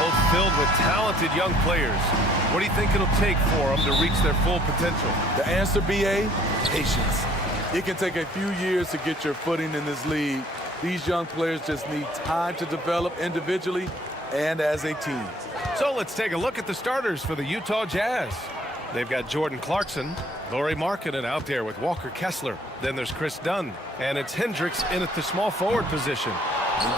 both filled with talented young players. What do you think it'll take for them to reach their full potential? The answer, BA, patience. It can take a few years to get your footing in this league. These young players just need time to develop individually and as a team. So let's take a look at the starters for the Utah Jazz. They've got Jordan Clarkson, Lauri Markkanen out there with Walker Kessler. Then there's Chris Dunn, and it's Hendricks in at the small forward position.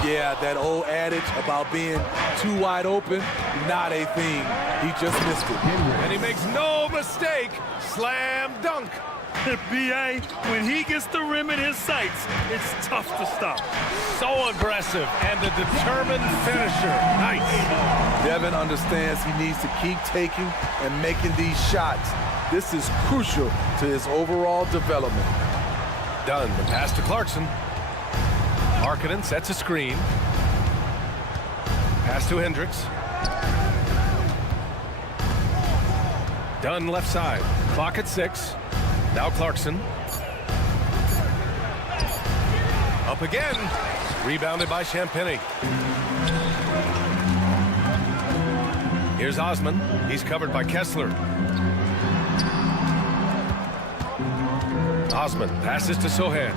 Yeah, that old adage about being too wide open, not a thing. He just missed it. And he makes no mistake. Slam dunk. B.A., when he gets the rim in his sights, it's tough to stop. So aggressive and a determined finisher. Nice. Devin understands he needs to keep taking and making these shots. This is crucial to his overall development. Dunn, the pass to Clarkson. Markkanen sets a screen. Pass to Hendricks. Dunn left side. Clock at 6. Now Clarkson. Up again. Rebounded by Champagny. Here's Osman. He's covered by Kessler. Osman passes to Sohan.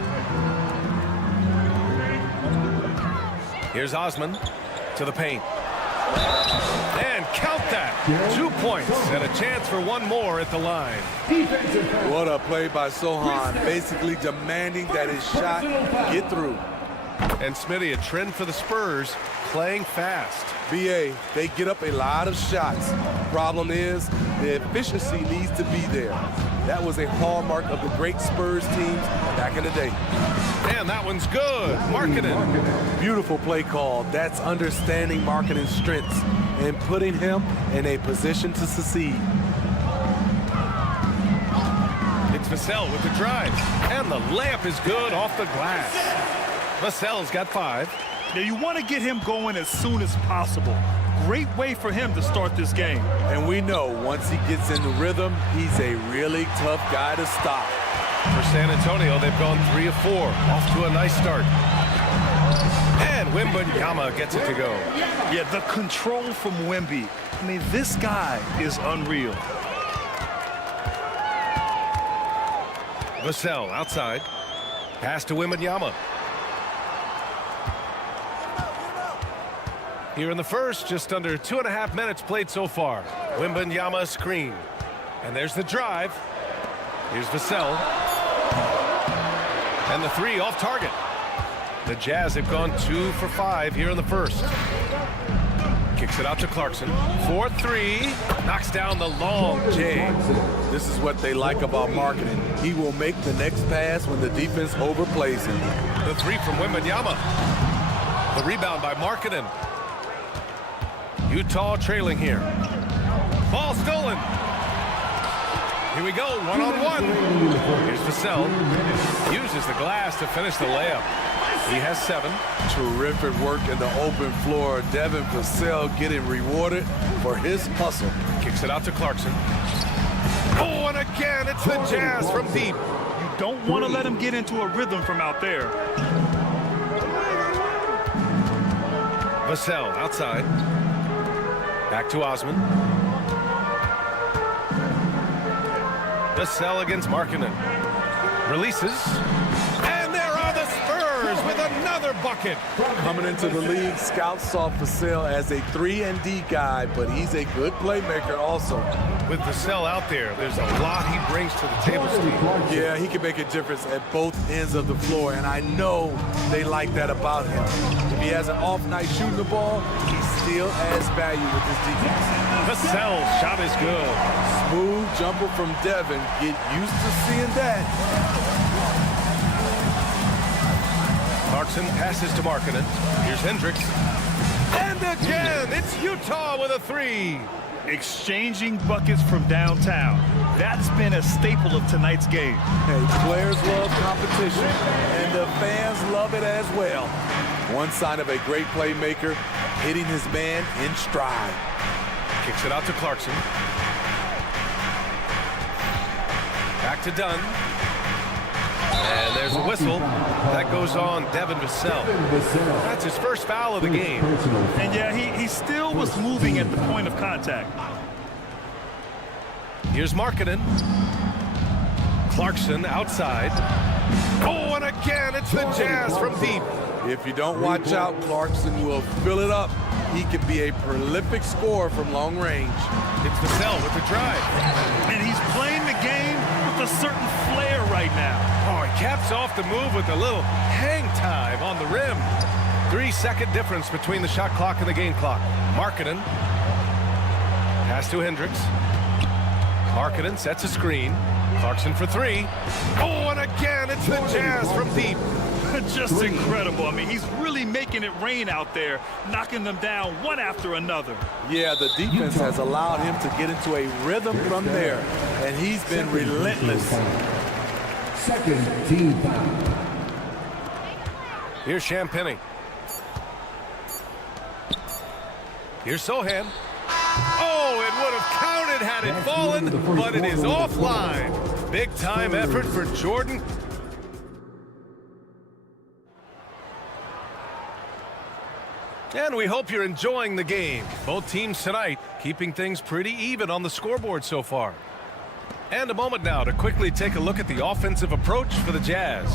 Here's Osman to the paint. And count that. 2 points and a chance for one more at the line. What a play by Sohan, basically demanding that his shot get through. And Smitty, a trend for the Spurs, playing fast. BA, they get up a lot of shots. Problem is, the efficiency needs to be there. That was a hallmark of the great Spurs teams back in the day. And that one's good. Markkanen. Beautiful play call. That's understanding Markkanen's strengths and putting him in a position to succeed. It's Vassell with the drive. And the layup is good off the glass. Vassell's got 5. Now, you want to get him going as soon as possible. Great way for him to start this game. And we know once he gets in the rhythm, he's a really tough guy to stop. For San Antonio, they've gone 3 of 4. Off to a nice start. And Wembanyama gets it to go. Yeah, the control from Wemby. I mean, this guy is unreal. Vassell outside. Pass to Wembanyama. Here in the first, just under 2.5 minutes played so far. Wembanyama screen. And there's the drive. Here's Vassell. And the 3 off target. The Jazz have gone 2 for 5 here in the first. Kicks it out to Clarkson. 4-3. Knocks down the long J. This is what they like about Markkanen. He will make the next pass when the defense overplays him. The 3 from Wembanyama. The rebound by Markkanen. Utah trailing here. Ball stolen. Here we go, one-on-one. Here's Vassell. Uses the glass to finish the layup. He has 7. Terrific work in the open floor. Devin Vassell getting rewarded for his hustle. Kicks it out to Clarkson. Oh, and again, it's the Jazz from deep. You don't want to let him get into a rhythm from out there. Vassell outside. Back to Osman. Vassell against Markkanen. Releases. And there are the Spurs with another bucket. Coming into the league, scouts saw Vassell as a 3-and-D guy, but he's a good playmaker also. With Vassell out there, there's a lot he brings to the table, Steve. Yeah, he can make a difference at both ends of the floor, and I know they like that about him. If he has an off night shooting the ball, he still adds value with his defense. Vassell's shot is good. Smooth jumper from Devin. Get used to seeing that. Clarkson passes to Markkanen. Here's Hendricks. And again, it's Utah with a 3. Exchanging buckets from downtown. That's been a staple of tonight's game. Hey, players love competition, and the fans love it as well. One sign of a great playmaker, hitting his man in stride. Kicks it out to Clarkson. Back to Dunn. And there's a whistle. whistle. That goes on Devin Vassell. That's his first foul of the game. And yeah, he still was moving at the point of contact. Here's Markkanen. Clarkson outside. Oh, and again, it's the Jazz from deep. If you don't watch out, Clarkson will fill it up. He can be a prolific scorer from long range. It's Vassell with the drive. And he's playing the game with a certain flair right now. Oh, he caps off the move with a little hang time on the rim. 3-second difference between the shot clock and the game clock. Markkanen. Pass to Hendricks. Markkanen sets a screen. Clarkson for three. Oh, and again, it's the Jazz from deep. Just incredible. I mean, he's really making it rain out there, knocking them down one after another. Yeah, the defense has allowed him to get into a rhythm from there, and he's been relentless. Second team foul. Here's Champagny. Here's Sohan. Oh, it would have counted had it fallen, but it is offline. Big-time effort for Jordan. And we hope you're enjoying the game. Both teams tonight keeping things pretty even on the scoreboard so far. And a moment now to quickly take a look at the offensive approach for the Jazz.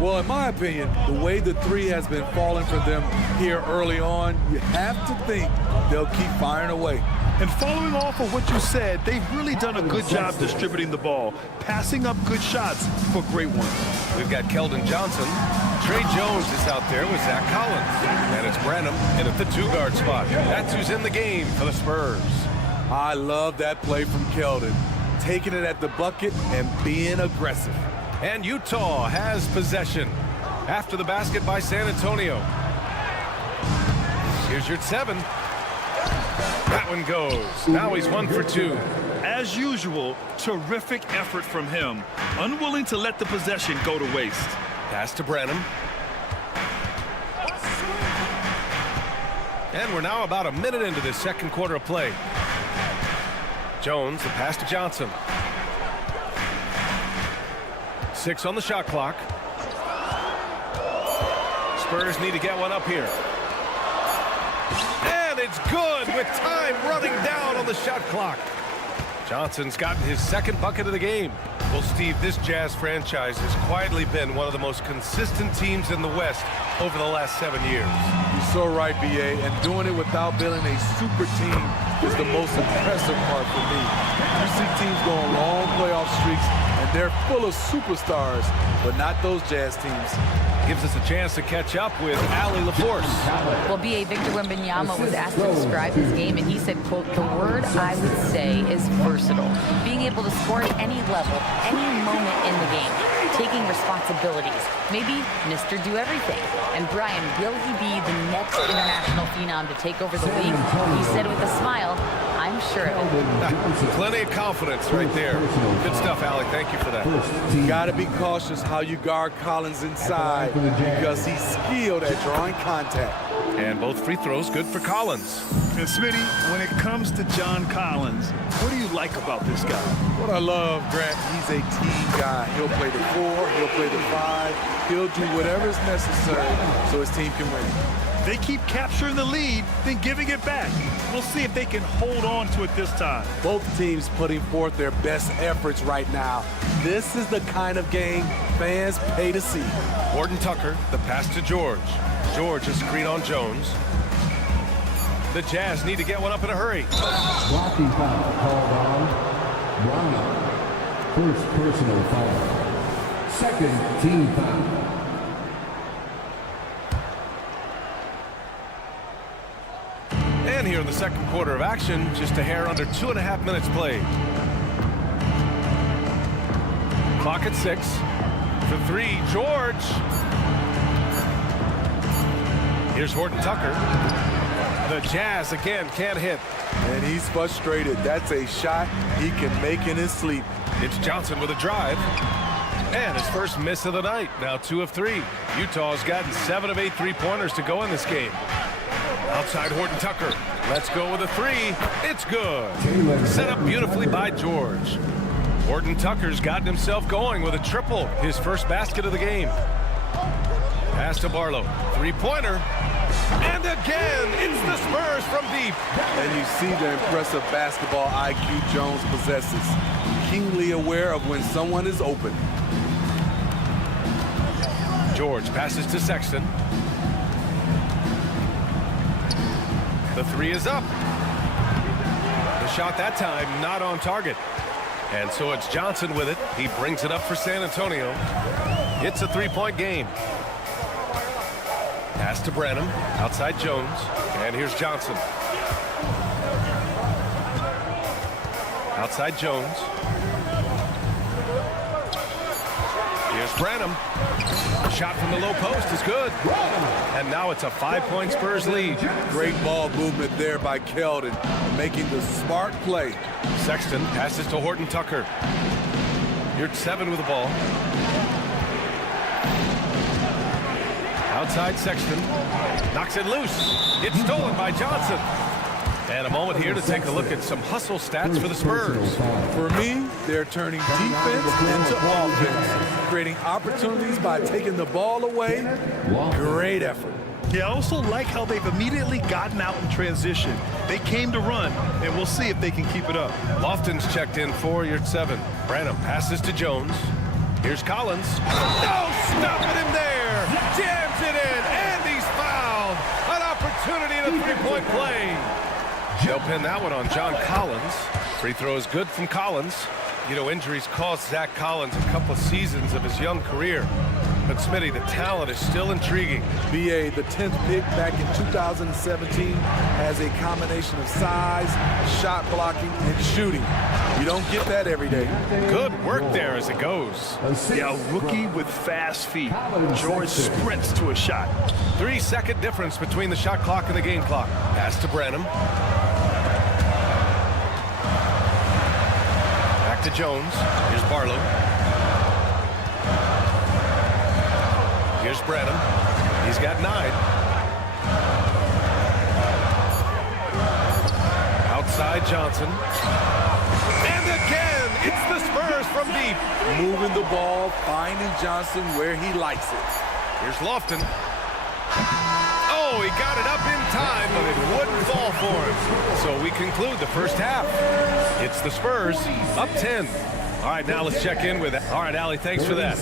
Well, in my opinion, the way the three has been falling for them here early on, you have to think they'll keep firing away. And following off of what you said, they've really done a good job distributing the ball, passing up good shots for great ones. We've got Keldon Johnson. Trey Jones is out there with Zach Collins. And it's Branham in at the two-guard spot. That's who's in the game for the Spurs. I love that play from Keldon, taking it at the bucket and being aggressive. And Utah has possession after the basket by San Antonio. Here's your 7. That one goes. Now he's 1 for 2. As usual, terrific effort from him. Unwilling to let the possession go to waste. Pass to Branham. And we're now about a minute into this second quarter of play. Jones, the pass to Johnson. 6 on the shot clock. Spurs need to get one up here. And it's good with time running down on the shot clock. Johnson's gotten his second bucket of the game. Well, Steve, this Jazz franchise has quietly been one of the most consistent teams in the West over the last 7 years. You're so right, B.A., and doing it without building a super team is the most impressive part for me. You see teams go on long playoff streaks, and they're full of superstars, but not those Jazz teams. Gives us a chance to catch up with Allie LaForce. Well, B.A. Victor Wembanyama was asked to describe his game, and he said, quote, "The word I would say is versatile. Being able to score at any level, any moment in the game, taking responsibilities, maybe Mr. Do Everything." And Brian, will he be the next international phenom to take over the league? He said with a smile, "I'm sure of it." Plenty of confidence right there. Good stuff, Allie. Thank you for that. You got to be cautious how you guard Collins inside because he's skilled at drawing contact. And both free throws good for Collins. And Smitty, when it comes to John Collins, what do you like about this guy? What I love, Grant, he's a team guy. He'll play the 4, he'll play the 5, he'll do whatever's necessary so his team can win. They keep capturing the lead, then giving it back. We'll see if they can hold on to it this time. Both teams putting forth their best efforts right now. This is the kind of game fans pay to see. Horton Tucker, the pass to George. George, a screen on Jones. The Jazz need to get one up in a hurry. Blocking foul called on Brown. First personal foul. Second team foul. And here in the second quarter of action, just a hair under 2.5 minutes played. Clock at 6. For 3, George. Here's Horton Tucker. The Jazz again can't hit. And he's frustrated. That's a shot he can make in his sleep. It's Johnson with a drive. And his first miss of the night. Now 2 of 3. Utah's gotten 7 of 8 3-pointers to go in this game. Outside Horton Tucker. Let's go with a 3. It's good. Set up beautifully by George. Horton Tucker's gotten himself going with a triple, his first basket of the game. Pass to Barlow. Three-pointer. And again, it's the Spurs from deep. And you see the impressive basketball IQ Jones possesses. Keenly aware of when someone is open. George passes to Sexton. The three is up. The shot that time not on target. And so it's Johnson with it. He brings it up for San Antonio. It's a three-point game. Pass to Branham, outside Jones, and here's Johnson. Outside Jones. Here's Branham. Shot from the low post is good. And now it's a 5-point Spurs lead. Great ball movement there by Keldon, making the smart play. Sexton passes to Horton Tucker. You're 7 with the ball. Outside Sexton. Knocks it loose. It's stolen by Johnson. And a moment here to take a look at some hustle stats for the Spurs. For me, they're turning defense into offense, creating opportunities by taking the ball away. Great effort. Yeah, I also like how they've immediately gotten out in transition. They came to run, and we'll see if they can keep it up. Lofton's checked in for your 7. Branham passes to Jones. Here's Collins. No, stopping him there. Jams it in, and he's fouled. An opportunity in a three-point play. They'll pin that one on John Collins. Free throw is good from Collins. You know, injuries cost Zach Collins a couple of seasons of his young career. But Smitty, the talent is still intriguing. BA, the 10th pick back in 2017, has a combination of size, shot blocking, and shooting. You don't get that every day. Good work there as it goes. Yeah, a rookie with fast feet. George sprints to a shot. 3-second difference between the shot clock and the game clock. Pass to Branham. Back to Jones. Here's Barlow. Here's Branham. He's got 9. Outside Johnson. And again, it's the Spurs from deep. Moving the ball, finding Johnson where he likes it. Here's Lofton. Oh, he got it up in time, but it wouldn't fall for him. So we conclude the first half. It's the Spurs up 10. All right, now let's check in with it. All right, Allie, thanks for that.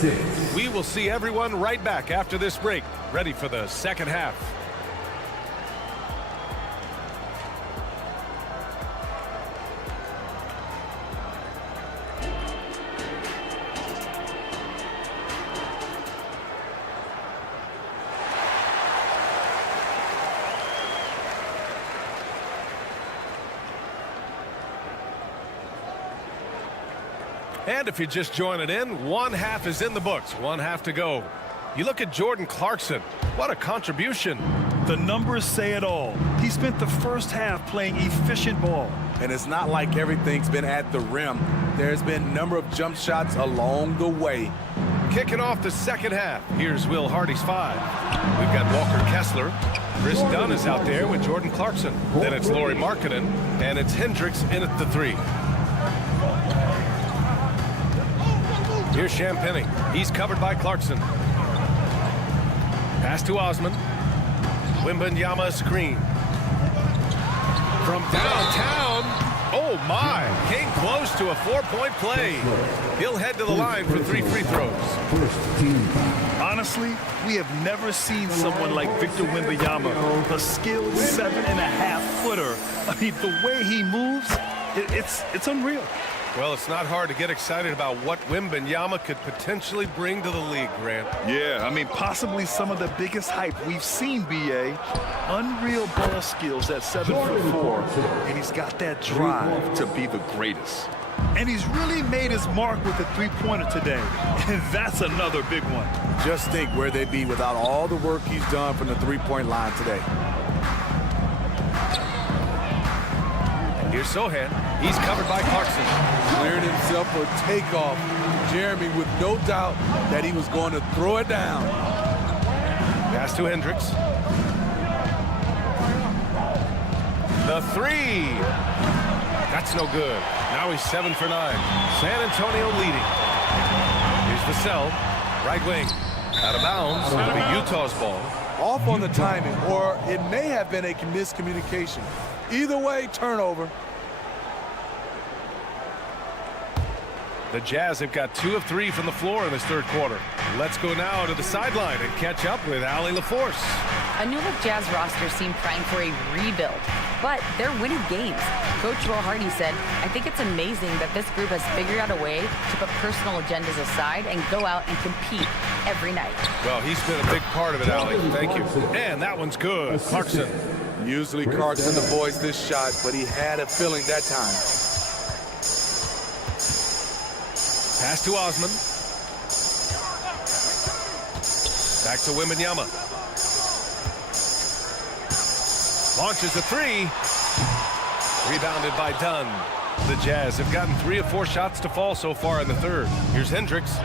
We will see everyone right back after this break, ready for the second half. And if you're just joining in, one half is in the books, one half to go. You look at Jordan Clarkson, what a contribution. The numbers say it all. He spent the first half playing efficient ball. And it's not like everything's been at the rim. There's been a number of jump shots along the way. Kicking off the second half, here's Will Hardy's 5. We've got Walker Kessler. Chris Dunn is out there with Jordan Clarkson. Then it's Lauri Markkanen, and it's Hendricks in at the 3. Here's Champagnie. He's covered by Clarkson. Pass to Osman. Wembanyama screen. From downtown. Oh, my. Came close to a 4-point play. He'll head to the line for 3 free throws. Honestly, we have never seen someone like Victor Wembanyama, a skilled 7.5-footer. I mean, the way he moves, it's unreal. Well, it's not hard to get excited about what Wembanyama could potentially bring to the league, Grant. Yeah, I mean, possibly some of the biggest hype we've seen, B.A. Unreal ball skills at 7'4", and he's got that drive to be the greatest. And he's really made his mark with the three-pointer today, and that's another big one. Just think where they'd be without all the work he's done from the three-point line today. Here's Sohan. He's covered by Clarkson. Clearing himself for takeoff. Jeremy with no doubt that he was going to throw it down. Pass to Hendricks. The 3. That's no good. Now he's 7 for 9. San Antonio leading. Here's Vassell, right wing. Out of bounds. It'll be Utah's ball. Off on the timing, or it may have been a miscommunication. Either way, turnover. The Jazz have got 2 of 3 from the floor in this third quarter. Let's go now to the sideline and catch up with Allie LaForce. A new-look Jazz roster seemed primed for a rebuild, but they're winning games. Coach Will Hardy said, "I think it's amazing that this group has figured out a way to put personal agendas aside and go out and compete every night." Well, he's been a big part of it, Allie. Thank you. And that one's good. Clarkson. Usually Clarkson avoids this shot, but he had a feeling that time. Pass to Osman. Back to Wembanyama. Launches a 3. Rebounded by Dunn. The Jazz have gotten 3 of 4 shots to fall so far in the third. Here's Hendricks.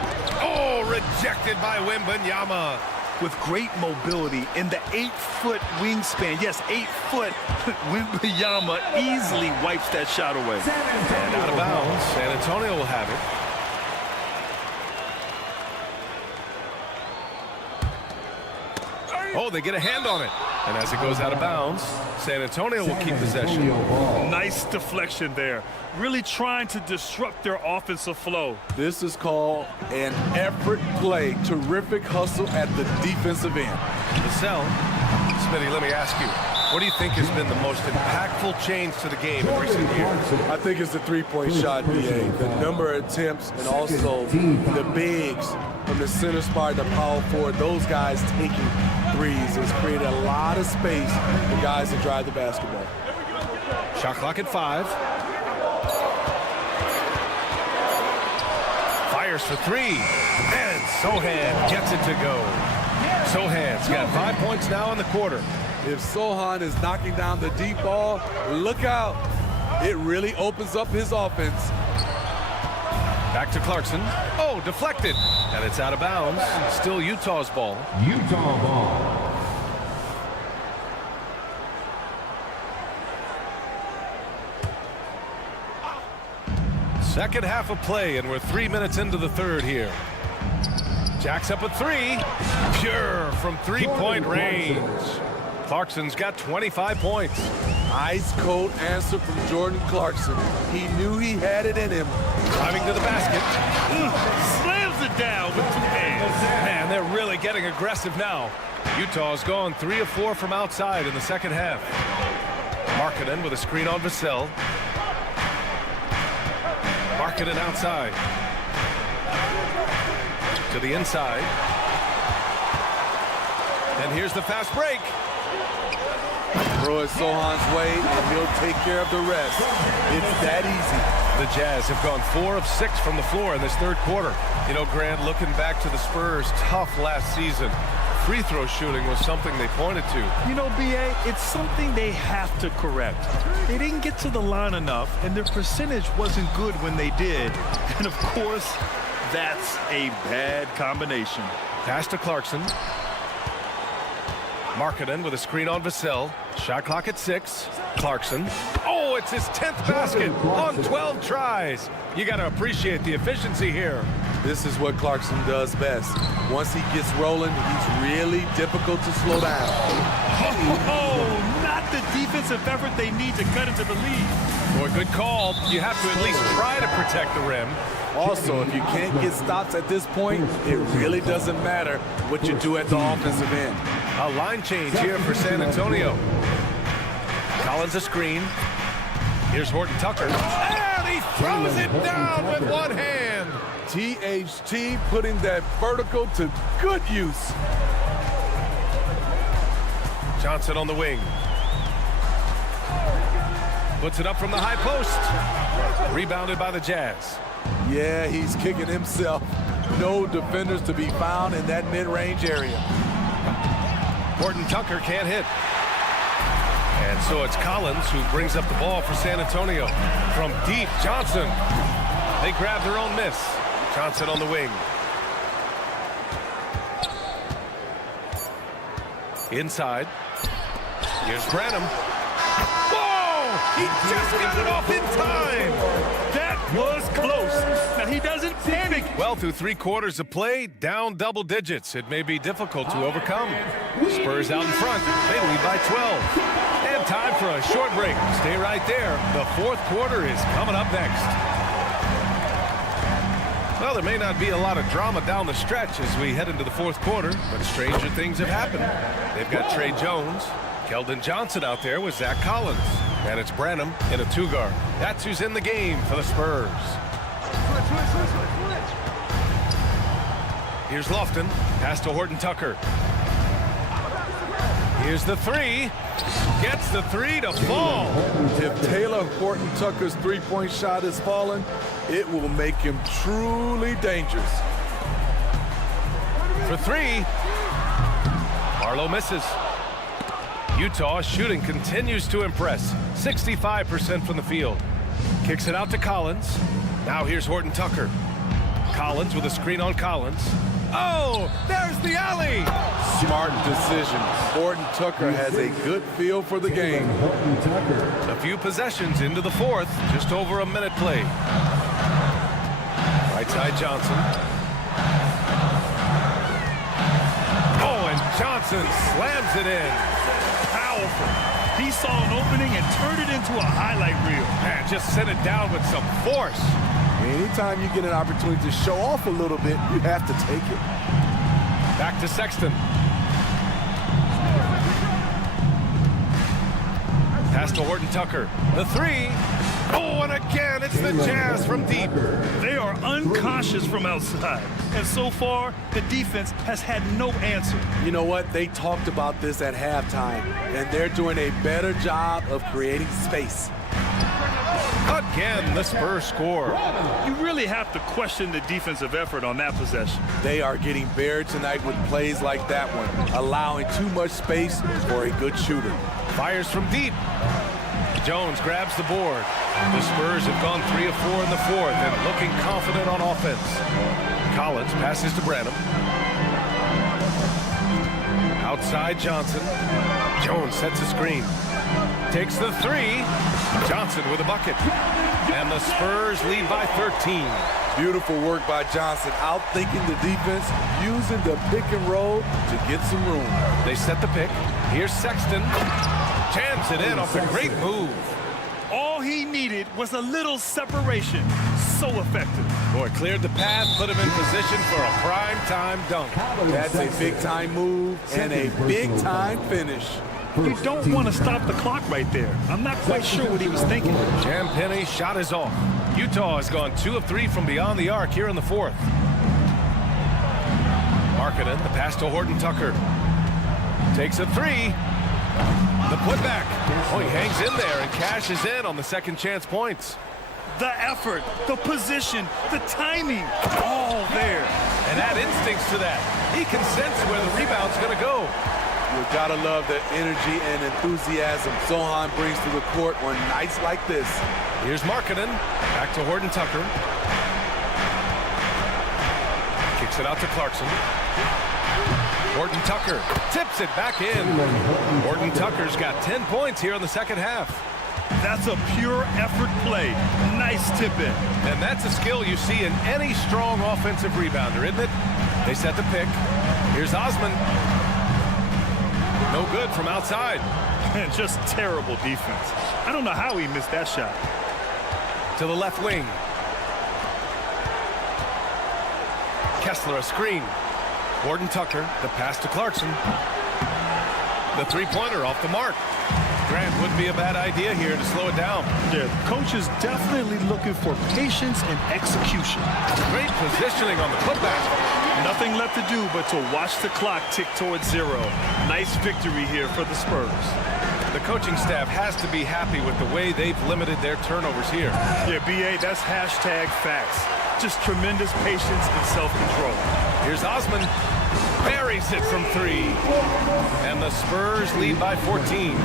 Oh, rejected by Wembanyama. With great mobility in the 8-foot wingspan. Yes, 8 foot. Wembanyama easily wipes that shot away. And out of bounds. San Antonio will have it. Oh, they get a hand on it. And as it goes out of bounds, San Antonio will keep possession. Nice deflection there. Really trying to disrupt their offensive flow. This is called an effort play. Terrific hustle at the defensive end. Vassell. Smitty, let me ask you, what do you think has been the most impactful change to the game in recent years? I think it's the three-point shot, BA. The number of attempts and also the bigs from the center spot, the power forward, those guys taking threes has created a lot of space for guys to drive the basketball. Shot clock at 5. Fires for 3. And Sohan gets it to go. Sohan's got 5 points now in the quarter. If Sohan is knocking down the deep ball, look out. It really opens up his offense. Back to Clarkson. Oh, deflected. And it's out of bounds. Still Utah's ball. Utah ball. Second half of play, and we're 3 minutes into the third here. Jacks up a 3. Pure from three-point range. Clarkson's got 25 points. Ice cold answer from Jordan Clarkson. He knew he had it in him. Driving to the basket. Slams it down with 2 hands. Man, they're really getting aggressive now. Utah's gone 3 of 4 from outside in the second half. Markkanen with a screen on Vassell. Markkanen outside. To the inside. And here's the fast break. Throw it Sohan's way, and he'll take care of the rest. It's that easy. The Jazz have gone 4 of 6 from the floor in this third quarter. You know, Grant, looking back to the Spurs' tough last season, free throw shooting was something they pointed to. You know, BA, it's something they have to correct. They didn't get to the line enough, and their percentage wasn't good when they did. And, of course, that's a bad combination. Pass to Clarkson. Markkanen with a screen on Vassell. Shot clock at 6. Clarkson. Oh, it's his 10th basket on 12 tries. You got to appreciate the efficiency here. This is what Clarkson does best. Once he gets rolling, he's really difficult to slow down. Oh, not the defensive effort they need to cut into the lead. Boy, good call. You have to at least try to protect the rim. Also, if you can't get stops at this point, it really doesn't matter what you do at the offensive end. A line change here for San Antonio. Collins a screen. Here's Horton Tucker. And he throws it down with one hand. THT putting that vertical to good use. Johnson on the wing. Puts it up from the high post. Rebounded by the Jazz. Yeah, he's kicking himself. No defenders to be found in that mid-range area. Horton Tucker can't hit. And so it's Collins who brings up the ball for San Antonio. From deep, Johnson. They grab their own miss. Johnson on the wing. Inside. Here's Branham. Whoa! Oh, he just got it off in time. That was close. Now, he doesn't panic. Well, through 3 quarters of play, down double digits. It may be difficult to overcome. Spurs out in front. They lead by 12. And time for a short break. Stay right there. The 4th quarter is coming up next. Well, there may not be a lot of drama down the stretch as we head into the 4th quarter, but stranger things have happened. They've got Trey Jones, Keldon Johnson out there with Zach Collins, and it's Branham in a 2-guard. That's who's in the game for the Spurs. Here's Lofton, pass to Horton Tucker. Here's the 3. Gets the 3 to fall. If Taylor Horton Tucker's three-point shot is falling, it will make him truly dangerous. For 3. Marlowe misses. Utah shooting continues to impress. 65% from the field. Kicks it out to Collins. Now here's Horton Tucker. Collins with a screen on Collins. Oh, there's the alley. Smart decision. Horton Tucker has a good feel for the game. A few possessions into the 4th. Just over a minute played. Right side Johnson. Oh, and Johnson slams it in. Powerful. He saw an opening and turned it into a highlight reel. Man, just sent it down with some force. Anytime you get an opportunity to show off a little bit, you have to take it. Back to Sexton. Pass to Horton Tucker. The 3. Oh, and again, it's the Jazz from deep. They are unconscious from outside. And so far, the defense has had no answer. You know what? They talked about this at halftime, and they're doing a better job of creating space. Again, the Spurs score. You really have to question the defensive effort on that possession. They are getting buried tonight with plays like that one, allowing too much space for a good shooter. Fires from deep. Jones grabs the board. The Spurs have gone 3 of 4 in the 4th and looking confident on offense. Collins passes to Branham. Outside Johnson. Jones sets a screen. Takes the 3. Johnson with a bucket. And the Spurs lead by 13. Beautiful work by Johnson, outthinking the defense, using the pick and roll to get some room. They set the pick. Here's Sexton. Jams it in off a great move. All he needed was a little separation. So effective. Boy, cleared the path, put him in position for a prime-time dunk. That's a big-time move and a big-time finish. You don't want to stop the clock right there. I'm not quite sure what he was thinking. Jam Penny shot is off. Utah has gone 2 of 3 from beyond the arc here in the 4th. Markkanen, the pass to Horton Tucker. Takes a 3. The putback. Oh, he hangs in there and cashes in on the second chance points. The effort, the position, the timing, all there. And add instincts to that. He can sense where the rebound's going to go. You gotta love the energy and enthusiasm Zohan brings to the court on nights like this. Here's Markkanen. Back to Horton Tucker. Kicks it out to Clarkson. Horton Tucker tips it back in. Horton Tucker's got 10 points here in the second half. That's a pure effort play. Nice tip in. And that's a skill you see in any strong offensive rebounder, isn't it? They set the pick. Here's Osman. No good from outside. And just terrible defense. I don't know how he missed that shot. To the left wing. Kessler a screen. Horton Tucker, the pass to Clarkson. The three-pointer off the mark. Grant wouldn't be a bad idea here to slow it down. Yeah, the coach is definitely looking for patience and execution. Great positioning on the putback. Nothing left to do but to watch the clock tick towards 0. Nice victory here for the Spurs. The coaching staff has to be happy with the way they've limited their turnovers here. Yeah, B.A., that's hashtag facts. Just tremendous patience and self-control. Here's Osman. Buries it from 3. And the Spurs lead by 14.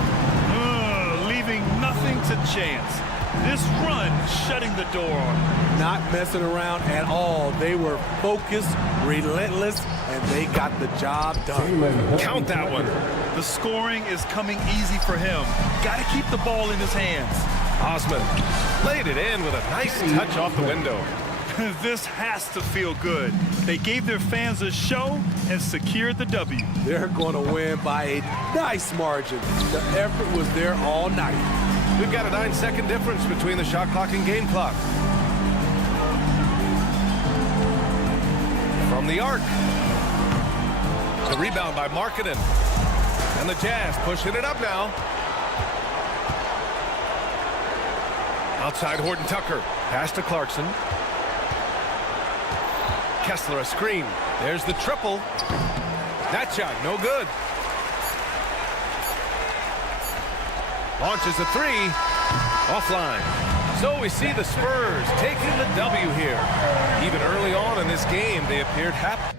Leaving nothing to chance. This run shutting the door on him. Not messing around at all. They were focused, relentless, and they got the job done. Count that one. The scoring is coming easy for him. Got to keep the ball in his hands. Osman laid it in with a nice touch off the window. This has to feel good. They gave their fans a show and secured the W. They're going to win by a nice margin. The effort was there all night. We've got a 9-second difference between the shot clock and game clock. From the arc. The rebound by Markkanen. And the Jazz pushing it up now. Outside Horton Tucker. Pass to Clarkson. Kessler a screen. There's the triple. That shot no good. Launches a three. Offline. So we see the Spurs taking the W here. Even early on in this game, they appeared happy.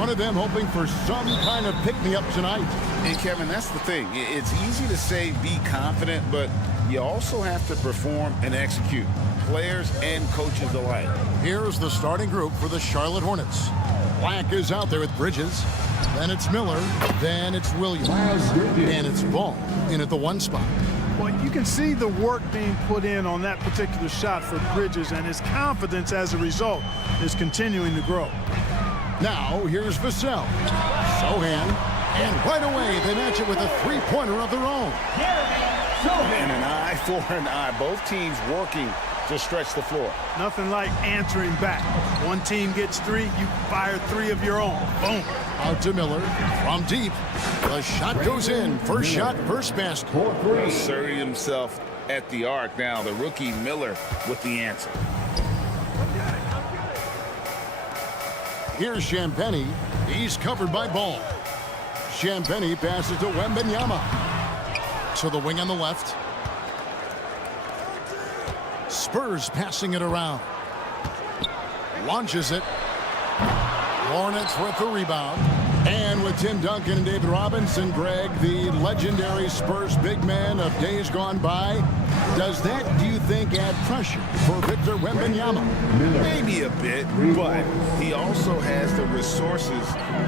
One of them hoping for some kind of pick-me-up tonight. And Kevin, that's the thing. It's easy to say be confident, but you also have to perform and execute. Players and coaches alike. Here's the starting group for the Charlotte Hornets. Black is out there with Bridges. Then it's Miller. Then it's Williams. And it's Ball in at the 1 spot. Well, you can see the work being put in on that particular shot for Bridges, and his confidence as a result is continuing to grow. Now, here's Vassell. Sohan. And right away, they match it with a three-pointer of their own. And an eye for an eye. Both teams working to stretch the floor. Nothing like answering back. One team gets 3, you fire 3 of your own. Boom. Out to Miller from deep. The shot goes in. First shot, first basket. Asserting himself at the arc now. The rookie Miller with the answer. Here's Champagny. He's covered by Ball. Champagny passes to Wembanyama. To the wing on the left. Spurs passing it around. Launches it. Hornets with the rebound. And with Tim Duncan and David Robinson, Greg, the legendary Spurs big man of days gone by, does that, do you think, add pressure for Victor Wembanyama? Maybe a bit, but he also has the resources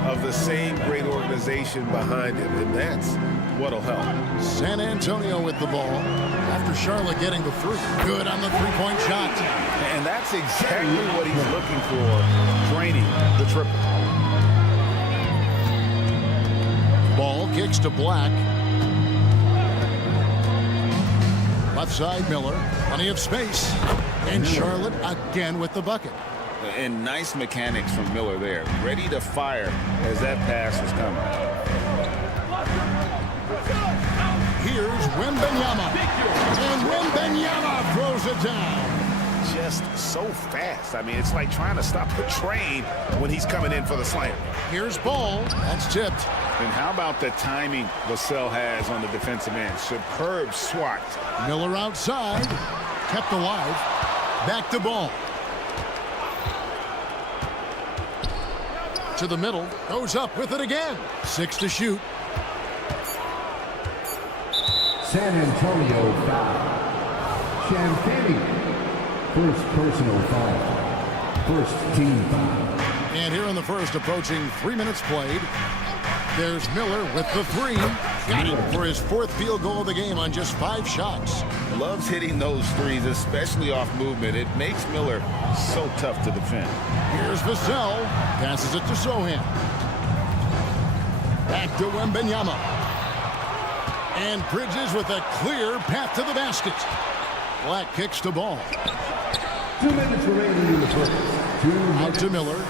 of the same great organization behind him, and that's what'll help. San Antonio with the ball after Charlotte getting the 3. Good on the three-point shot. And that's exactly what he's looking for, draining the triple. Ball kicks to Black. Left side, Miller. Plenty of space. And Charlotte again with the bucket. And nice mechanics from Miller there. Ready to fire as that pass was coming. Here's Wembanyama. And Wembanyama throws it down. Just so fast. I mean, it's like trying to stop a train when he's coming in for the slam. Here's Ball. That's tipped. And how about the timing Vassell has on the defensive end? Superb swat. Miller outside. Kept alive. Back to Ball. To the middle. Goes up with it again. 6 to shoot. San Antonio foul. Champagny. First personal foul. First team foul. And here in the first, approaching 3 minutes played. There's Miller with the 3. Got it for his 4th field goal of the game on just 5 shots. Loves hitting those threes, especially off movement. It makes Miller so tough to defend. Here's Vassell. Passes it to Sohan. Back to Wembanyama. And Bridges with a clear path to the basket. Black kicks to Ball. 2 minutes remaining in the first. Out to Miller.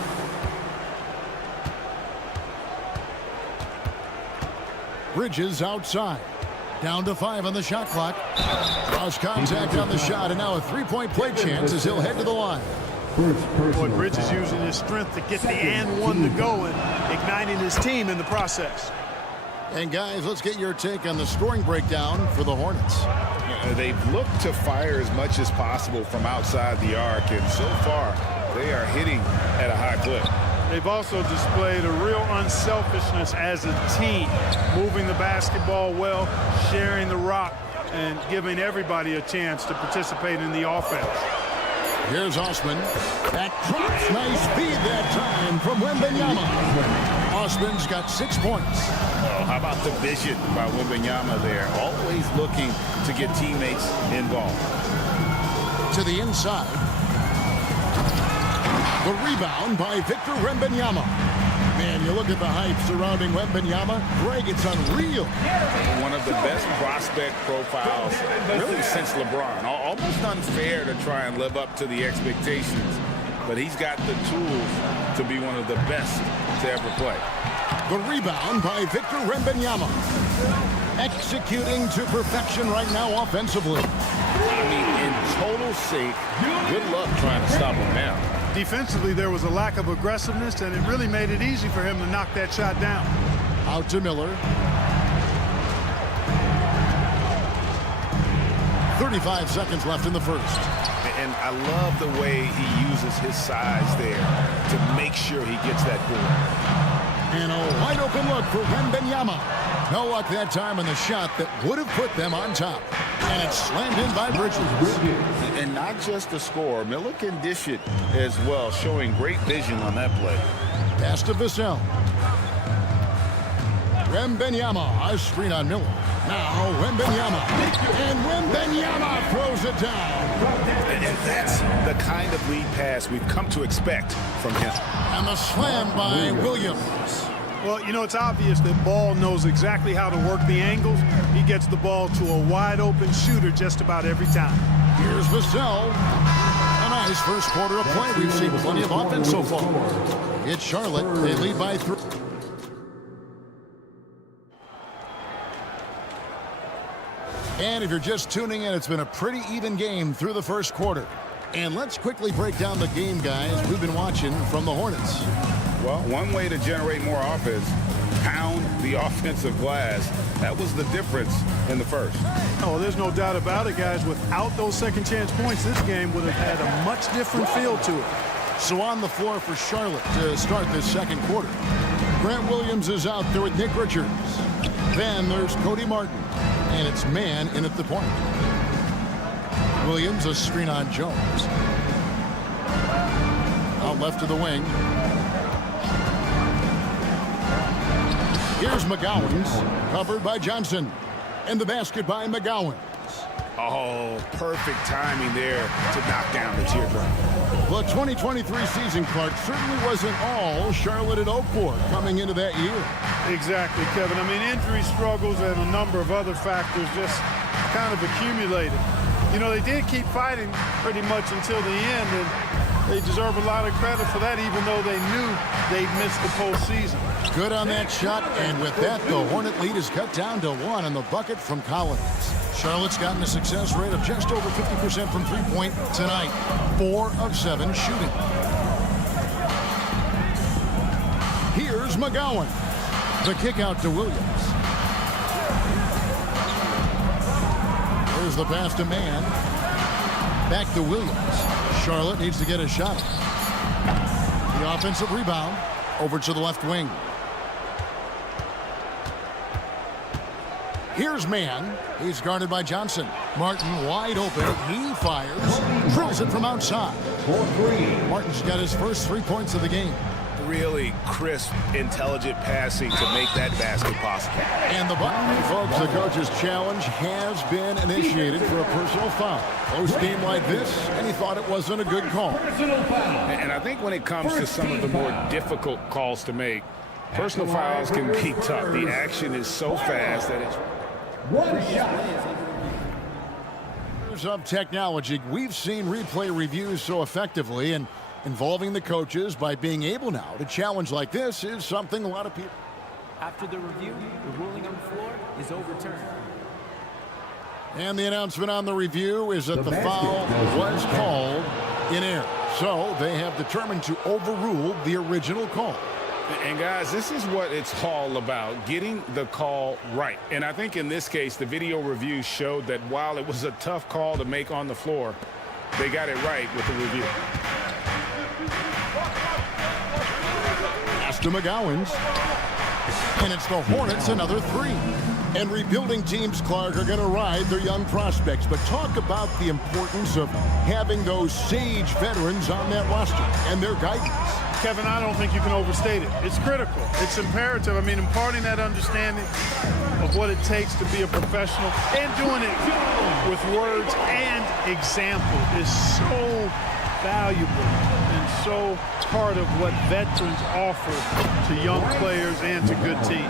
Bridges outside. Down to 5 on the shot clock. Cross contact on the shot, and now a 3-point play chance as he'll head to the line. Boy, Bridges using his strength to get the and one to go and igniting his team in the process. And guys, let's get your take on the scoring breakdown for the Hornets. They've looked to fire as much as possible from outside the arc, and so far they are hitting at a high clip. They've also displayed a real unselfishness as a team, moving the basketball well, sharing the rock, and giving everybody a chance to participate in the offense. Here's Osman. That drops. Nice speed that time from Wembanyama. Osman's got 6 points. Oh, how about the vision by Wembanyama there? Always looking to get teammates involved. To the inside. The rebound by Victor Wembanyama. Man, you look at the hype surrounding Wembanyama. Greg, it's unreal. One of the best prospect profiles really since LeBron. Almost unfair to try and live up to the expectations, but he's got the tools to be one of the best to ever play. The rebound by Victor Wembanyama. Executing to perfection right now offensively. I mean, in total sync, good luck trying to stop him now. Defensively, there was a lack of aggressiveness, and it really made it easy for him to knock that shot down. Out to Miller. 35 seconds left in the first. And I love the way he uses his size there to make sure he gets that board. And a wide open look for Wembanyama. No luck that time on the shot that would have put them on top. And it's slammed in by Bridges. And not just the score. Miller can dish it as well, showing great vision on that play. Pass to Vassell. Wembanyama, a screen on Miller. Now Wembanyama. And Wembanyama throws it down. And that's the kind of lead pass we've come to expect from him. And the slam by Williams. Well, you know, it's obvious that Ball knows exactly how to work the angles. He gets the ball to a wide-open shooter just about every time. Here's Vassell. A nice first quarter of play. We've seen plenty of offense so far. It's Charlotte. They lead by 3. And if you're just tuning in, it's been a pretty even game through the first quarter. And let's quickly break down the game, guys, we've been watching from the Hornets. Well, one way to generate more offense, pound the offensive glass. That was the difference in the first. Oh, there's no doubt about it, guys. Without those second chance points, this game would have had a much different feel to it. So on the floor for Charlotte to start this second quarter. Grant Williams is out there with Nick Richards. Then there's Cody Martin. And it's man in at the point. Williams, a screen on Jones. Out left to the wing. Here's McGowens, covered by Johnson. And the basket by McGowens. Oh, perfect timing there to knock down the teardrop. The 2023 season, Clark, certainly wasn't all Charlotte had hoped for coming into that year. Exactly, Kevin. I mean, injury struggles and a number of other factors just kind of accumulated. You know, they did keep fighting pretty much until the end, and they deserve a lot of credit for that, even though they knew they'd missed the postseason. Good on that shot, and with that, the Hornet lead is cut down to 1 on the bucket from Collins. Charlotte's gotten a success rate of just over 50% from three-point tonight. 4 of 7 shooting. Here's McGowan. The kick out to Williams. There's the pass to Mann. Back to Williams. Charlotte needs to get a shot. The offensive rebound over to the left wing. Here's Mann. He's guarded by Johnson. Martin wide open. He fires. Drills it from outside. Martin's got his first 3 points of the game. Really crisp, intelligent passing to make that basket possible. And the button, folks, the coach's challenge has been initiated for a personal foul. Close game like this, and he thought it wasn't a good call. And I think when it comes to some of the more difficult calls to make, personal fouls can be tough. The action is so fast that it's... One shot. Of technology, we've seen replay reviews so effectively, and involving the coaches by being able now to challenge like this is something a lot of people. After the review, the ruling on the floor is overturned. And the announcement on the review is that the foul was called in error. So they have determined to overrule the original call. And guys, this is what it's all about, getting the call right. And I think in this case, the video review showed that while it was a tough call to make on the floor, they got it right with the review. To McGowens. And it's the Hornets, another 3. And rebuilding teams, Clark, are going to ride their young prospects. But talk about the importance of having those sage veterans on that roster and their guidance. Kevin, I don't think you can overstate it. It's critical. It's imperative. I mean, imparting that understanding of what it takes to be a professional and doing it with words and example is so valuable and so part of what veterans offer to young players and to good teams.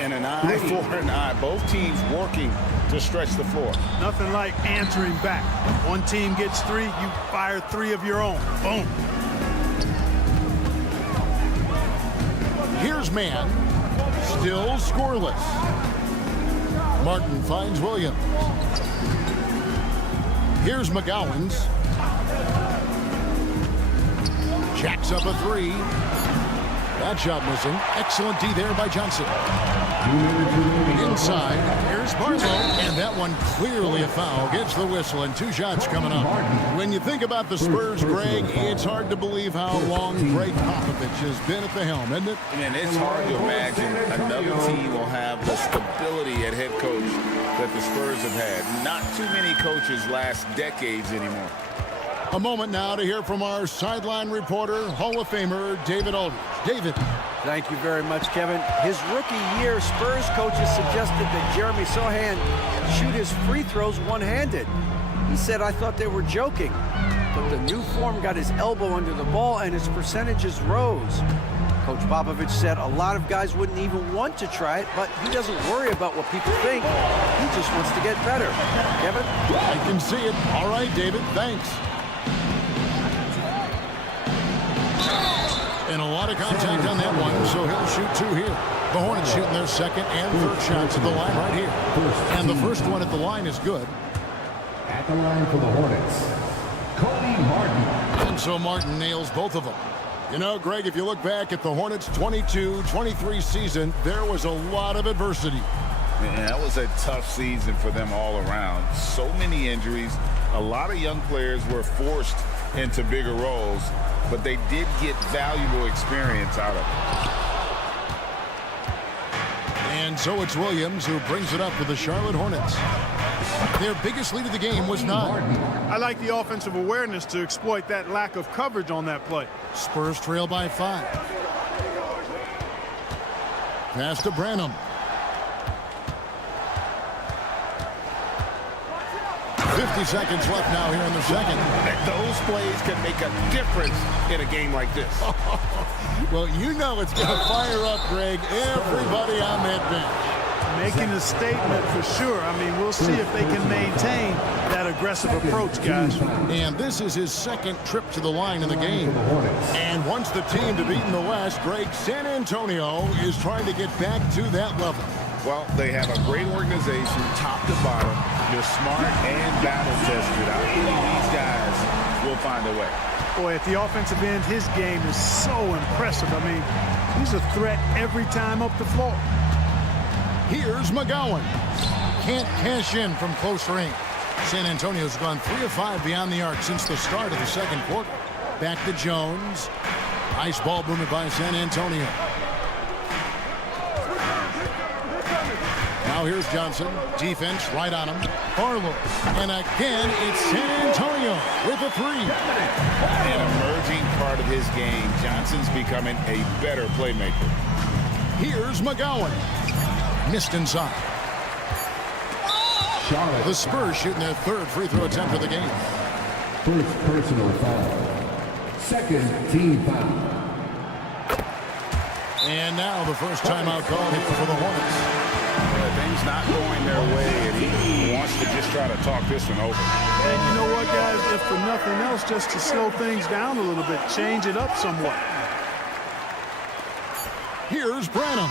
And an eye for an eye. Both teams working to stretch the floor. Nothing like answering back. One team gets 3, you fire 3 of your own. Boom. Here's Mann. Still scoreless. Martin finds Williams. Here's McGowens. Jacks up a 3. That shot missing. Excellent D there by Johnson. Inside, here's Barlow, and that one clearly a foul. Gets the whistle, and 2 shots coming up. When you think about the Spurs, Greg, it's hard to believe how long Greg Popovich has been at the helm, isn't it? And it's hard to imagine another team will have the stability at head coach that the Spurs have had. Not too many coaches last decades anymore. A moment now to hear from our sideline reporter, Hall of Famer David Aldridge. David. Thank you very much, Kevin. His rookie year, Spurs coaches suggested that Jeremy Sohan shoot his free throws one-handed. He said, I thought they were joking. But the new form got his elbow under the ball and his percentages rose. Coach Popovich said a lot of guys wouldn't even want to try it, but he doesn't worry about what people think. He just wants to get better. Kevin? I can see it. All right, David, thanks. And a lot of contact on that one, so he'll shoot 2 here. The Hornets shooting their second and third shots at the line right here. And the first one at the line is good. At the line for the Hornets, Cody Martin. And so Martin nails both of them. You know, Greg, if you look back at the Hornets' 22-23 season, there was a lot of adversity. Man, that was a tough season for them all around. So many injuries. A lot of young players were forced into bigger roles, but they did get valuable experience out of it. And so it's Williams who brings it up for the Charlotte Hornets. Their biggest lead of the game was 9. I like the offensive awareness to exploit that lack of coverage on that play. Spurs trail by 5. Pass to Branham. 50 seconds left now here in the second. Those plays can make a difference in a game like this. Well, you know it's going to fire up, Greg, everybody on that bench. Making a statement for sure. I mean, we'll see if they can maintain that aggressive approach, guys. And this is his second trip to the line in the game. And once the team to beat in the West, Greg, San Antonio is trying to get back to that level. Well, they have a great organization, top to bottom. They're smart and battle-tested. I believe these guys will find a way. Boy, at the offensive end, his game is so impressive. I mean, he's a threat every time up the floor. Here's McGowan. Can't cash in from close range. San Antonio's gone 3 of 5 beyond the arc since the start of the second quarter. Back to Jones. Nice ball movement by San Antonio. Now here's Johnson. Defense right on him. Barlow. And again, it's San Antonio with a 3. An emerging part of his game. Johnson's becoming a better playmaker. Here's McGowan. Missed inside. Charlotte. The Spurs shooting their 3rd free throw attempt of the game. First personal foul. Second team foul. And now the first timeout called for the Hornets. Things not going their way, and he wants to just try to talk this one over. And you know what, guys? If for nothing else, just to slow things down a little bit, change it up somewhat. Here's Branham.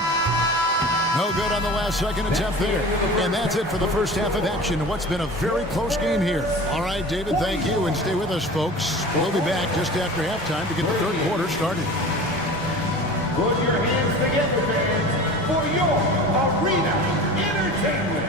No good on the last second attempt there. And that's it for the first half of action. What's been a very close game here. All right, David, thank you. And stay with us, folks. We'll be back just after halftime to get the third quarter started. Put your hands together, fans, for your arena entertainment.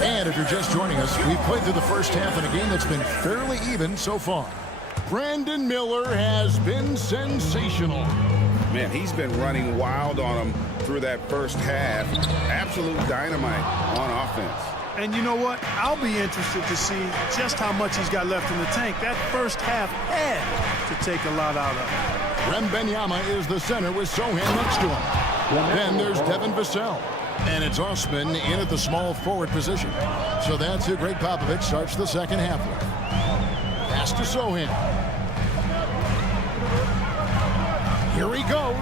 And if you're just joining us, we've played through the first half in a game that's been fairly even so far. Brandon Miller has been sensational. Man, he's been running wild on him through that first half. Absolute dynamite on offense. And you know what? I'll be interested to see just how much he's got left in the tank. That first half had to take a lot out of him. Wembanyama is the center with Sohan next to him. Then there's Devin Vassell. And it's Osman in at the small forward position. So that's who Greg Popovich starts the second half with. Pass to Sohan. Here he goes.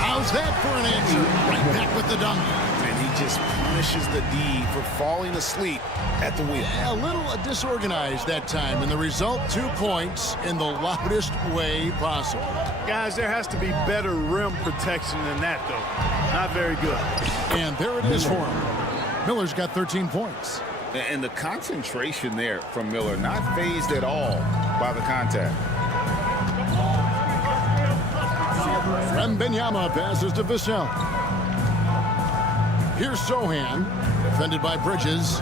How's that for an answer? Right back with the dunk. And he just punishes the D for falling asleep at the wheel. A little disorganized that time. And the result, 2 points in the loudest way possible. Guys, there has to be better rim protection than that, though. Not very good. And there it is for him. Miller's got 13 points. And the concentration there from Miller, not fazed at all by the contact. Wembanyama passes to Vassell. Here's Sohan, defended by Bridges.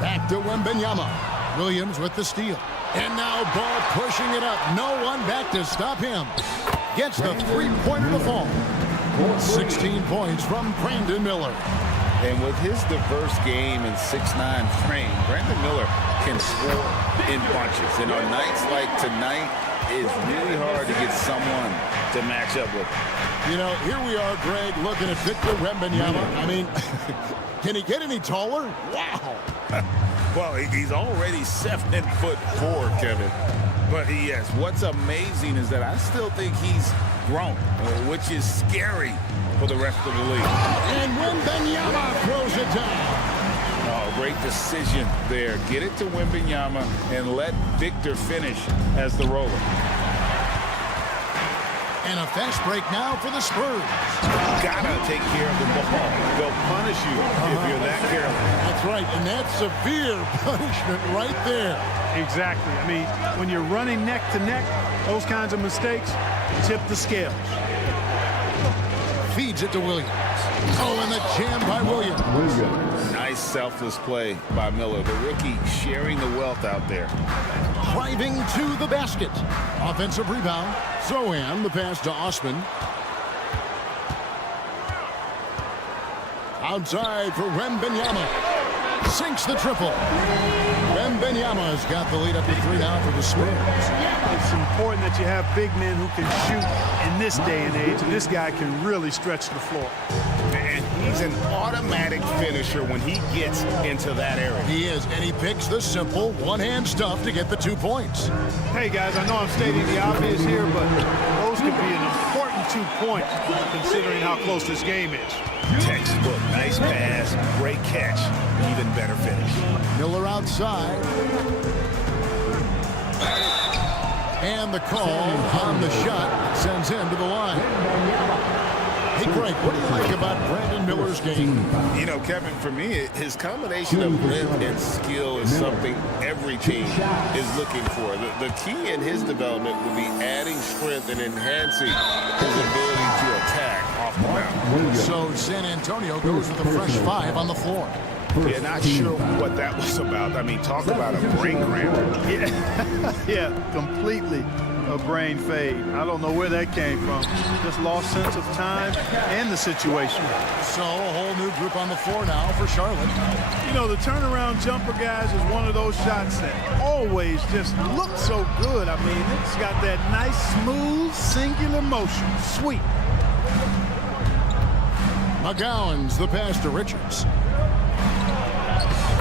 Back to Wembanyama. Williams with the steal. And now Ball pushing it up. No one back to stop him. Gets the three-pointer to fall. 16 points from Brandon Miller. And with his diverse game and 6'9" frame, Brandon Miller can score in bunches. And on nights like tonight, it's really hard to get someone to match up with. You know, here we are, Greg, looking at Victor Wembanyama. I mean, can he get any taller? Wow. Well, he's already 7'4", Kevin. But yes, what's amazing is that I still think he's grown, which is scary for the rest of the league. And Wembanyama throws it down. Oh, great decision there. Get it to Wembanyama and let Victor finish as the roller. And a fast break now for the Spurs. Gotta take care of the ball. They'll punish you if you're that careless. That's right, and that's severe punishment right there. Exactly. I mean, when you're running neck to neck, those kinds of mistakes tip the scales. Feeds it to Williams. Oh, and the jam by Williams. Nice selfless play by Miller. The rookie sharing the wealth out there. Driving to the basket. Offensive rebound. Sohan, the pass to Osman. Outside for Wembanyama. Sinks the triple. Wembanyama's got the lead up to 3 now for the Spurs. It's important that you have big men who can shoot in this day and age, and this guy can really stretch the floor. And he's an automatic finisher when he gets into that area. He is, and he picks the simple one-hand stuff to get the 2 points. Hey, guys, I know I'm stating the obvious here, but those could be an important 2 points considering how close this game is. Textbook, nice pass, great catch, even better finish. Miller outside. And the call on the shot sends him to the line. Hey, Greg, what do you like about Brandon Miller's game? You know, Kevin, for me, his combination of width and skill is something every team is looking for. The key in his development will be adding strength and enhancing his ability to attack off the mound. So San Antonio goes with a fresh 5 on the floor. Yeah, not sure what that was about. I mean, talk about a brain cramp. Yeah, completely a brain fade. I don't know where that came from. Just lost sense of time and the situation. So a whole new group on the floor now for Charlotte. You know, the turnaround jumper, guys, is one of those shots that always just looks so good. I mean, it's got that nice, smooth, singular motion. Sweet. McGowan's the pass to Richards.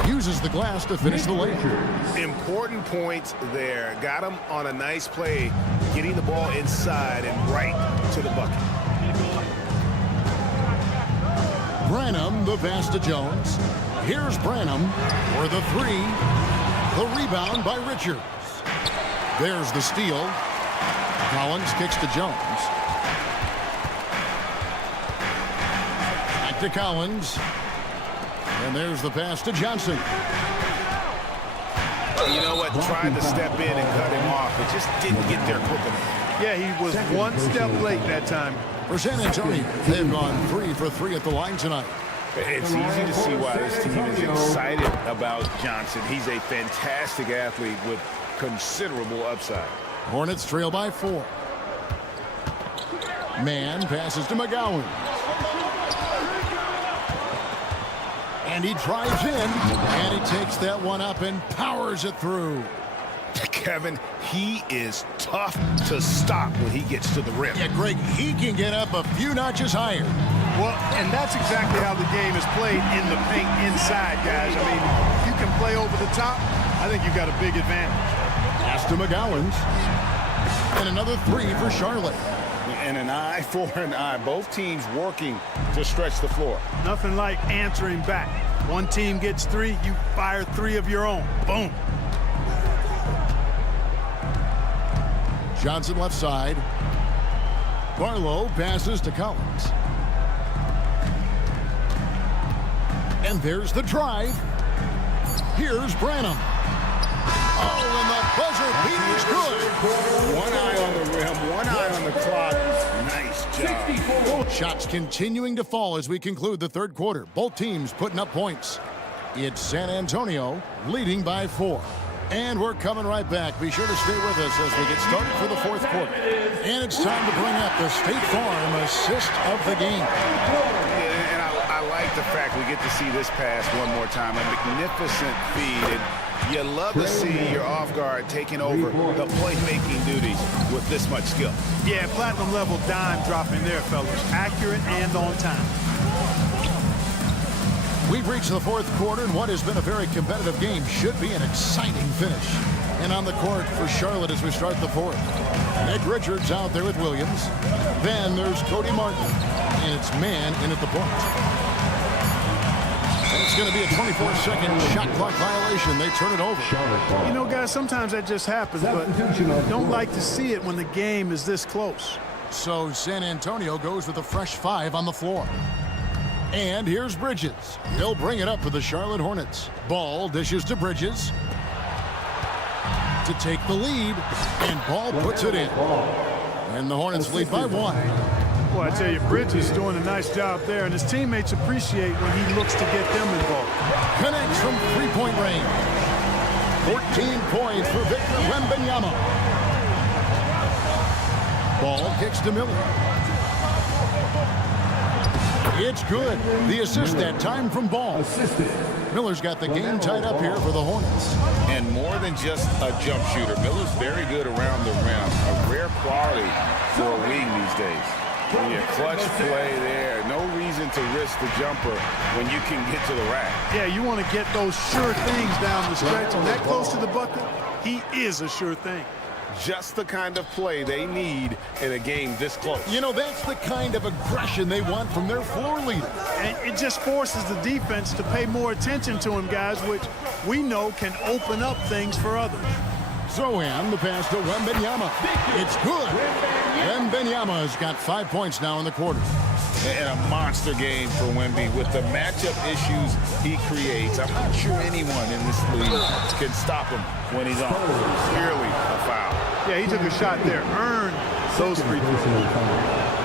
Uses the glass to finish the layup. Important points there. Got him on a nice play, getting the ball inside and right to the bucket. Branham, the pass to Jones. Here's Branham for the 3. The rebound by Richards. There's the steal. Collins kicks to Jones. Back to Collins. And there's the pass to Johnson. You know what? Tried to step in and cut him off, but just didn't get there quick enough. Yeah, he was one step late that time. For San Antonio, they've gone 3 for 3 at the line tonight. It's easy to see why this team is excited about Johnson. He's a fantastic athlete with considerable upside. Hornets trail by 4. Man passes to McGowan. And he drives in, and he takes that one up and powers it through. Kevin, he is tough to stop when he gets to the rim. Yeah, Greg, he can get up a few notches higher. Well, and that's exactly how the game is played in the paint inside, guys. I mean, if you can play over the top, I think you've got a big advantage. Pass to McGowan's. And another 3 for Charlotte. And an eye for an eye. Both teams working to stretch the floor. Nothing like answering back. One team gets 3, you fire 3 of your own. Boom. Johnson left side. Barlow passes to Collins. And there's the drive. Here's Branham. Oh, and the buzzer beat is good. One eye on the rim, one eye on the clock. Nice job. Shots continuing to fall as we conclude the third quarter. Both teams putting up points. It's San Antonio leading by 4. And we're coming right back. Be sure to stay with us as we get started for the fourth quarter. And it's time to bring up the State Farm assist of the game. And I like the fact we get to see this pass one more time. A magnificent feed. And you love to see your off guard taking over the playmaking duties with this much skill. Yeah, platinum level dime dropping there, fellas. Accurate and on time. We've reached the fourth quarter, and what has been a very competitive game should be an exciting finish. And on the court for Charlotte as we start the fourth. Nick Richards out there with Williams. Then there's Cody Martin, and it's man in at the point. And it's going to be a 24-second shot clock violation. They turn it over. You know, guys, sometimes that just happens, but don't like to see it when the game is this close. So San Antonio goes with a fresh 5 on the floor. And here's Bridges. He'll bring it up for the Charlotte Hornets. Ball dishes to Bridges to take the lead, and Ball puts it in. And the Hornets lead by 1. Well, I tell you, Bridges is doing a nice job there, and his teammates appreciate when he looks to get them involved. Connects from three-point range. 14 points for Victor Wembanyama. Ball kicks to Miller. It's good. The assist that time from Ball. Miller's got the game tied up here for the Hornets. And more than just a jump shooter, Miller's very good around the rim. A rare quality for a wing these days. Yeah, clutch play there. No reason to risk the jumper when you can get to the rack. Yeah, you want to get those sure things down the stretch. And that close to the bucket, he is a sure thing. Just the kind of play they need in a game this close. You know, that's the kind of aggression they want from their floor leader. And it just forces the defense to pay more attention to him, guys, which we know can open up things for others. Zohan, the pass to Wembanyama. It's good. Wembanyama's got 5 points now in the quarter. And a monster game for Wemby with the matchup issues he creates. I'm not sure anyone in this league can stop him when he's on. Clearly a foul. Yeah, he took a shot there. Earned those free throws.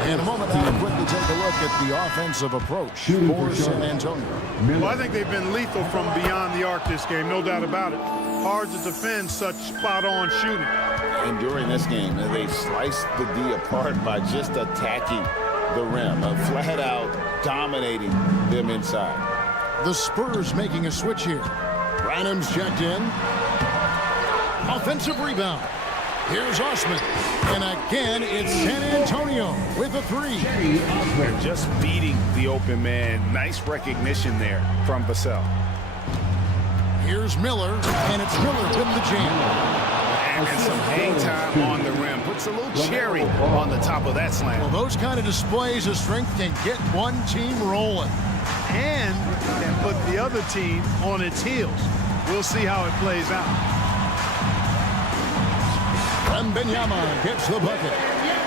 In a moment, I'll quickly take a look at the offensive approach for San Antonio. Well, I think they've been lethal from beyond the arc this game, no doubt about it. Hard to defend such spot-on shooting. And during this game, they've sliced the D apart by just attacking the rim, flat out dominating them inside. The Spurs making a switch here. Branham's checked in. Offensive rebound. Here's Osman. And again, it's San Antonio with a 3. They're just beating the open man. Nice recognition there from Vassell. Here's Miller, and it's Miller with the jam. And some hang time on the rim. Puts a little cherry on the top of that slam. Well, those kind of displays of strength can get one team rolling. And put the other team on its heels. We'll see how it plays out. Wembanyama gets the bucket.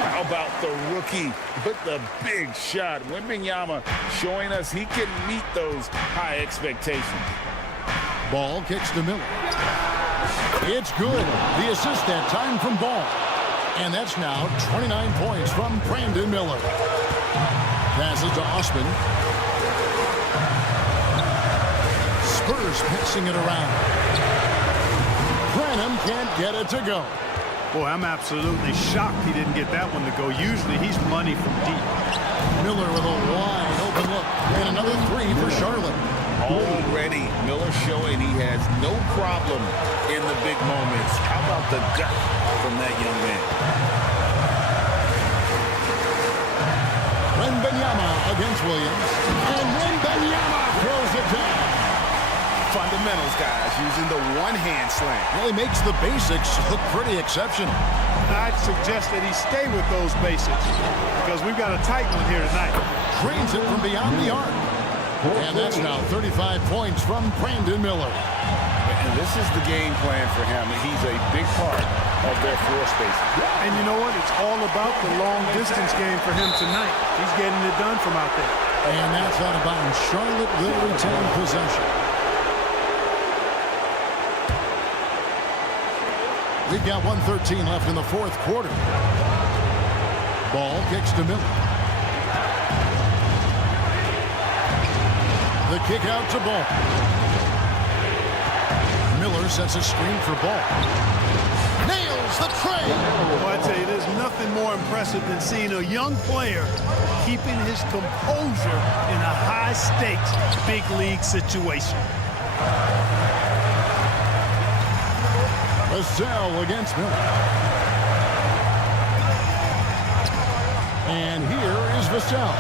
How about the rookie with the big shot? Wembanyama showing us he can meet those high expectations. Ball kicks to Miller. It's good. The assist that time from Ball. And that's now 29 points from Brandon Miller. Passes to Osman. Spurs mixing it around. Branham can't get it to go. Boy, I'm absolutely shocked he didn't get that one to go. Usually he's money from deep. Miller with a wide open look. And another 3 for Charlotte. Already, Miller showing he has no problem in the big moments. How about the gut from that young man? Wembanyama against Williams. And Wembanyama throws it down. Fundamentals, guys, using the one-hand slam. Really makes the basics look pretty exceptional. I'd suggest that he stay with those basics because we've got a tight one here tonight. Drains it from beyond the arc. And that's now 35 points from Brandon Miller. And this is the game plan for him. He's a big part of their floor space. And you know what? It's all about the long-distance game for him tonight. He's getting it done from out there. And that's out of bounds. Charlotte will retain possession. We've got 1:13 left in the fourth quarter. Ball kicks to Miller. The kick out to Ball. Miller sets a screen for Ball. Nails the tray. Well, I tell you, there's nothing more impressive than seeing a young player keeping his composure in a high-stakes, big-league situation. Vassell against Miller. And here is Vassell.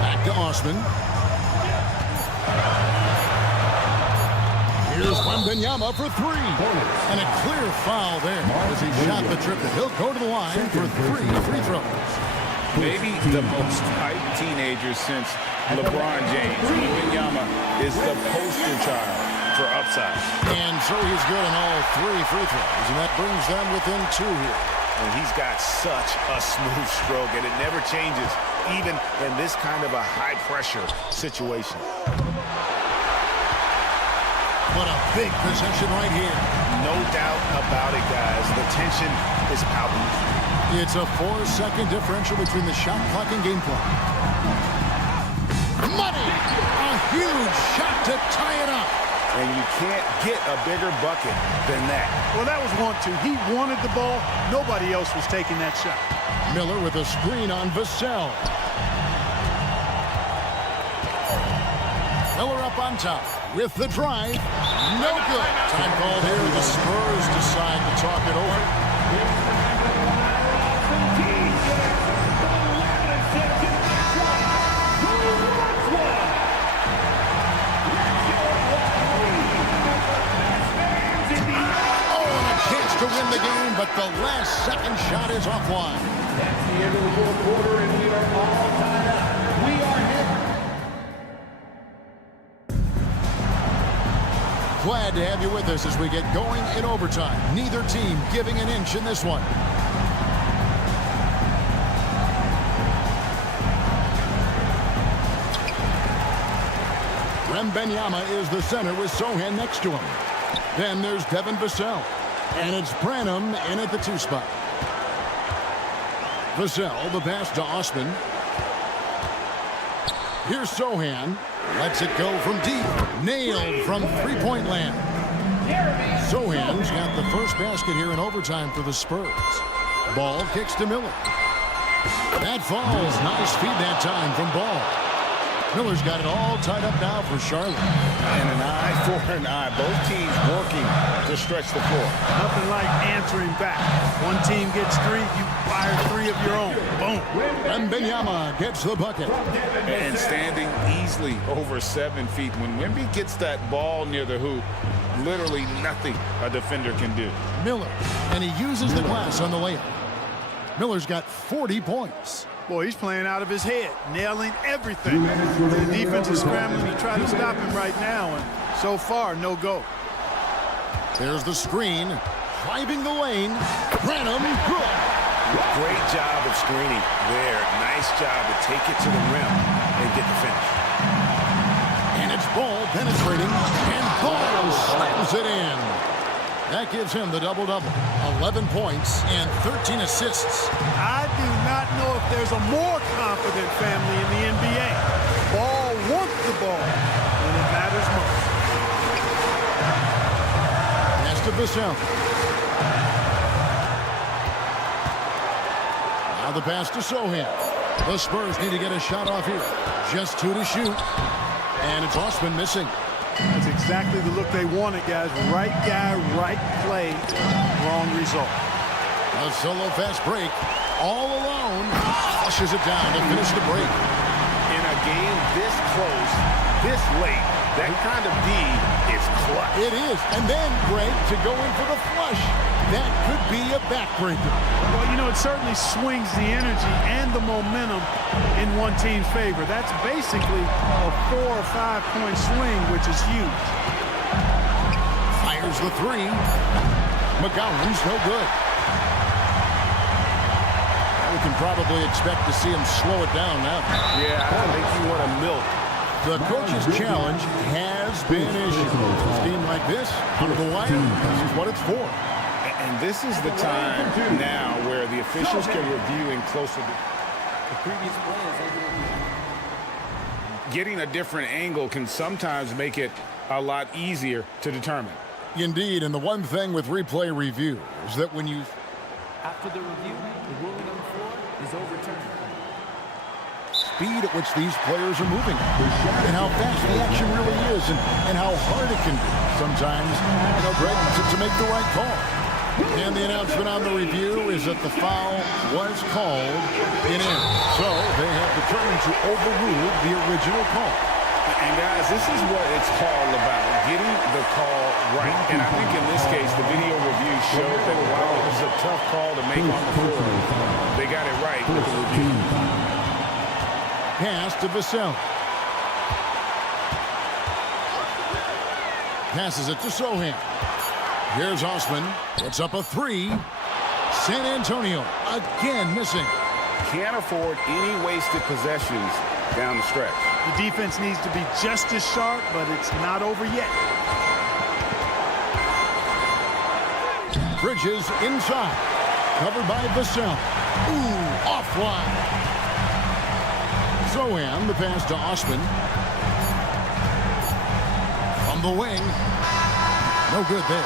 Back to Osman. Here's Wembanyama for three. And a clear foul there as he shot the triple. He'll go to the line for 3 free throws. Maybe the most hyped teenager since LeBron James. Wembanyama is the poster child for upside. And so he's good on all 3 free throws. And that brings them within 2 here. And he's got such a smooth stroke, and it never changes, even in this kind of a high-pressure situation. What a big possession right here. No doubt about it, guys. The tension is palpable. It's a 4-second differential between the shot clock and game clock. Money! A huge shot to tie it up. And you can't get a bigger bucket than that. Well, that was 1-2. He wanted the ball. Nobody else was taking that shot. Miller with a screen on Vassell. Miller up on top with the drive. No good. Time called here. The Spurs decide to talk it over. To win the game, but the last second shot is offline. That's the end of the fourth quarter, and we are all tied up. We are hit. Glad to have you with us as we get going in overtime. Neither team giving an inch in this one. Wembanyama is the center with Sohan next to him. Then there's Devin Vassell. And it's Branham in at the 2 spot. Vassell, the pass to Osman. Here's Sohan. Lets it go from deep. Nailed from 3-point land. Sohan's got the first basket here in overtime for the Spurs. Ball kicks to Miller. That falls. Nice feed that time from Ball. Miller's got it all tied up now for Charlotte. And an eye for an eye. Both teams working to stretch the floor. Nothing like answering back. One team gets 3, you fire 3 of your own. Boom. Wembanyama gets the bucket. And standing easily over 7 feet. When Wemby gets that ball near the hoop, literally nothing a defender can do. Miller, and he uses the glass on the layup. Miller's got 40 points. Boy, he's playing out of his head, nailing everything. The defense is scrambling to try to stop him right now, and so far, no go. There's the screen, driving the lane. Branham, good. Great job of screening there. Nice job to take it to the rim and get the finish. And it's Ball penetrating, and Ball slams it in. That gives him the double-double. 11 points and 13 assists. I do not know if there's a more confident family in the NBA. Ball wants the ball when it matters most. Pass to Vassell. Now the pass to Sohan. The Spurs need to get a shot off here. Just 2 to shoot. And it's Osman missing. That's exactly the look they wanted, guys. Right guy, right play, wrong result. A solo fast break. All alone. Flushes it down to finish the break. In a game this close, this late, that kind of D is clutch. It is. And then, Greg, to go in for the flush. That could be a backbreaker. Well, you know, it certainly swings the energy and the momentum in one team's favor. That's basically a 4 or 5 point swing, which is huge. Fires the 3. McGowan's no good. We can probably expect to see him slow it down now. Yeah, I think you want to milk. The coach's challenge has been issued. A team like this, out of the wire, this is what it's for. And this is the time now where the officials can review in closer. The previous play is over. Getting a different angle can sometimes make it a lot easier to determine. Indeed, and the one thing with replay review is that when you... After the review, the ruling on the floor is overturned. Speed at which these players are moving and how fast the action really is and how hard it can be sometimes, Greg, to make the right call. And the announcement on the review is that the foul was called in. So they have determined to overrule the original call. And guys, this is what it's all about, getting the call right. And I think in this case, the video review showed that while it was a tough call to make on the floor, they got it right with the review. Pass to Vassell. Passes it to Sohan. Here's Osman. Puts up a three. San Antonio again missing. Can't afford any wasted possessions down the stretch. The defense needs to be just as sharp, but it's not over yet. Bridges inside. Covered by Vassell. Ooh, offline. Sohan, the pass to Osman. From the wing. No good there.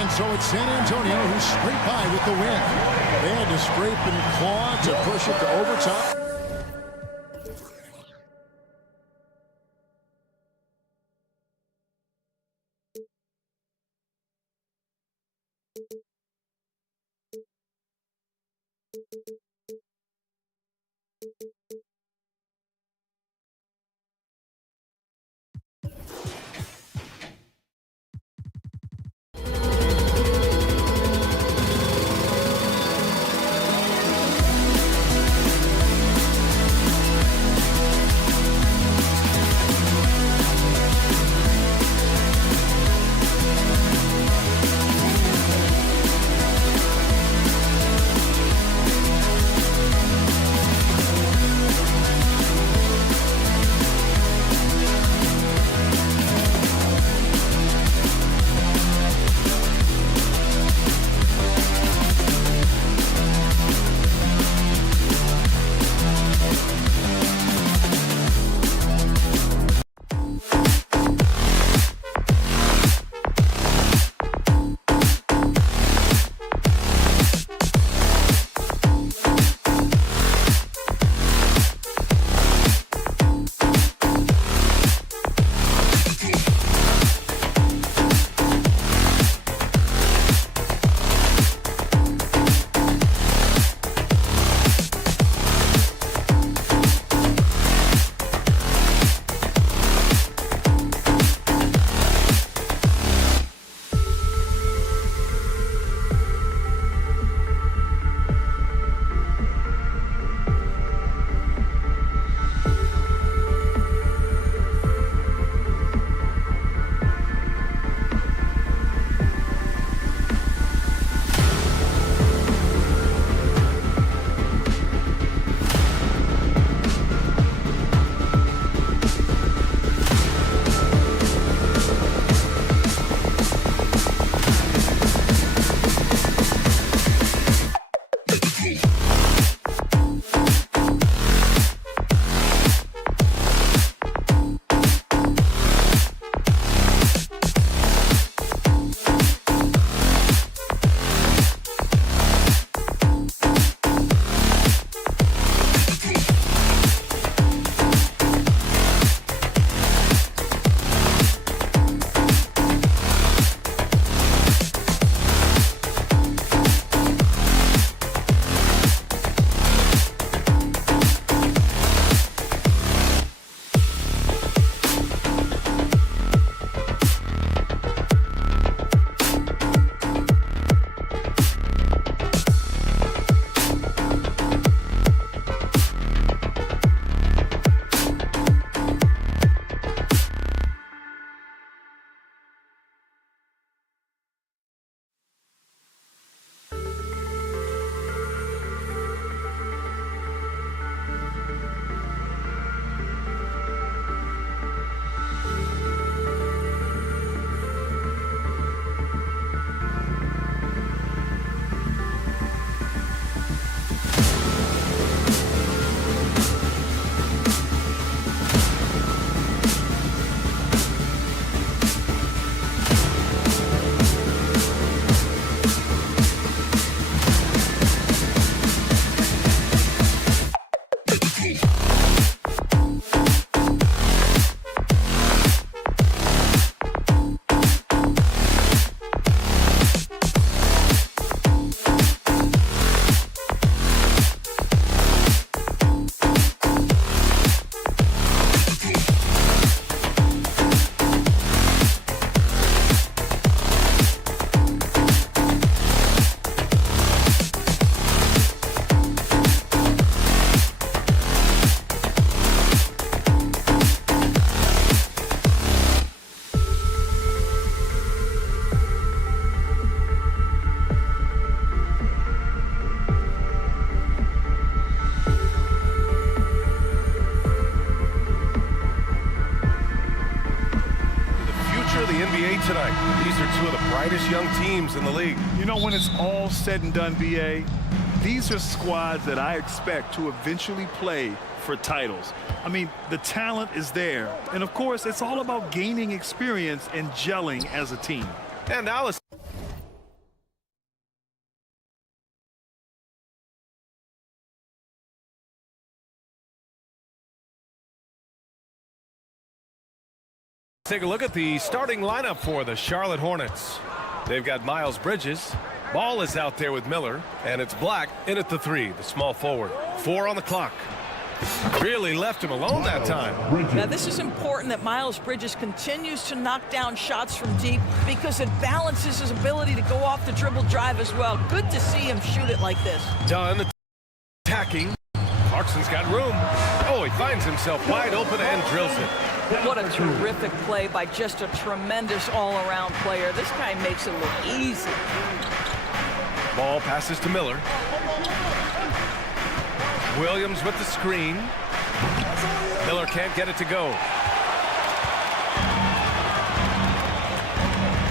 And so it's San Antonio who scraped by with the win. They had to scrape and claw to push it to overtime. NBA tonight. These are two of the brightest young teams in the league. You know, when it's all said and done, BA, these are squads that I expect to eventually play for titles. I mean, the talent is there. And, of course, it's all about gaining experience and gelling as a team. And now let's take a look at the starting lineup for the Charlotte Hornets. They've got Miles Bridges. Ball is out there with Miller, and it's Black in at the 3, the small forward. 4 on the clock. Really left him alone that time. Now, this is important that Miles Bridges continues to knock down shots from deep because it balances his ability to go off the dribble drive as well. Good to see him shoot it like this. Dunn attacking. Clarkson's got room. Oh, he finds himself wide open and drills it. What a terrific play by just a tremendous all-around player. This guy makes it look easy. Ball passes to Miller. Williams with the screen. Miller can't get it to go.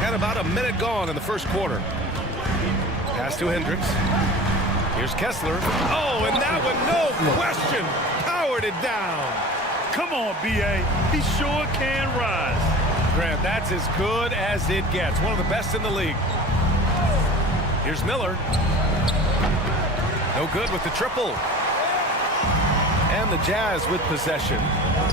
And about a minute gone in the first quarter. Pass to Hendricks. Here's Kessler. Oh, and that one, no question, powered it down. Come on, B.A. He sure can rise. Grant, that's as good as it gets. One of the best in the league. Here's Miller. No good with the triple. And the Jazz with possession.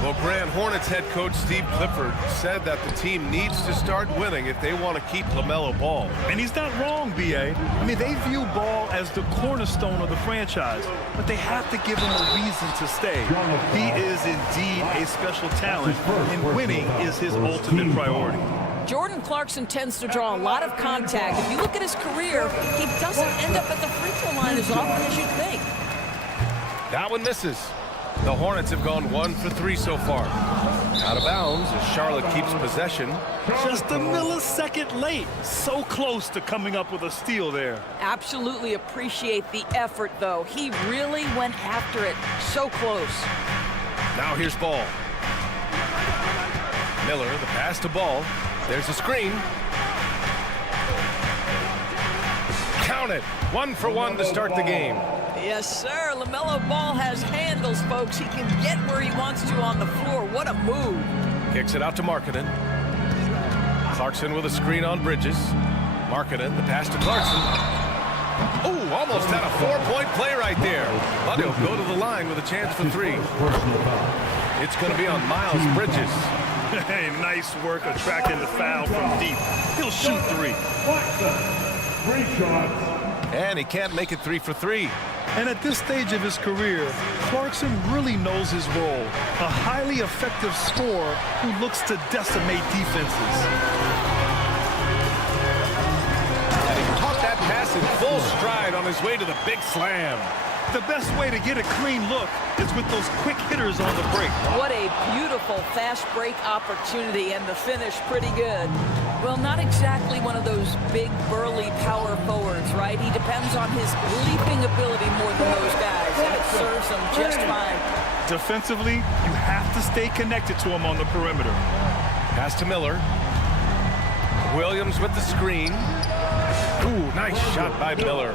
Well, Grant, Hornets head coach Steve Clifford said that the team needs to start winning if they want to keep LaMelo Ball. And he's not wrong, B.A. I mean, they view Ball as the cornerstone of the franchise, but they have to give him a reason to stay. He is indeed a special talent, and winning is his ultimate priority. Jordan Clarkson tends to draw a lot of contact. If you look at his career, he doesn't end up at the free throw line as often as you'd think. That one misses. The Hornets have gone 1 for 3 so far. Out of bounds as Charlotte keeps possession. Just a millisecond late. So close to coming up with a steal there. Absolutely appreciate the effort, though. He really went after it. So close. Now here's Ball. Miller, the pass to Ball. There's a screen. Count it. 1 for 1 to start the game. Yes, sir. LaMelo Ball has handles, folks. He can get where he wants to on the floor. What a move. Kicks it out to Markkanen. Clarkson with a screen on Bridges. Markkanen, the pass to Clarkson. Oh, almost had a 4-point play right there. But he'll go to the line with a chance for 3. It's going to be on Miles Bridges. Hey, nice work attracting the foul from deep. He'll shoot 3. And he can't make it 3 for 3. And at this stage of his career, Clarkson really knows his role. A highly effective scorer who looks to decimate defenses. And he caught that pass in full stride on his way to the big slam. The best way to get a clean look is with those quick hitters on the break. What a beautiful fast break opportunity, and the finish pretty good. Well, not exactly one of those big, burly power forwards, right? He depends on his leaping ability more than those guys, and it serves him just fine. Defensively, you have to stay connected to him on the perimeter. Pass to Miller. Williams with the screen. Ooh, nice shot by Miller.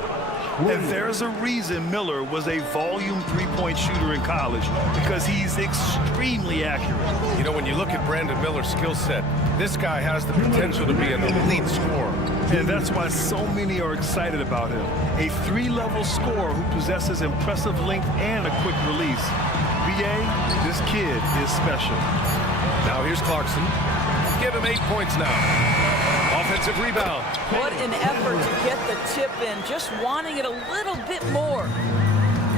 And there's a reason Miller was a volume three-point shooter in college, because he's extremely accurate. You know, when you look at Brandon Miller's skill set, this guy has the potential to be an elite scorer. And that's why so many are excited about him. A 3-level scorer who possesses impressive length and a quick release. B.A., this kid is special. Now here's Clarkson. Give him 8 points now. Offensive rebound. What an effort to get the tip in, just wanting it a little bit more.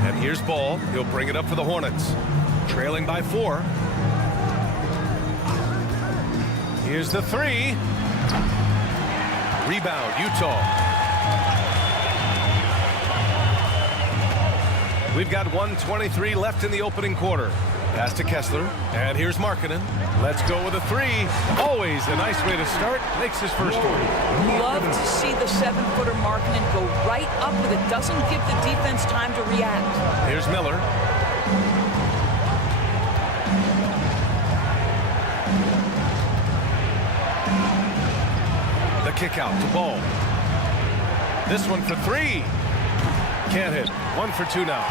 And here's Ball. He'll bring it up for the Hornets. Trailing by 4. Here's the 3. Rebound, Utah. We've got 1:23 left in the opening quarter. Pass to Kessler, and here's Markkanen. Let's go with a 3. Always a nice way to start. Makes his first one. Love to see the 7-footer Markkanen go right up with it. Doesn't give the defense time to react. Here's Miller. kick out to Ball. This one for three. Can't hit. 1 for 2 now.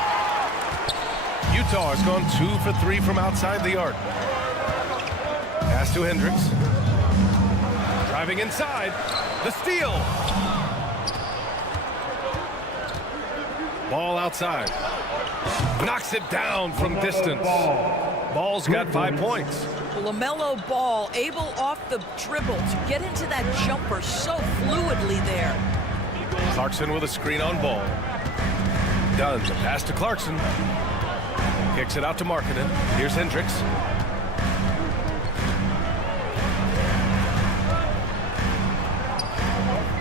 Utah has gone 2 for 3 from outside the arc. Pass to Hendricks. Driving inside. The steal. Ball outside. Knocks it down from distance. Ball's got 5 points. LaMelo Ball able off the dribble to get into that jumper so fluidly there. Clarkson with a screen on Ball. Dunn, the pass to Clarkson. Kicks it out to Markkanen. Here's Hendricks.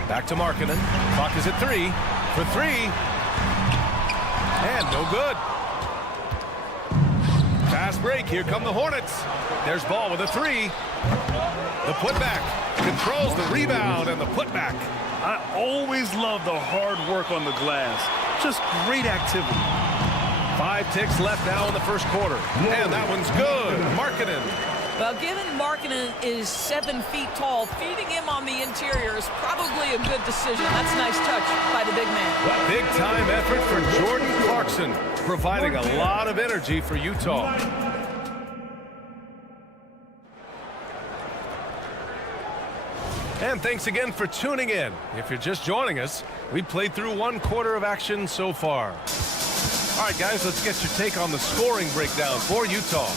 Back to Markkanen. Clock is at 3. For 3. And no good. Fast break. Here come the Hornets. There's Ball with a 3. The putback. Controls the rebound and the putback. I always love the hard work on the glass. Just great activity. 5 ticks left now in the first quarter. And that one's good. Markkanen. Well, given Markkanen is 7 feet tall, feeding him on the interior is probably a good decision. That's a nice touch by the big man. Big time effort for Jordan Clarkson, providing a lot of energy for Utah. And thanks again for tuning in. If you're just joining us, we played through 1 quarter of action so far. All right, guys, let's get your take on the scoring breakdown for Utah.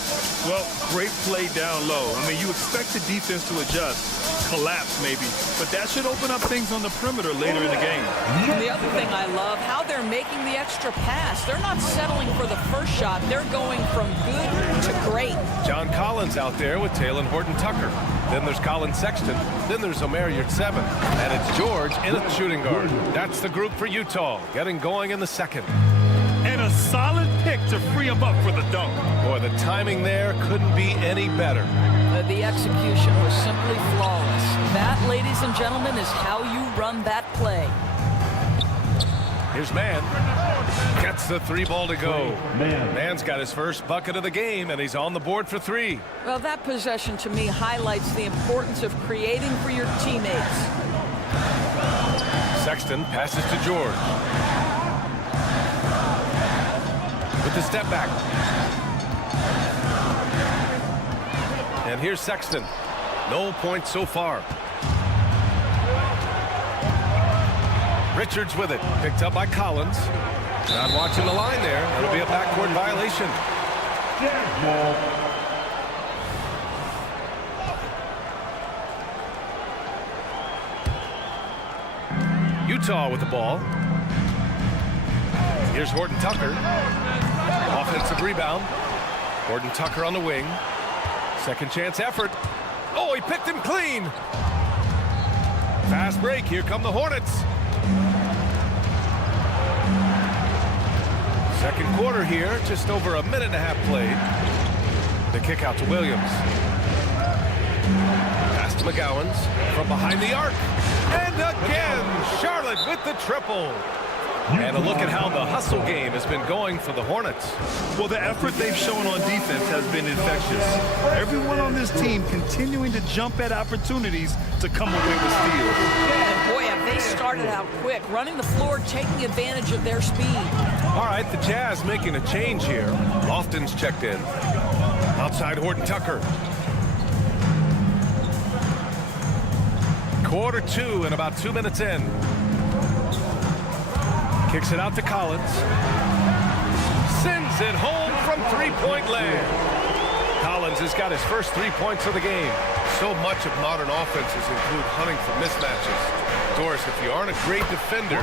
Well, great play down low. I mean, you expect the defense to adjust, collapse maybe, but that should open up things on the perimeter later in the game. And the other thing I love, how they're making the extra pass. They're not settling for the first shot. They're going from good to great. John Collins out there with Talen Horton-Tucker. Then there's Colin Sexton. Then there's Omer Yurtseven. And it's George in at shooting guard. That's the group for Utah, getting going in the second. And a solid pick to free him up for the dunk. Boy, the timing there couldn't be any better. The execution was simply flawless. That, ladies and gentlemen, is how you run that play. Here's Mann. Gets the 3 ball to go. Mann's got his first bucket of the game, and he's on the board for 3. Well, that possession to me highlights the importance of creating for your teammates. Sexton passes to George. With the step back. And here's Sexton. No points so far. Richards with it. Picked up by Collins. Not watching the line there. That'll be a backcourt violation. Utah with the ball. Here's Horton-Tucker. Offensive rebound. Horton-Tucker on the wing. Second chance effort. Oh, he picked him clean. Fast break. Here come the Hornets. Second quarter here. Just over a minute and a half played. The kick out to Williams. Pass to McGowens from behind the arc. And again, Charlotte with the triple. And a look at how the hustle game has been going for the Hornets. Well, the effort they've shown on defense has been infectious. Everyone on this team continuing to jump at opportunities to come away with steals. And boy, have they started out quick, running the floor, taking advantage of their speed. All right, the Jazz making a change here. Lofton's checked in. Outside Horton-Tucker. Quarter 2 and about 2 minutes in. Kicks it out to Collins. Sends it home from 3-point land. Collins has got his first 3 points of the game. So much of modern offenses include hunting for mismatches. Doris, if you aren't a great defender,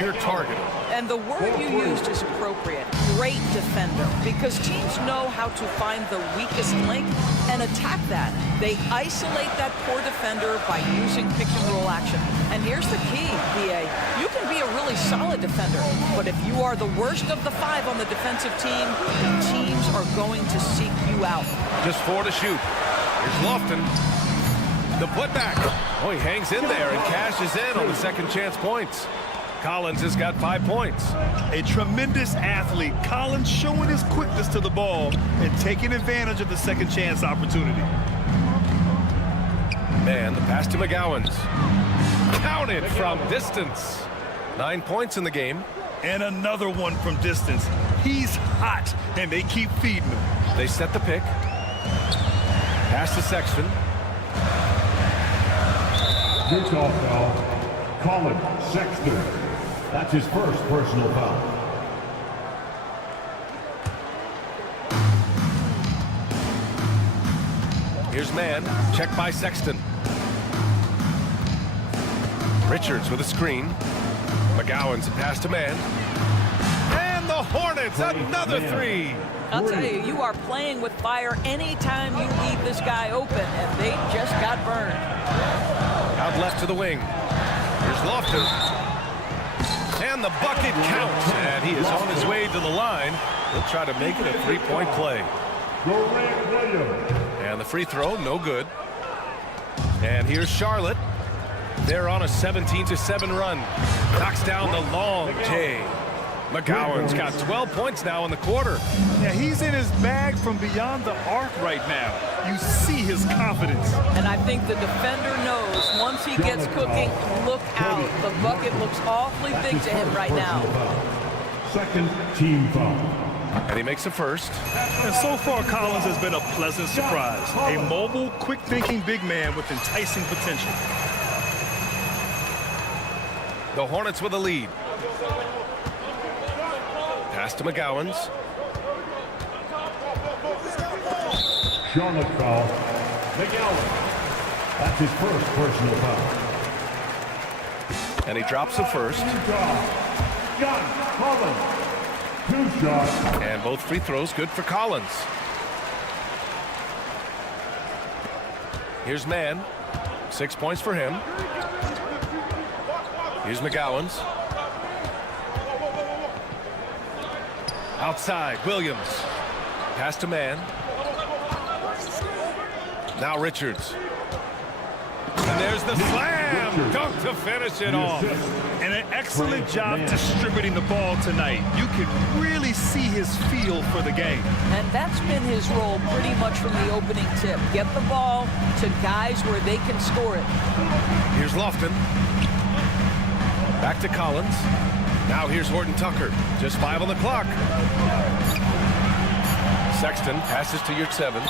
you're targeted. And the word you used is appropriate. Great defender. Because teams know how to find the weakest link and attack that. They isolate that poor defender by using pick-and-roll action. And here's the key, BA. You can be a really solid defender, but if you are the worst of the 5 on the defensive team, teams are going to seek you out. Just 4 to shoot. Here's Lofton. The putback. Oh, he hangs in there and cashes in on the second chance points. Collins has got 5 points. A tremendous athlete. Collins showing his quickness to the ball and taking advantage of the second chance opportunity. Man, the pass to McGowens. Counted from distance. 9 points in the game. And another one from distance. He's hot, and they keep feeding him. They set the pick. Pass to Sexton. Utah foul. Colin Sexton. That's his first personal foul. Here's man. Check by Sexton. Richards with a screen. McGowan's a pass to man. And the Hornets, another three. I'll tell you, you are playing with fire anytime you leave this guy open, and they just got burned. Out left to the wing. Here's Lofton. And the bucket counts. And he is on his way to the line. He'll try to make it a three-point play. And the free throw, no good. And here's Charlotte. They're on a 17-7 run. Knocks down the long J. McGowan's got 12 points now in the quarter. Yeah, he's in his bag from beyond the arc right now. You see his confidence. And I think the defender knows once he gets cooking, look out. The bucket looks awfully big to him right now. Second team foul. And he makes a first. And so far, Collins has been a pleasant surprise. A mobile, quick-thinking big man with enticing potential. The Hornets with a lead. Pass to McGowan's. Charlotte foul. McGowan. That's his first personal foul. And he drops the first. John Collins. 2 shots. And both free throws good for Collins. Here's man. 6 points for him. Here's McGowan's. Outside, Williams. Pass to man. Now Richards. And there's the slam dunk to finish it off. And an excellent job distributing the ball tonight. You can really see his feel for the game. And that's been his role pretty much from the opening tip. Get the ball to guys where they can score it. Here's Lofton. Back to Collins. Now here's Horton Tucker. Just 5 on the clock. Sexton passes to Yurtseven.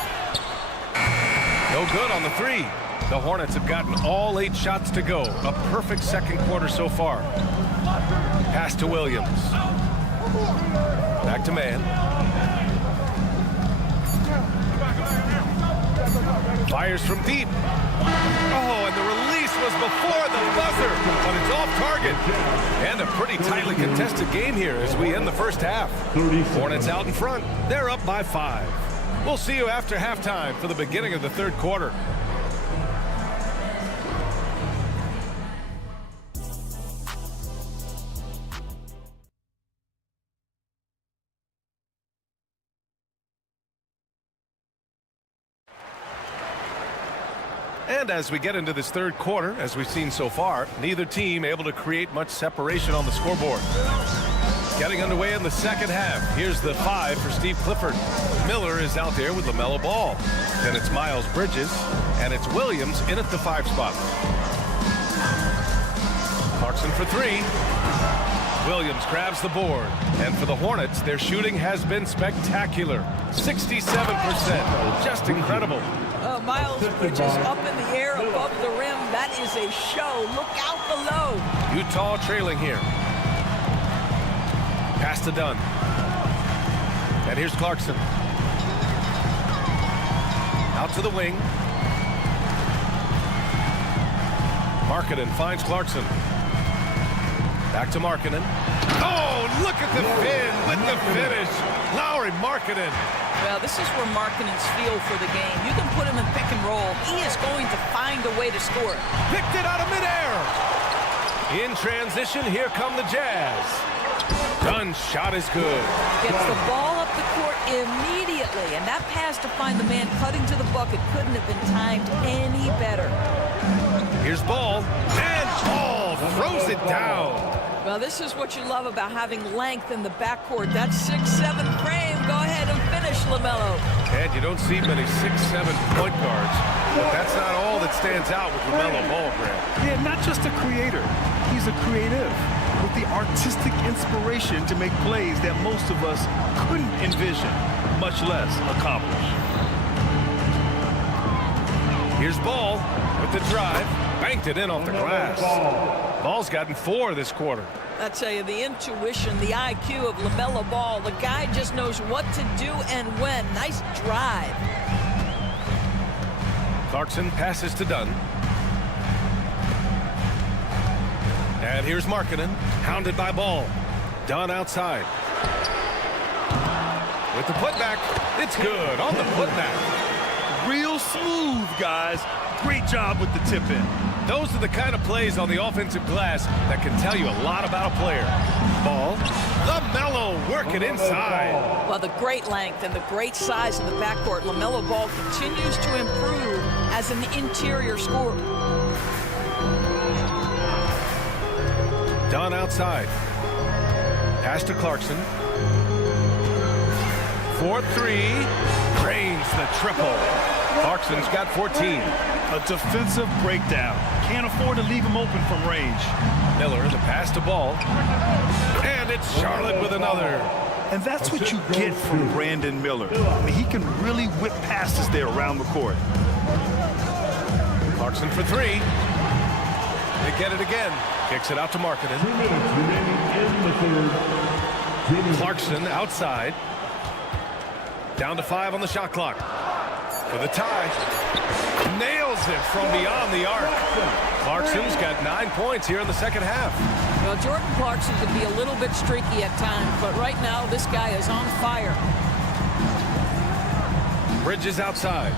No good on the three. The Hornets have gotten all 8 shots to go. A perfect second quarter so far. Pass to Williams. Back to man. Fires from deep. Oh, and the release was before the buzzer, but it's off target. And a pretty tightly contested game here as we end the first half. Hornets out in front. They're up by 5. We'll see you after halftime for the beginning of the third quarter. And as we get into this third quarter, as we've seen so far, neither team able to create much separation on the scoreboard. Getting underway in the second half. Here's the 5 for Steve Clifford. Miller is out there with LaMelo Ball. Then it's Miles Bridges, and it's Williams in at the 5 spot. Clarkson for 3. Williams grabs the board. And for the Hornets, their shooting has been spectacular. 67%. Just incredible. Miles Bridges up in the air above the rim. That is a show. Look out below. Utah trailing here. Pass to Dunn. And here's Clarkson. Out to the wing. Markkanen finds Clarkson. Back to Markkanen. Oh, look at the pin with the finish. Lauri Markkanen. Well, this is where Markkanen's feel for the game. You can put him in pick and roll. He is going to find a way to score. Picked it out of midair. In transition, here come the Jazz. Dunn's shot is good. Gets the ball up the court immediately, and that pass to find the man cutting to the bucket couldn't have been timed any better. Here's Ball, and Ball throws it down. Well, this is what you love about having length in the backcourt. That 6'7" frame. Go ahead and finish, LaMelo. And you don't see many 6'7" point guards, but that's not all that stands out with LaMelo Ball, Grant. Yeah, not just a creator. He's a creative with the artistic inspiration to make plays that most of us couldn't envision, much less accomplish. Here's Ball with the drive. Banked it in off the glass. Ball's gotten 4 this quarter. I tell you, the intuition, the IQ of LaMelo Ball, the guy just knows what to do and when. Nice drive. Clarkson passes to Dunn. And here's Markkanen, hounded by Ball. Dunn outside. With the putback, it's good on the putback. Real smooth, guys. Great job with the tip-in. Those are the kind of plays on the offensive glass that can tell you a lot about a player. Ball, LaMelo working inside. Well, the great length and the great size of the backcourt, LaMelo Ball continues to improve as an interior scorer. Dunn outside. Pass to Clarkson. 4-3. Drains the triple. Clarkson's got 14. A defensive breakdown. Can't afford to leave him open from range. Miller, the pass to Ball. And it's Charlotte with another. And that's what you get from Brandon Miller. I mean, he can really whip passes there around the court. Clarkson for 3. They get it again. Kicks it out to Markkanen. Clarkson outside. Down to 5 on the shot clock. For the tie. Nails it from beyond the arc. Clarkson's got 9 points here in the second half. Well, Jordan Clarkson can be a little bit streaky at times, but right now this guy is on fire. Bridges outside.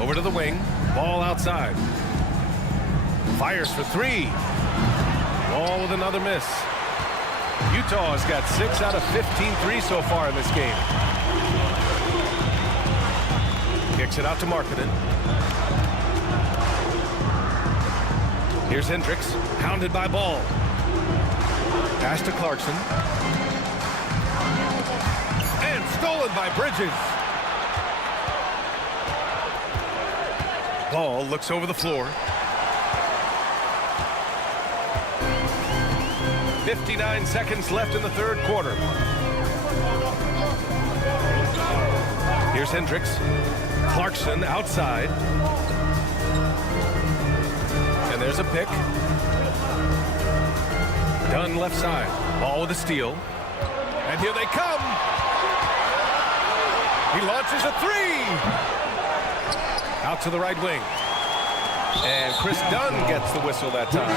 Over to the wing. Ball outside. Fires for 3. Ball with another miss. Utah has got 6 out of 15 threes so far in this game. Kicks it out to Markkanen. Here's Hendricks, hounded by Ball. Pass to Clarkson. And stolen by Bridges. Ball looks over the floor. 59 seconds left in the third quarter. Here's Hendricks. Clarkson outside. And there's a pick. Dunn left side. Ball with a steal. And here they come. He launches a 3. Out to the right wing. And Chris Dunn gets the whistle that time.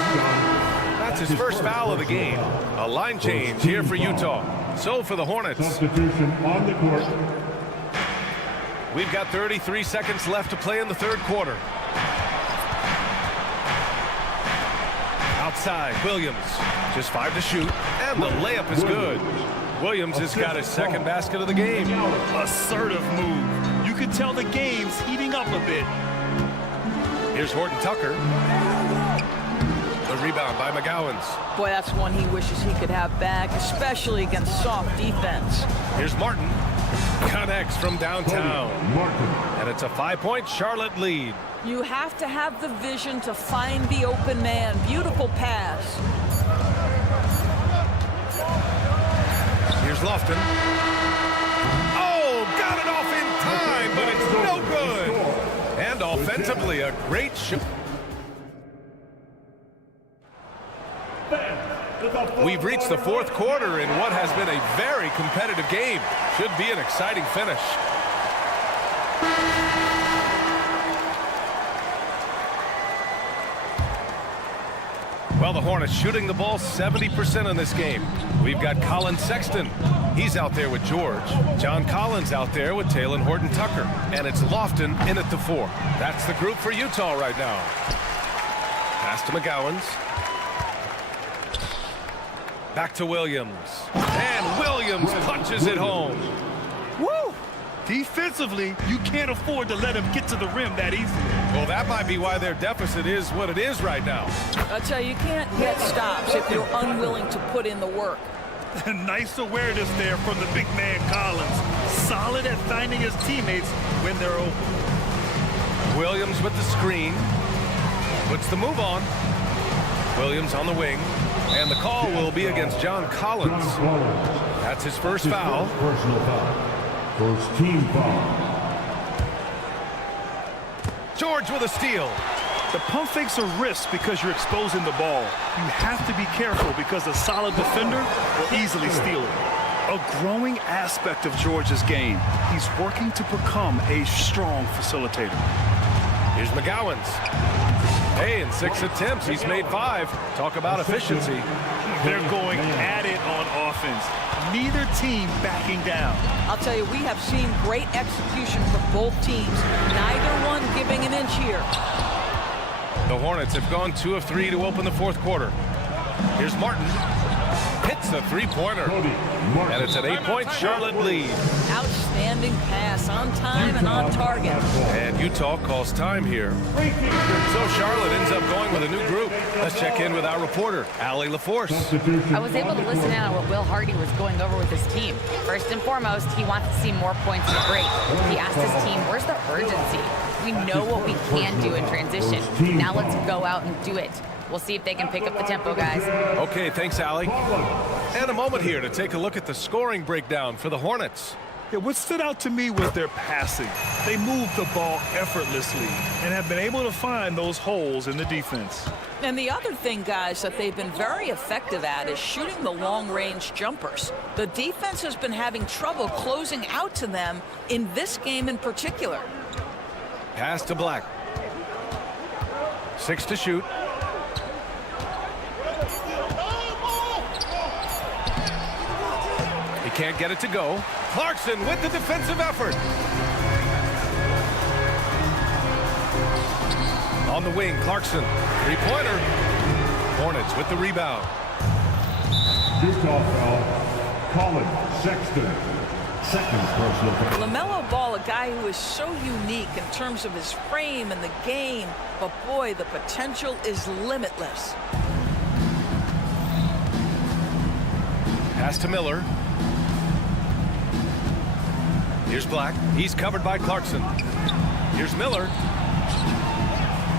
That's his first foul of the game. A line change here for Utah. So for the Hornets. Substitution on the court. We've got 33 seconds left to play in the third quarter. Outside, Williams. Just 5 to shoot. And the layup is good. Williams has got his second basket of the game. Assertive move. You can tell the game's heating up a bit. Here's Horton Tucker. The rebound by McGowans. Boy, that's one he wishes he could have back, especially against soft defense. Here's Martin. Connects from downtown. And it's a 5-point Charlotte lead. You have to have the vision to find the open man. Beautiful pass. Here's Lofton. Oh, got it off in time, but it's no good. And offensively, a great shot. We've reached the fourth quarter in what has been a very competitive game. Should be an exciting finish. Well, the Hornets shooting the ball 70% in this game. We've got Colin Sexton. He's out there with George. John Collins out there with Talen Horton-Tucker. And it's Lofton in at the 4. That's the group for Utah right now. Pass to McGowans. Back to Williams. And Williams punches it home. Woo! Defensively, you can't afford to let him get to the rim that easily. Well, that might be why their deficit is what it is right now. I tell you, you can't get stops if you're unwilling to put in the work. Nice awareness there from the big man Collins. Solid at finding his teammates when they're open. Williams with the screen. Puts the move on. Williams on the wing. And the call will be against John Collins. That's his first foul. Personal foul. First team foul. George with a steal. The pump fake's a risk because you're exposing the ball. You have to be careful because a solid defender will easily steal it. A growing aspect of George's game. He's working to become a strong facilitator. Here's McGowan's. Hey, in 6 attempts, he's made 5. Talk about efficiency. They're going at it on offense. Neither team backing down. I'll tell you, we have seen great execution from both teams. Neither one giving an inch here. The Hornets have gone 2 of 3 to open the fourth quarter. Here's Martin. Hits a three-pointer. And it's an 8-point Charlotte lead. Outstanding pass, on time and on target. And Utah calls time here. So Charlotte ends up going with a new group. Let's check in with our reporter, Allie LaForce. I was able to listen in on what Will Hardy was going over with his team. First and foremost, he wants to see more points in the break. He asked his team, where's the urgency? We know what we can do in transition. Now let's go out and do it. We'll see if they can pick up the tempo, guys. Okay, thanks, Allie. And a moment here to take a look at the scoring breakdown for the Hornets. Yeah, what stood out to me was their passing. They moved the ball effortlessly and have been able to find those holes in the defense. And the other thing, guys, that they've been very effective at is shooting the long-range jumpers. The defense has been having trouble closing out to them in this game in particular. Pass to Black. 6 to shoot. He can't get it to go. Clarkson with the defensive effort. On the wing, Clarkson. Three-pointer. Hornets with the rebound. Utah foul. Colin Sexton. Second personal foul. LaMelo Ball, a guy who is so unique in terms of his frame and the game, but boy, the potential is limitless. Pass to Miller. Here's Black. He's covered by Clarkson. Here's Miller.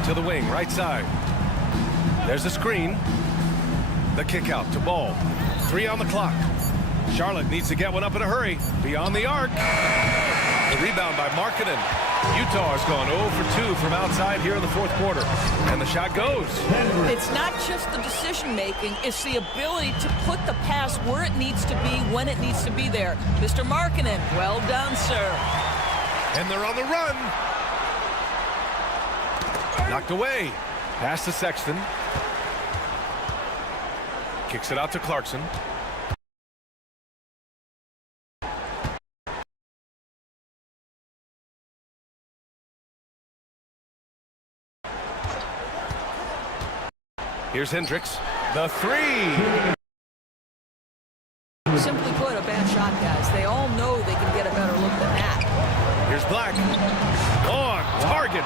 To the wing, right side. There's a screen. The kick out to Ball. 3 on the clock. Charlotte needs to get one up in a hurry. Beyond the arc. The rebound by Markkanen. Utah has gone 0 for 2 from outside here in the fourth quarter. And the shot goes. It's not just the decision-making, it's the ability to put the pass where it needs to be, when it needs to be there. Mr. Markkanen, well done, sir. And they're on the run. Knocked away. Pass to Sexton. Kicks it out to Clarkson. Here's Hendricks. The 3. Simply put, a bad shot, guys. They all know they can get a better look than that. Here's Black. On target.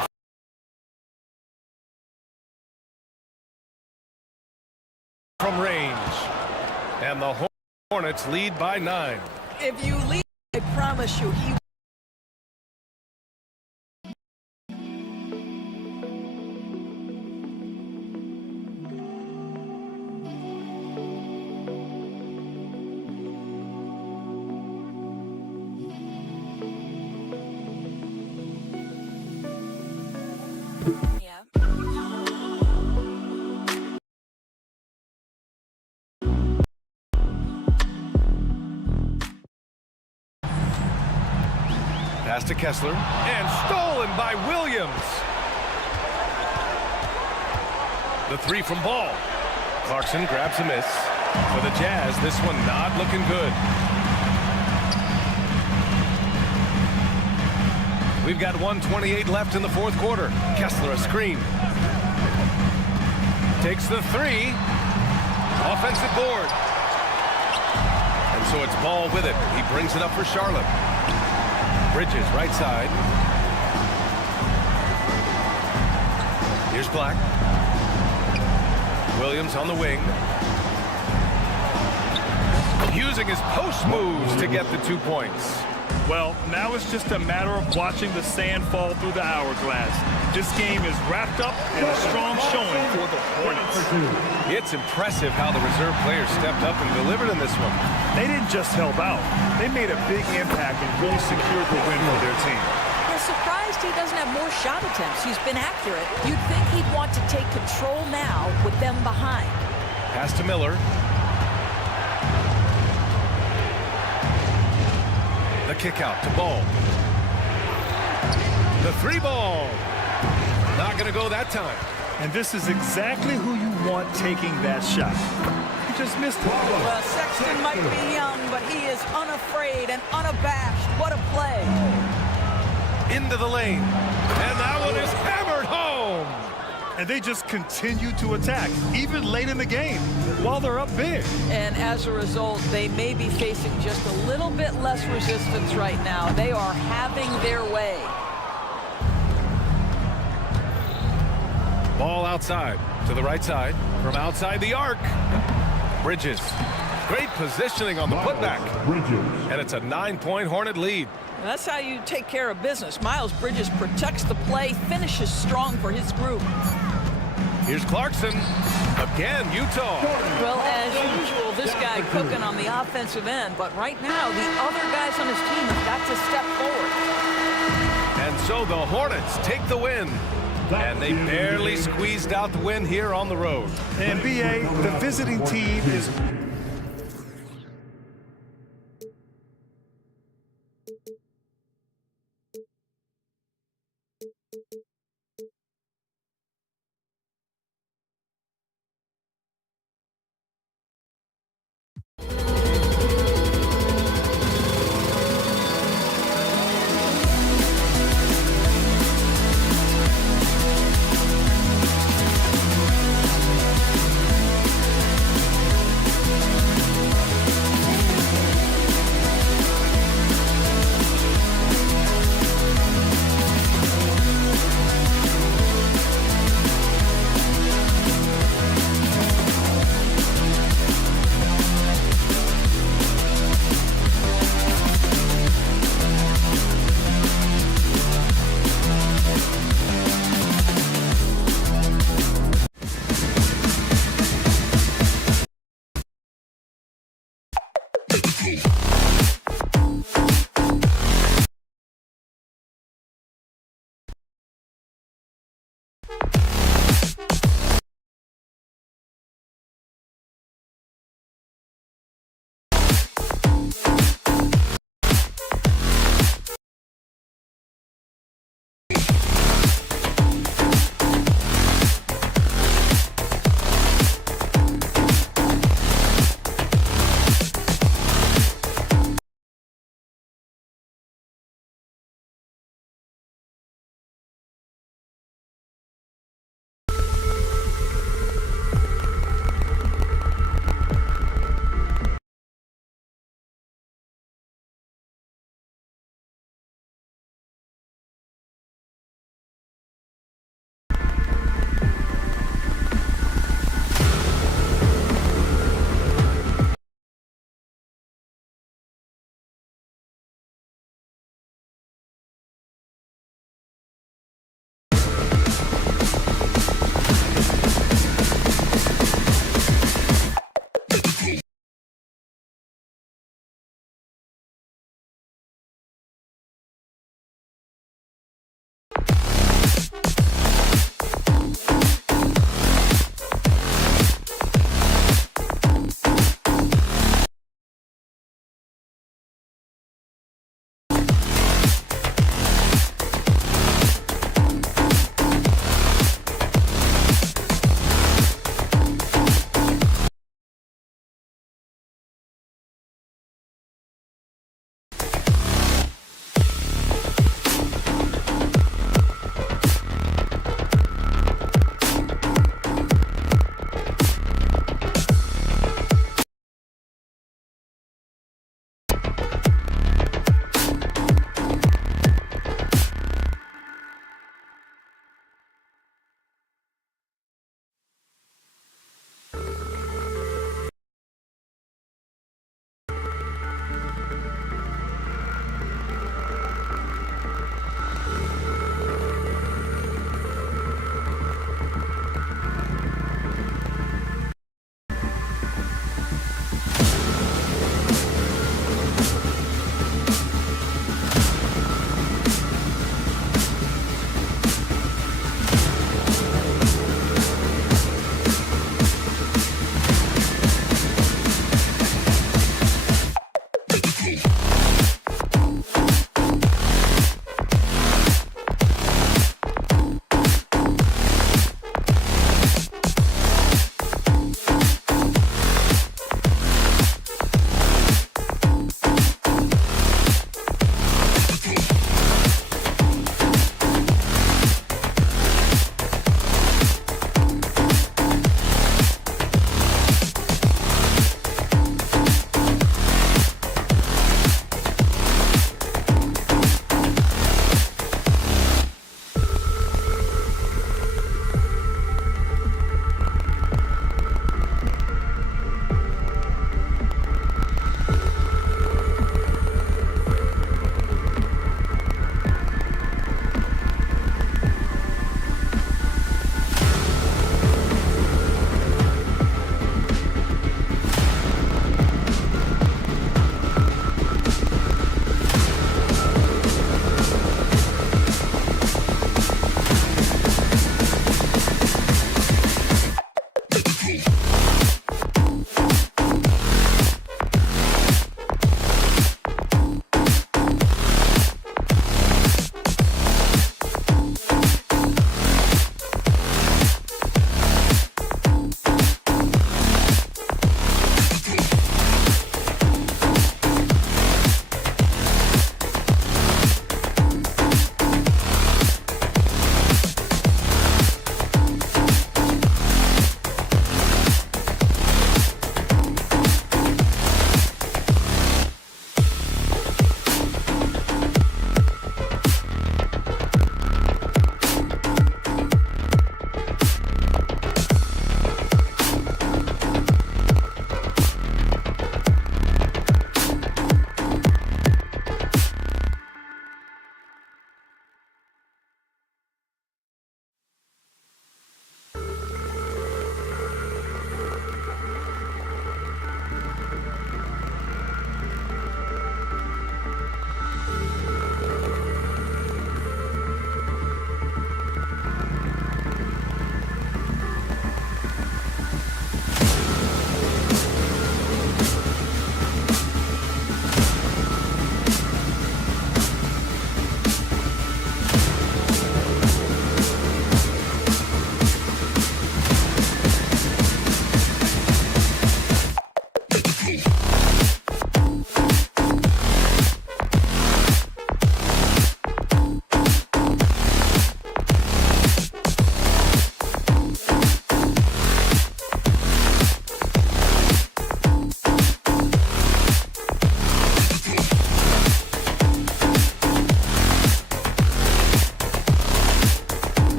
From range. And the Hornets lead by 9. If you lead, I promise you, he Pass to Kessler. And stolen by Williams. The 3 from Ball. Clarkson grabs a miss. For the Jazz, this one not looking good. We've got 1:28 left in the fourth quarter. Kessler a screen. Takes the 3. Offensive board. And so it's Ball with it. He brings it up for Charlotte. Bridges, right side. Here's Black. Williams on the wing. Using his post moves to get the 2 points. Well, now it's just a matter of watching the sand fall through the hourglass. This game is wrapped up in a strong showing for the Hornets. It's impressive how the reserve players stepped up and delivered in this one. They didn't just help out. They made a big impact and really secured the win for their team. You're surprised he doesn't have more shot attempts. He's been accurate. You'd think he'd want to take control now with them behind. Pass to Miller. The kick out to Ball. The three ball. Not going to go that time. And this is exactly who you want taking that shot. He just missed it. Well, Sexton might be young, but he is unafraid and unabashed. What a play. Into the lane. And that one is hammered home. And they just continue to attack, even late in the game, while they're up big. And as a result, they may be facing just a little bit less resistance right now. They are having their way. Ball outside to the right side from outside the arc. Bridges. Great positioning on the putback. And it's a 9-point Hornet lead. And that's how you take care of business. Miles Bridges protects the play, finishes strong for his group. Here's Clarkson. Again, Utah. Well, as usual, this guy cooking on the offensive end. But right now, the other guys on his team have got to step forward. And so the Hornets take the win. And they barely squeezed out the win here on the road. And BA, the visiting team is...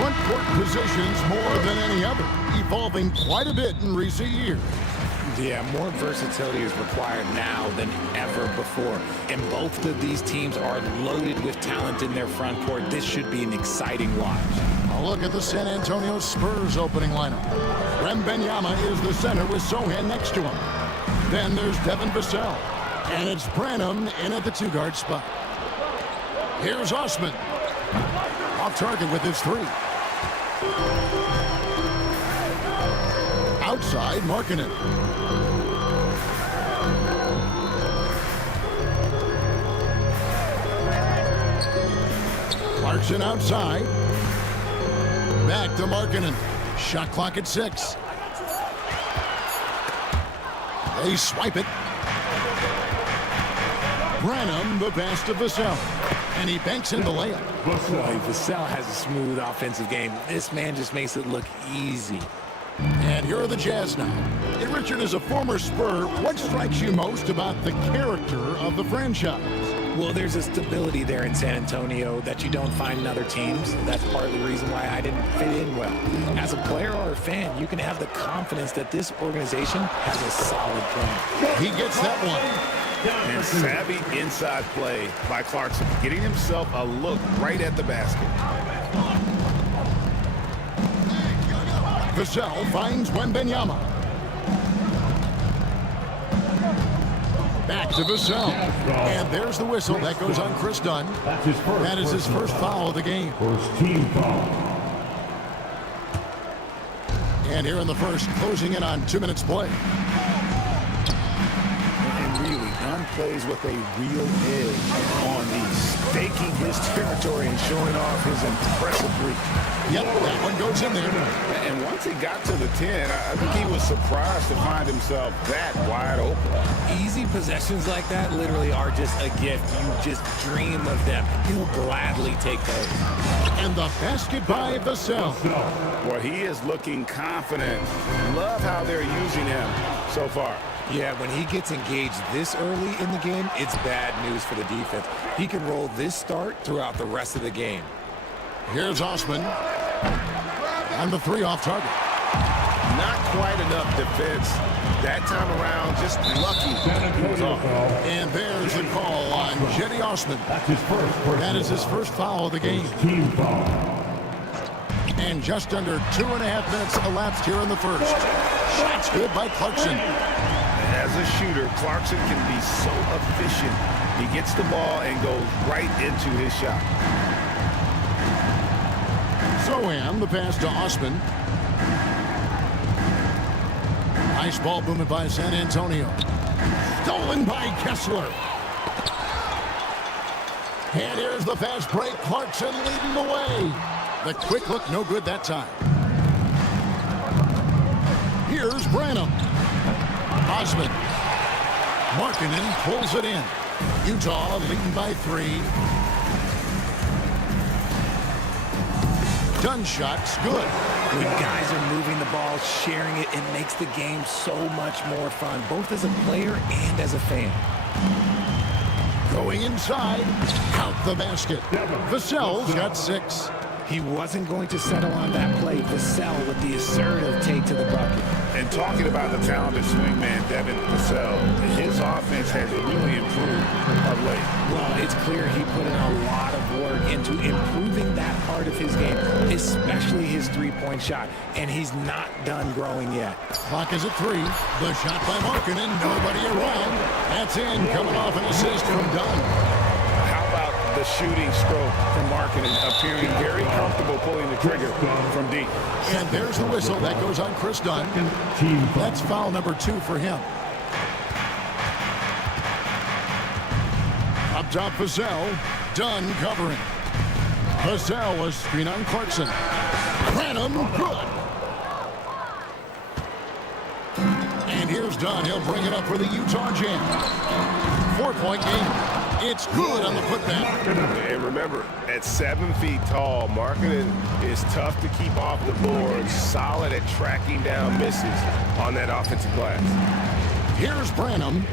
front court positions more than any other, evolving quite a bit in recent years. Yeah, more versatility is required now than ever before. And both of these teams are loaded with talent in their front court. This should be an exciting watch. A look at the San Antonio Spurs opening lineup. Wembanyama is the center with Sohan next to him. Then there's Devin Vassell. And it's Branham in at the 2-guard spot. Here's Osman. Off target with his 3. Outside, Markkanen. Clarkson outside. Back to Markkanen. Shot clock at 6. They swipe it. Branham, the pass to Vassell. And he banks in the layup. Vassell has a smooth offensive game. This man just makes it look easy. And here are the Jazz now. Hey, Richard, as a former Spur, what strikes you most about the character of the franchise? Well, there's a stability there in San Antonio that you don't find in other teams. That's part of the reason why I didn't fit in well. As a player or a fan, you can have the confidence that this organization has a solid plan. He gets that one. And savvy inside play by Clarkson, getting himself a look right at the basket. Vassell finds Wembanyama. Back to Vassell. And there's the whistle. That goes on Chris Dunn. That is his first foul of the game. First team foul. And here in the first, closing in on 2 minutes play. Plays with a real edge on these, staking his territory and showing off his impressive reach. Yep, that one goes in there. And once he got to the 10, I think he was surprised to find himself that wide open. Easy possessions like that literally are just a gift. You just dream of them. He'll gladly take those. And the basket by Vassell. Boy, he is looking confident. Love how they're using him so far. Yeah, when he gets engaged this early in the game, it's bad news for the defense. He can roll this start throughout the rest of the game. Here's Osman. And the 3 off target. Not quite enough defense. That time around, just lucky. And there's the call on Jetty Osman. That is his first foul of the game. Team foul. And just under 2.5 minutes elapsed here in the first. Shots good by Clarkson. As a shooter, Clarkson can be so efficient. He gets the ball and goes right into his shot. Sohan, the pass to Osman. Nice ball movement by San Antonio. Stolen by Kessler. And here's the fast break. Clarkson leading the way. The quick look, no good that time. Here's Branham. Osman. Markkanen pulls it in. Utah leading by 3. Dunn shot's good. When guys are moving the ball, sharing it, it makes the game so much more fun, both as a player and as a fan. Going inside. Count the basket. Vassell's got 6. He wasn't going to settle on that play. Vassell with the assertive take to the bucket. And talking about the talented swingman, Devin Vassell, his offense has really improved of late. Well, it's clear he put in a lot of work into improving that part of his game, especially his 3-point shot. And he's not done growing yet. Clock is at 3. The shot by Markkanen, nobody around. That's in, coming off an assist from Dunn. The shooting stroke from Markkanen, appearing very comfortable pulling the trigger from deep. And there's the whistle. That goes on Chris Dunn. That's foul number 2 for him. Up top, Vassell. Dunn covering. Vassell was screen on Clarkson. Branham, good. And here's Dunn. He'll bring it up for the Utah Jazz. 4-point game. It's good on the putback. And remember, at 7 feet tall, Markkanen is tough to keep off the board. Solid at tracking down misses on that offensive glass. Here's Branham.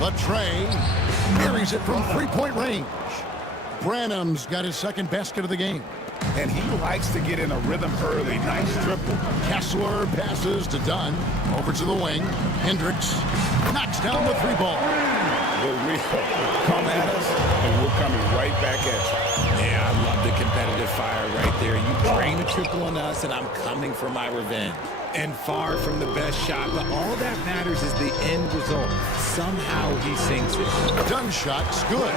The tray. Buries it from 3-point range. Branham's got his second basket of the game. and he likes to get in a rhythm early. Nice triple. Kessler passes to Dunn. Over to the wing. Hendricks knocks down the 3-ball. The real come at us, and we're coming right back at you. Yeah, I love the competitive fire right there. You drain a triple on us, and I'm coming for my revenge. And far from the best shot, but all that matters is the end result. Somehow he sinks it. Dunn's shot's good.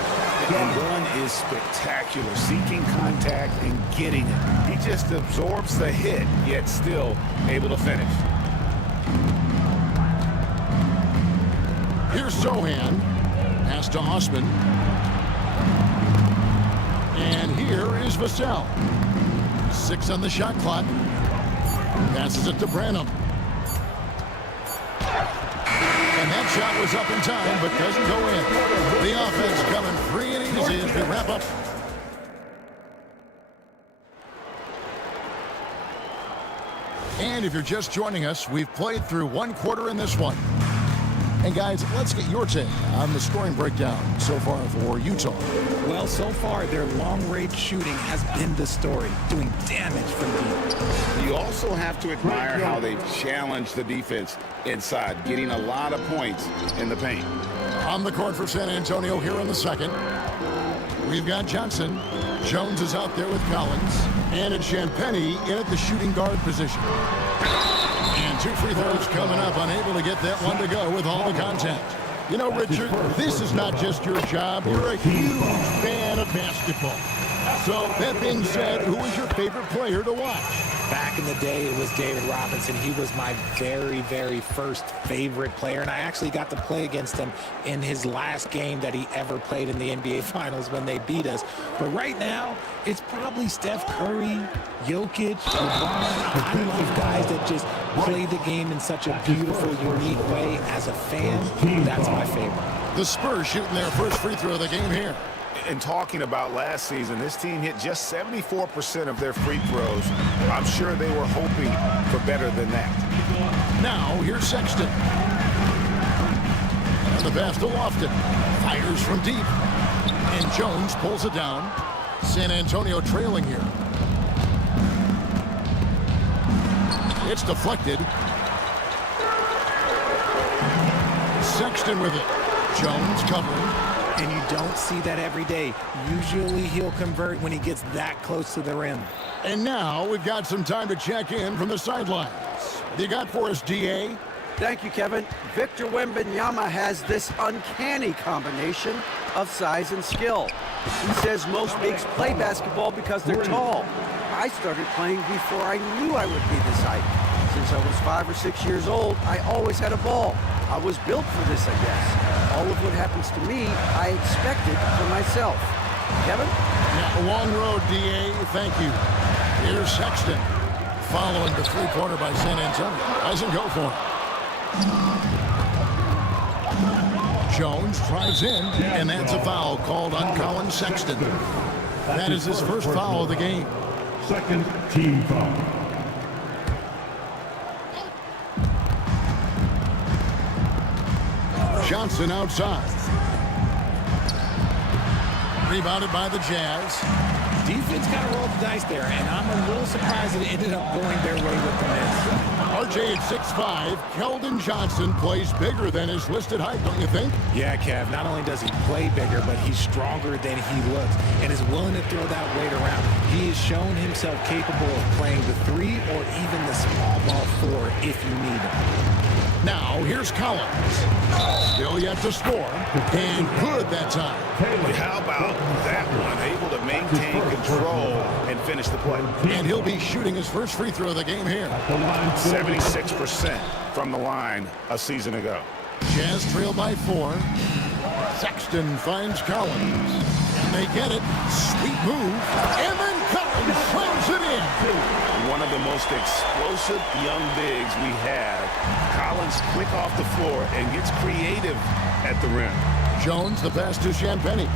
And Dunn is spectacular, seeking contact and getting it. He just absorbs the hit, yet still able to finish. Here's Sohan. Pass to Osman. And here is Vassell. 6 on the shot clock. Passes it to Branham. And that shot was up in time, but doesn't go in. The offense coming free and easy as we wrap up. And if you're just joining us, we've played through 1 quarter in this one. And guys, let's get your take on the scoring breakdown so far for Utah. Well, so far, their long-range shooting has been the story, doing damage from deep. You also have to admire how they've challenged the defense inside, getting a lot of points in the paint. On the court for San Antonio here in the second. We've got Johnson. Jones is out there with Collins. And it's Champagnie in at the shooting guard position. And 2 free throws coming up, unable to get that one to go with all the contact. You know, Richard, this is not just your job. You're a huge fan of basketball. So, that being said, who is your favorite player to watch? Back in the day, it was David Robinson. He was my very, very first favorite player, and I actually got to play against him in his last game that he ever played in the NBA Finals when they beat us. But right now, it's probably Steph Curry, Jokic, LeBron. I love guys that just play the game in such a beautiful, unique way. As a fan, that's my favorite. The Spurs shooting their first free throw of the game here. And talking about last season, this team hit just 74% of their free throws. I'm sure they were hoping for better than that. Now, here's Sexton. And the pass to Lofton. Fires from deep. And Jones pulls it down. San Antonio trailing here. It's deflected. Sexton with it. Jones covering. And you don't see that every day. Usually he'll convert when he gets that close to the rim. And now we've got some time to check in from the sidelines. You got for us, DA? Thank you, Kevin. Victor Wembanyama has this uncanny combination of size and skill. He says most bigs play basketball because they're tall. I started playing before I knew I would be this height. Since I was 5 or 6 years old, I always had a ball. I was built for this, I guess. All of what happens to me, I expected for myself. Kevin? Yeah, a long road, DA. Thank you. Here's Sexton. Following the three-pointer by San Antonio. Doesn't go for it. Jones drives in, and that's a foul called on Colin Sexton. That is his first foul of the game. Second team foul. Johnson outside. Rebounded by the Jazz. Defense got to roll the dice there, and I'm a little surprised it ended up going their way with the miss. RJ at 6'5", Keldon Johnson plays bigger than his listed height, don't you think? Yeah, Kev, not only does he play bigger, but he's stronger than he looks and is willing to throw that weight around. He has shown himself capable of playing the 3 or even the small ball 4 if you need him. Now, here's Collins. Still yet to score, and good that time. How about that one? Able to maintain control and finish the play. And he'll be shooting his first free throw of the game here. 76% from the line a season ago. Jazz trail by 4. Sexton finds Collins. And they get it. Sweet move. And then Collins slams it in. One of the most explosive young bigs we have. Collins quick off the floor and gets creative at the rim. Jones, the pass to Champagnie.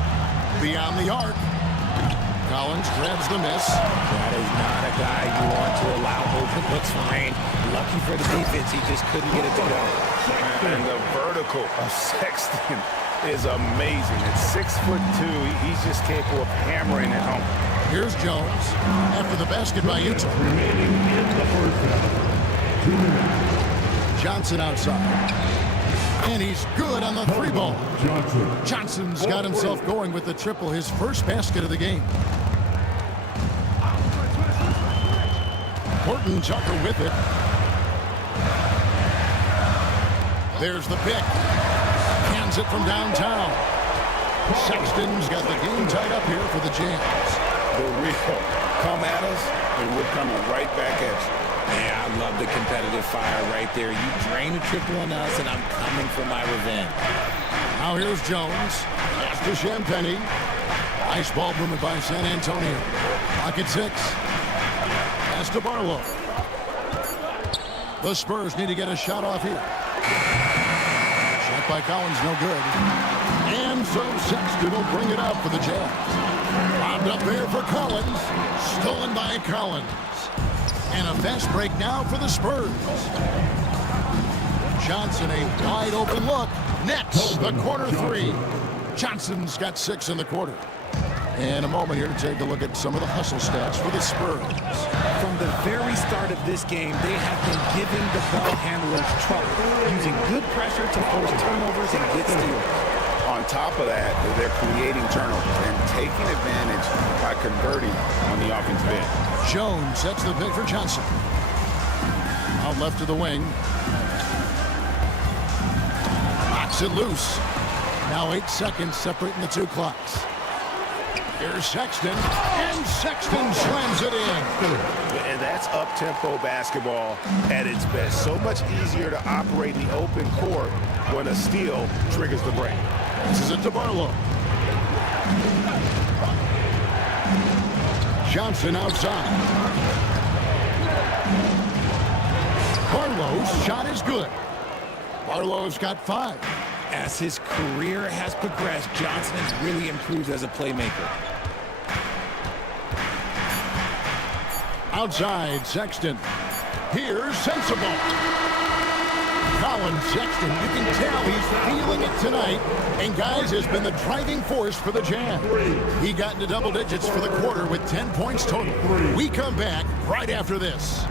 Beyond the arc. Collins grabs the miss. That is not a guy you want to allow open looks for rain. Lucky for the defense, he just couldn't get it to go. And the vertical of Sexton is amazing. At 6'2", he's just capable of hammering it home. Here's Jones after the basket by Utah. Remaining in the first half. 2 minutes. Johnson outside. And he's good on the 3-ball. Johnson's got himself going with the triple, his first basket of the game. Horton Tucker with it. There's the pick. Hands it from downtown. Sexton's got the game tied up here for the Jazz. The real come at us, and we're coming right back at you. Yeah, I love the competitive fire right there. You drain a triple on us, and I'm coming for my revenge. Now here's Jones. Pass to Champagny. Nice ball movement by San Antonio. Pocket 6. Pass to Barlow. The Spurs need to get a shot off here. Shot by Collins, no good. And so Sexton will bring it out for the Jazz. Lobbed up there for Collins. Stolen by Collins. And a fast break now for the Spurs. Johnson, a wide open look. Next, the corner 3. Johnson's got 6 in the quarter. And a moment here to take a look at some of the hustle stats for the Spurs. From the very start of this game, they have been giving the ball handlers trouble, using good pressure to force turnovers and get steals. On top of that, they're creating turnovers and taking advantage by converting on the offensive end. Jones sets the pick for Johnson. Out left to the wing. Knocks it loose. Now 8 seconds separating the 2 clocks. Here's Sexton, and Sexton slams it in. And that's up-tempo basketball at its best. So much easier to operate in the open court when a steal triggers the break. This is it to Barlow. Johnson outside. Barlow's shot is good. Barlow's got 5. As his career has progressed, Johnson has really improved as a playmaker. Outside, Sexton. Here's Sensible. Colin Sexton, you can tell he's feeling it tonight. And, guys, has been the driving force for the Jazz. He got into double digits for the quarter with 10 points total. We come back right after this.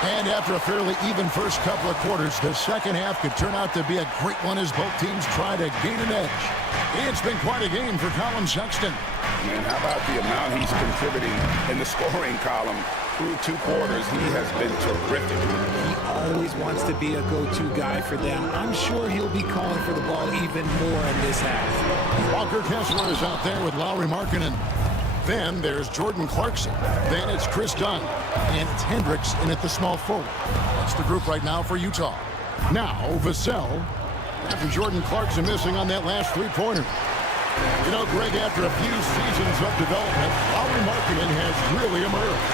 And after a fairly even first couple of quarters, the second half could turn out to be a great one as both teams try to gain an edge. It's been quite a game for Colin Sexton. And how about the amount he's contributing in the scoring column through 2 quarters? He has been terrific. He always wants to be a go-to guy for them. I'm sure he'll be calling for the ball even more in this half. Walker Kessler is out there with Lauri Markkanen. Then there's Jordan Clarkson. Then it's Chris Dunn. And it's Hendricks in at the small forward. That's the group right now for Utah. Now, Vassell, after Jordan Clarkson missing on that last 3-pointer. You know, Greg, after a few seasons of development, Lauri Markkanen has really emerged.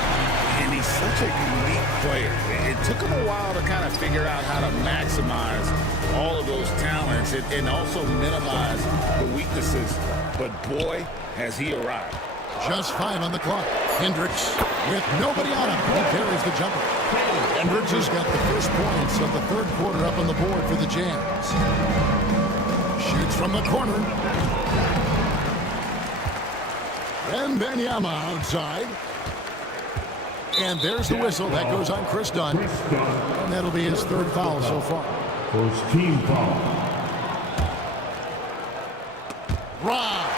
And he's such a unique player. It took him a while to kind of figure out how to maximize all of those talents and also minimize the weaknesses. But boy, has he arrived. Just 5 on the clock. Hendricks with nobody on him. He carries the jumper. Hendricks has got the first points of the 3rd quarter up on the board for the Jazz. Shoots from the corner. And Wembanyama outside. And there's the whistle. That goes on Chris Dunn. And that'll be his 3rd foul so far. First team foul. Rob.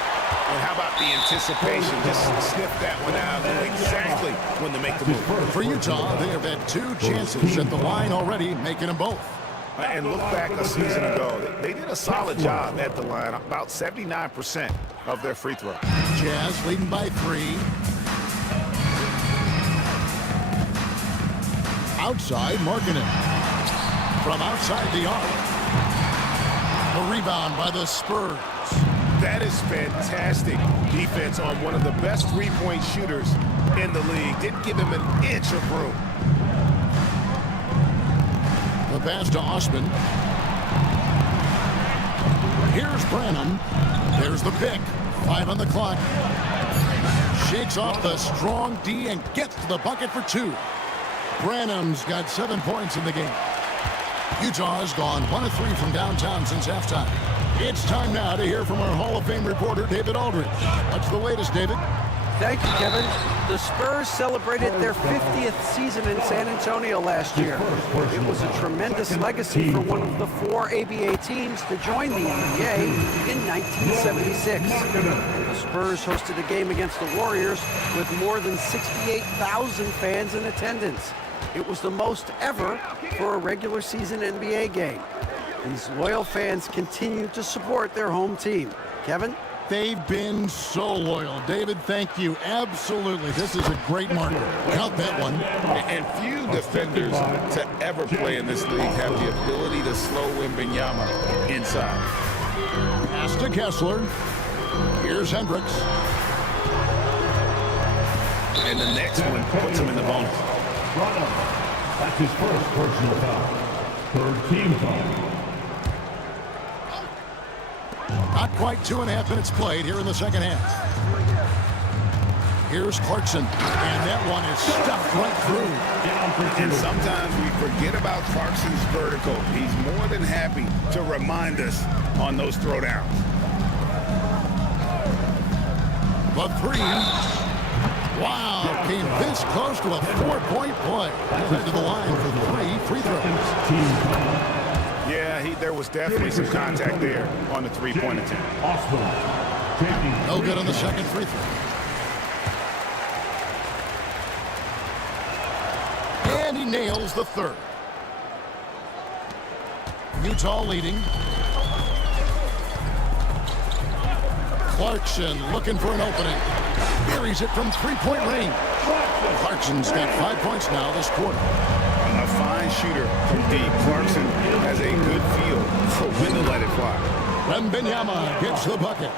And how about the anticipation? Just sniff that one out. Exactly when to make the move. For Utah, they have had 2 chances at the line already, making them both. And look back a season ago. They did a solid job at the line, about 79% of their free throw. Jazz leading by 3. Outside, Markkanen. From outside the arc. The rebound by the Spurs. That is fantastic defense on one of the best 3-point shooters in the league. Didn't give him an inch of room. The pass to Osman. Here's Branham. There's the pick. 5 on the clock. Shakes off the strong D and gets to the bucket for 2. Branham's got 7 points in the game. Utah has gone 1 of 3 from downtown since halftime. It's time now to hear from our Hall of Fame reporter, David Aldridge. What's the latest, David? Thank you, Kevin. The Spurs celebrated their 50th season in San Antonio last year. It was a tremendous legacy for one of the 4 ABA teams to join the NBA in 1976. The Spurs hosted a game against the Warriors with more than 68,000 fans in attendance. It was the most ever for a regular season NBA game. These loyal fans continue to support their home team. Kevin? They've been so loyal. David, thank you. Absolutely. This is a great marker. Count that one. And few defenders to ever play in this league have the ability to slow Wembanyama inside. Pass to Kessler. Here's Hendricks. And the next one puts him in the bonus. That's his first personal foul. Third team foul. Not quite 2.5 minutes played here in the second half. Here's Clarkson, and that one is stuffed right through. And sometimes we forget about Clarkson's vertical. He's more than happy to remind us on those throwdowns. The 3. Wow, came this close to a 4-point play. To the line for 3 free throws. Yeah, there was definitely some contact there on the three-point attempt. No good on the second free throw. And he nails the third. Utah leading. Clarkson looking for an opening. Buries it from 3-point range. Clarkson's got 5 points now this quarter. A fine shooter from deep. Clarkson has a good feel for when to let it fly. Wembanyama gets the bucket.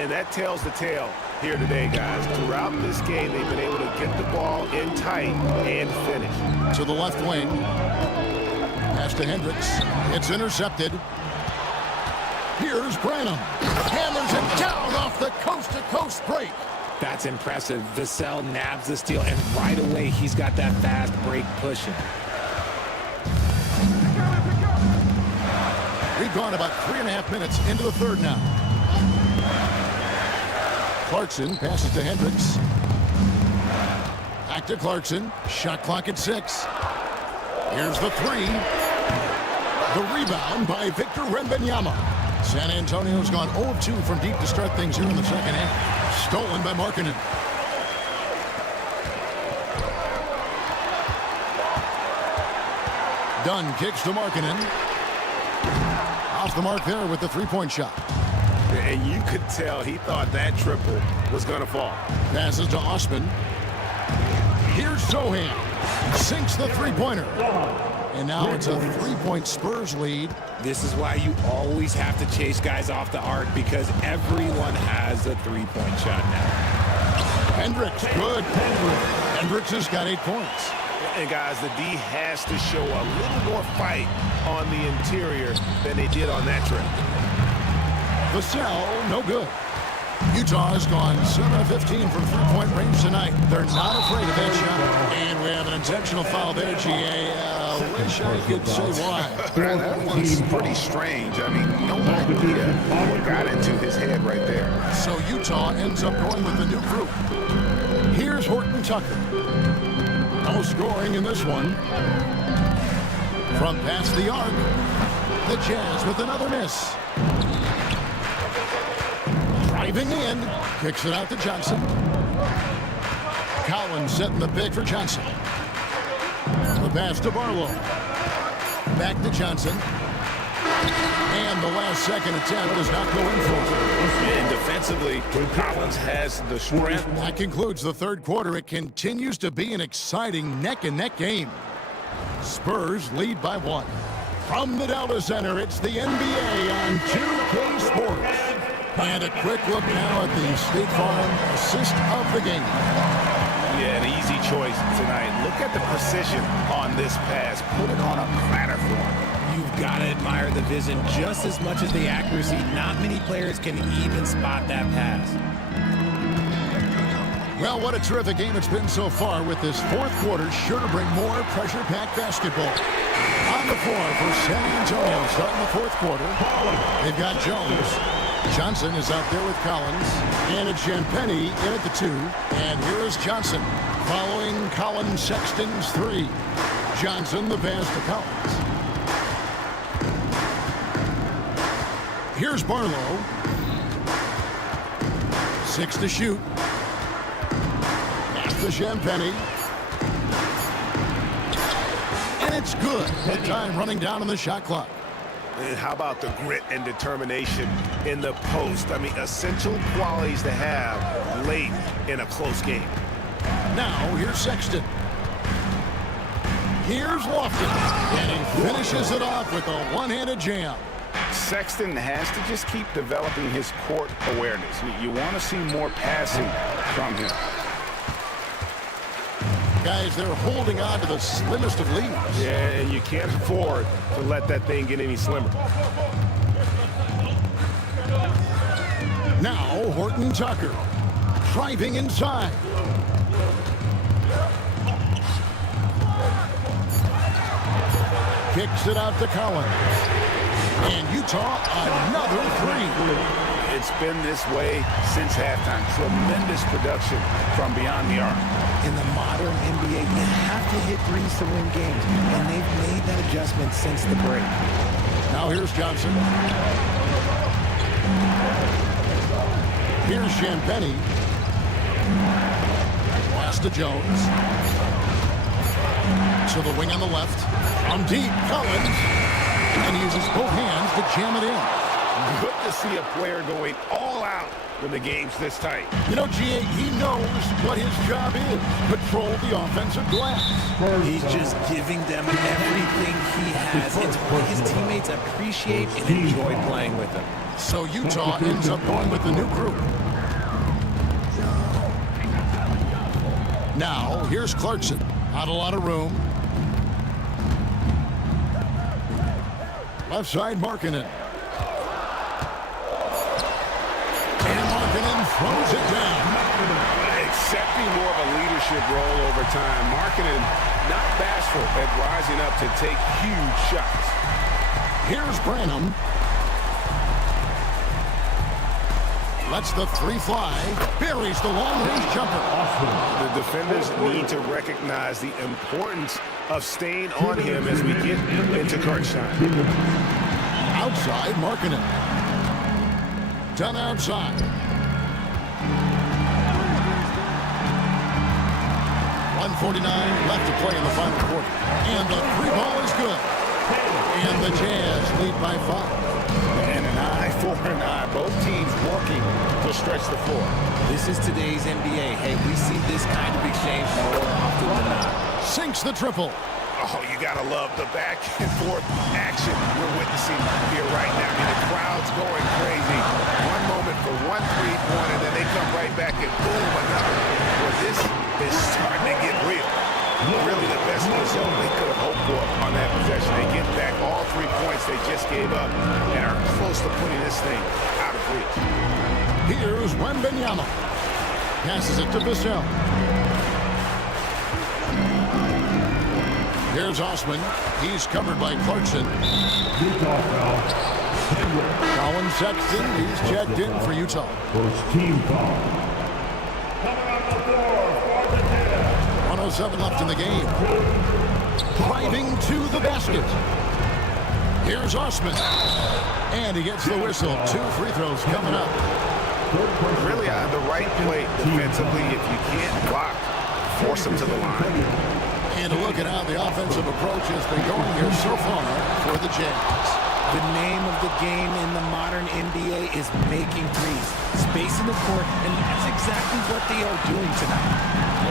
And that tells the tale here today, guys. Throughout this game, they've been able to get the ball in tight and finish. To the left wing. Pass to Hendricks. It's intercepted. Here's Branham. Hammers it down off the coast-to-coast break. That's impressive. Vassell nabs the steal, and right away he's got that fast break pushing. We've gone about 3.5 minutes into the third now. Clarkson passes to Hendricks. Back to Clarkson. Shot clock at 6. Here's the 3. The rebound by Victor Wembanyama. San Antonio's gone 0 of 2 from deep to start things here in the second half. Stolen by Markkanen. Dunn kicks to Markkanen. Off the mark there with the 3-point shot. And you could tell he thought that triple was going to fall. Passes to Osman. Here's Sohan. Sinks the 3-pointer. And now it's a 3-point Spurs lead. This is why you always have to chase guys off the arc, because everyone has a 3-point shot now. Hendricks, good. Hendricks has got 8 points. And guys, the D has to show a little more fight on the interior than they did on that trip. Vassell, no good. Utah has gone 7 of 15 from 3-point range tonight. They're not afraid of that shot. And we have an intentional foul there, GA. Wish I could say why. That one's pretty strange. I mean, no idea what got into his head right there. So Utah ends up going with the new group. Here's Horton Tucker. No scoring in this one. From past the arc, the Jazz with another miss. Driving in, kicks it out to Johnson. Collins setting the pick for Johnson. The pass to Barlow. Back to Johnson. And the last second attempt does not go in for him. And defensively, Collins has the strength. That concludes the third quarter. It continues to be an exciting neck-and-neck game. Spurs lead by 1. From the Delta Center, it's the NBA on 2K Sports. And a quick look now at the State Farm assist of the game. Yeah, an easy choice tonight. Look at the precision on this pass. Put it on a platter for him. You've got to admire the vision just as much as the accuracy. Not many players can even spot that pass. Well, what a terrific game it's been so far, with this fourth quarter sure to bring more pressure-packed basketball. On the floor for San Antonio starting the fourth quarter, they've got Jones. Johnson is out there with Collins. And it's Champagnie in at the 2. And here is Johnson following Collins Sexton's 3. Johnson the pass to Collins. Here's Barlow. 6 to shoot. Pass to Champagnie. And it's good. That time running down on the shot clock. And how about the grit and determination in the post? I mean, essential qualities to have late in a close game. Now, here's Sexton. Here's Lofton. And he finishes it off with a one-handed jam. Sexton has to just keep developing his court awareness. You want to see more passing from him. Guys, they're holding on to the slimmest of leads. Yeah, and you can't afford to let that thing get any slimmer. Now, Horton Tucker driving inside. Kicks it out to Collins. And Utah, another 3. It's been this way since halftime. Tremendous production from beyond the arc. In the modern NBA, you have to hit threes to win games, and they've made that adjustment since the break. Now here's Johnson. Here's Champagnie. Pass to Jones. To the wing on the left. From deep, Collins. And he uses both hands to jam it in. Good to see a player going all out when the game's this tight. You know, G.A., he knows what his job is. Control the offensive glass. He's just giving them everything he has. It's what his teammates appreciate and enjoy playing with him. So Utah ends up going with the new group. Now, here's Clarkson. Not a lot of room. Left side, Markkanen. Throws it down. Accepting more of a leadership role over time. Markkanen not bashful at rising up to take huge shots. Here's Branham. Lets the 3 fly. Buries the long-range jumper. The defenders need to recognize the importance of staying on him as we get into crunch time. Outside, Markkanen. Done outside. 1:49 left to play in the final quarter. And the 3 ball is good. And the Jazz lead by 5. And an eye for an eye. Both teams working to stretch the floor. This is today's NBA. Hey, we see this kind of exchange more often than not. Sinks the triple. Oh, you got to love the back and forth action we're witnessing here right now. I mean, the crowd's going crazy. One moment for one 3-pointer, then they come right back and boom, another. Well, this is starting to get real. Really the best result they could have hoped for on that possession. They get back all 3 points they just gave up and are close to putting this thing out of reach. Here's Wembanyama. Passes it to Vassell. Here's Osman. He's covered by Clarkson. Colin Sexton, he's checked in for Utah. First team foul. 1:07 left in the game. Driving to the basket. Here's Osman. And he gets the whistle. 2 free throws coming up. Really the right play defensively. If you can't block, force them to the line. And a look at how the offensive approach has been going here so far for the Jazz. The name of the game in the modern NBA is making threes. Space in the court, and that's exactly what they are doing tonight.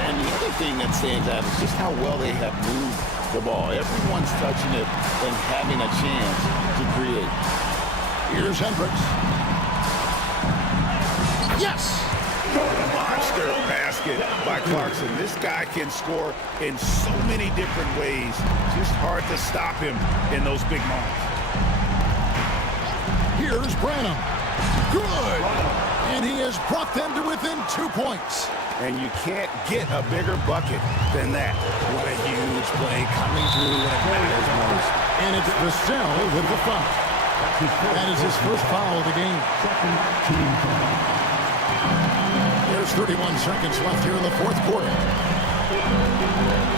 And the other thing that stands out is just how well they have moved the ball. Everyone's touching it and having a chance to create. Here's Hendricks. Yes! Monster basket by Clarkson. This guy can score in so many different ways. Just hard to stop him in those big moments. Here's Branham. Good. And he has brought them to within 2 points. And you can't get a bigger bucket than that. What a huge play coming through when it matters most. And it's Vassell with the foul. That is his first foul of the game. There's 31 seconds left here in the fourth quarter.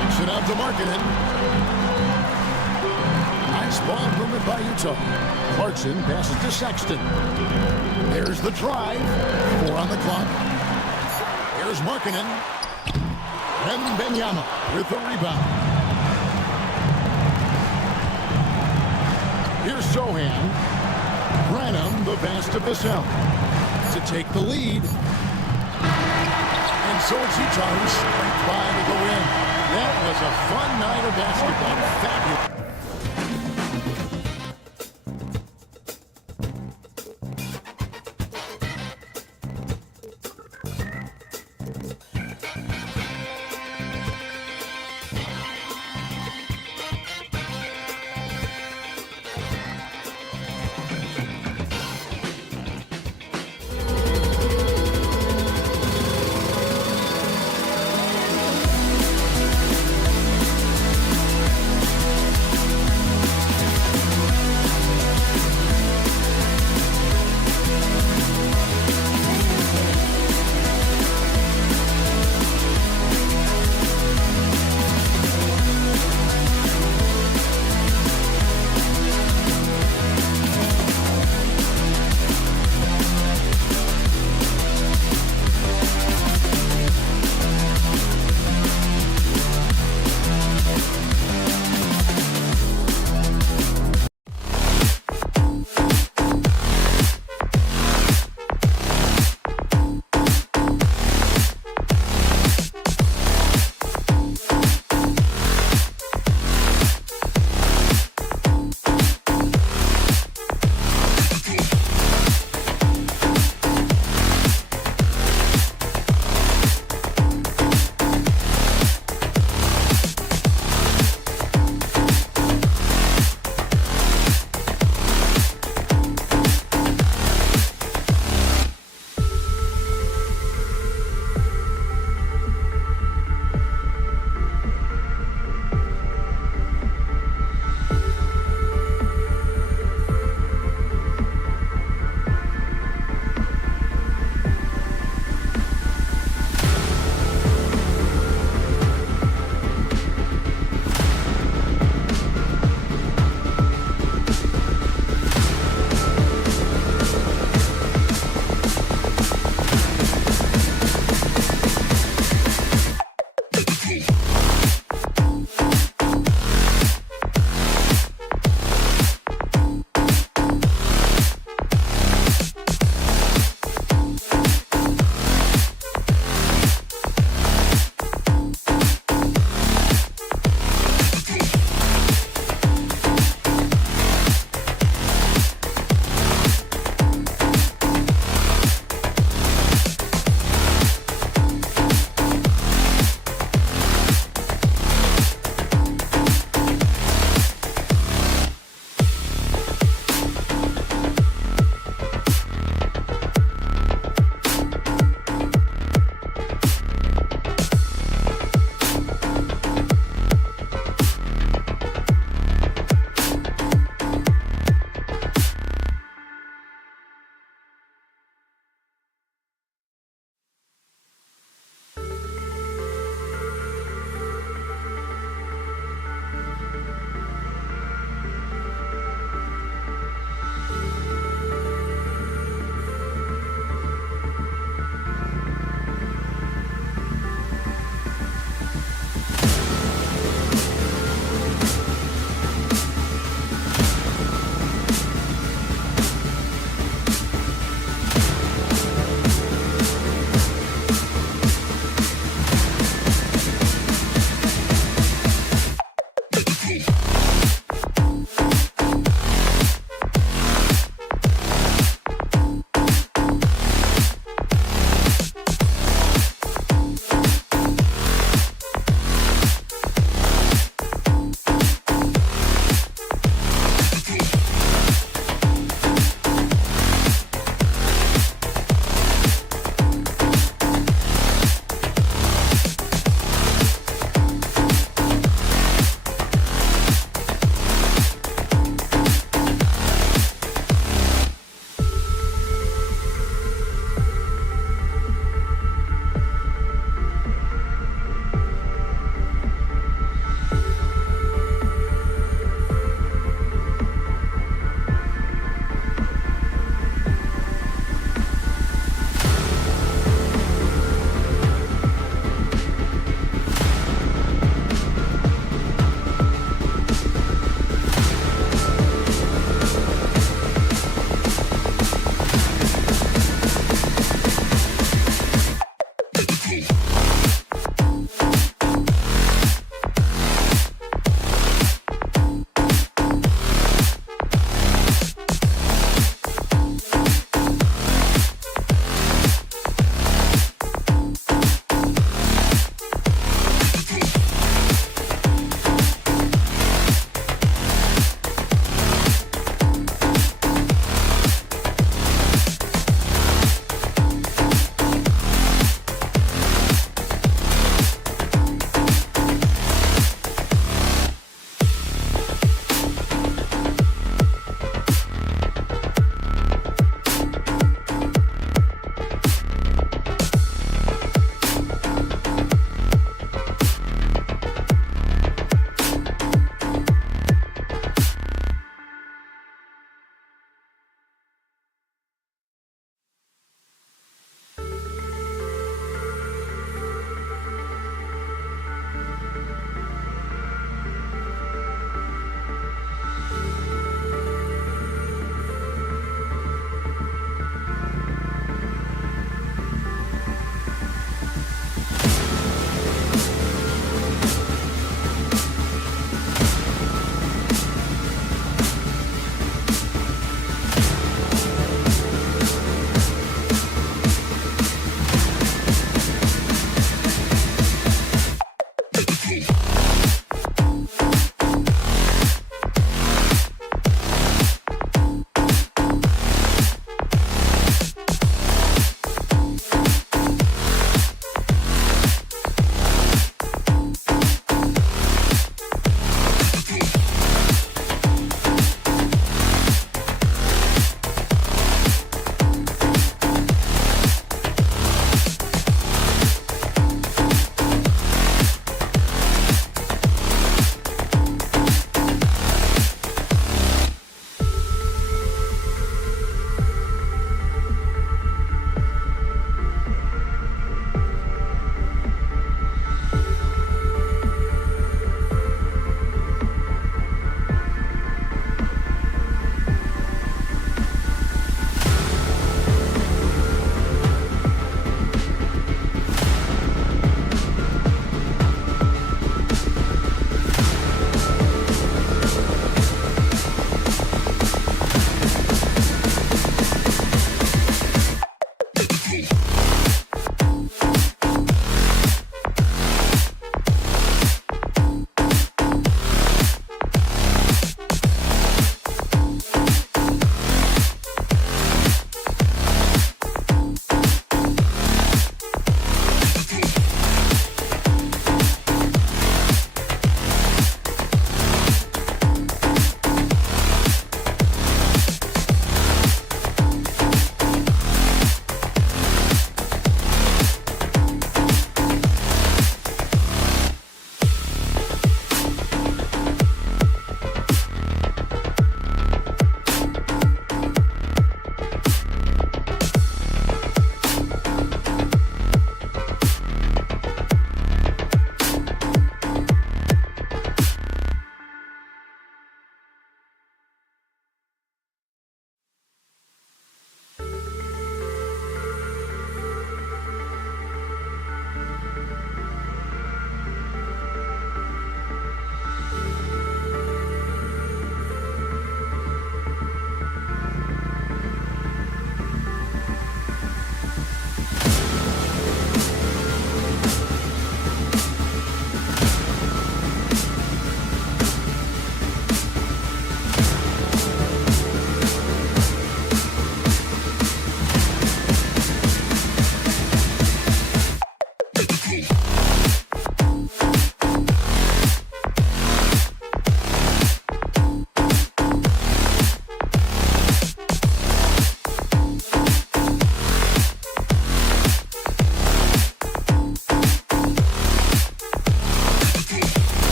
Kicks it out to Markkanen. Nice ball movement by Utah. Clarkson passes to Sexton. There's the drive. 4 on the clock. Here's Markkanen. And Benyama with the rebound. Here's Sohan. Branham, the pass to Vassell to take the lead. And so it's Utah's straight by to go in. That was a fun night of basketball. Fabulous.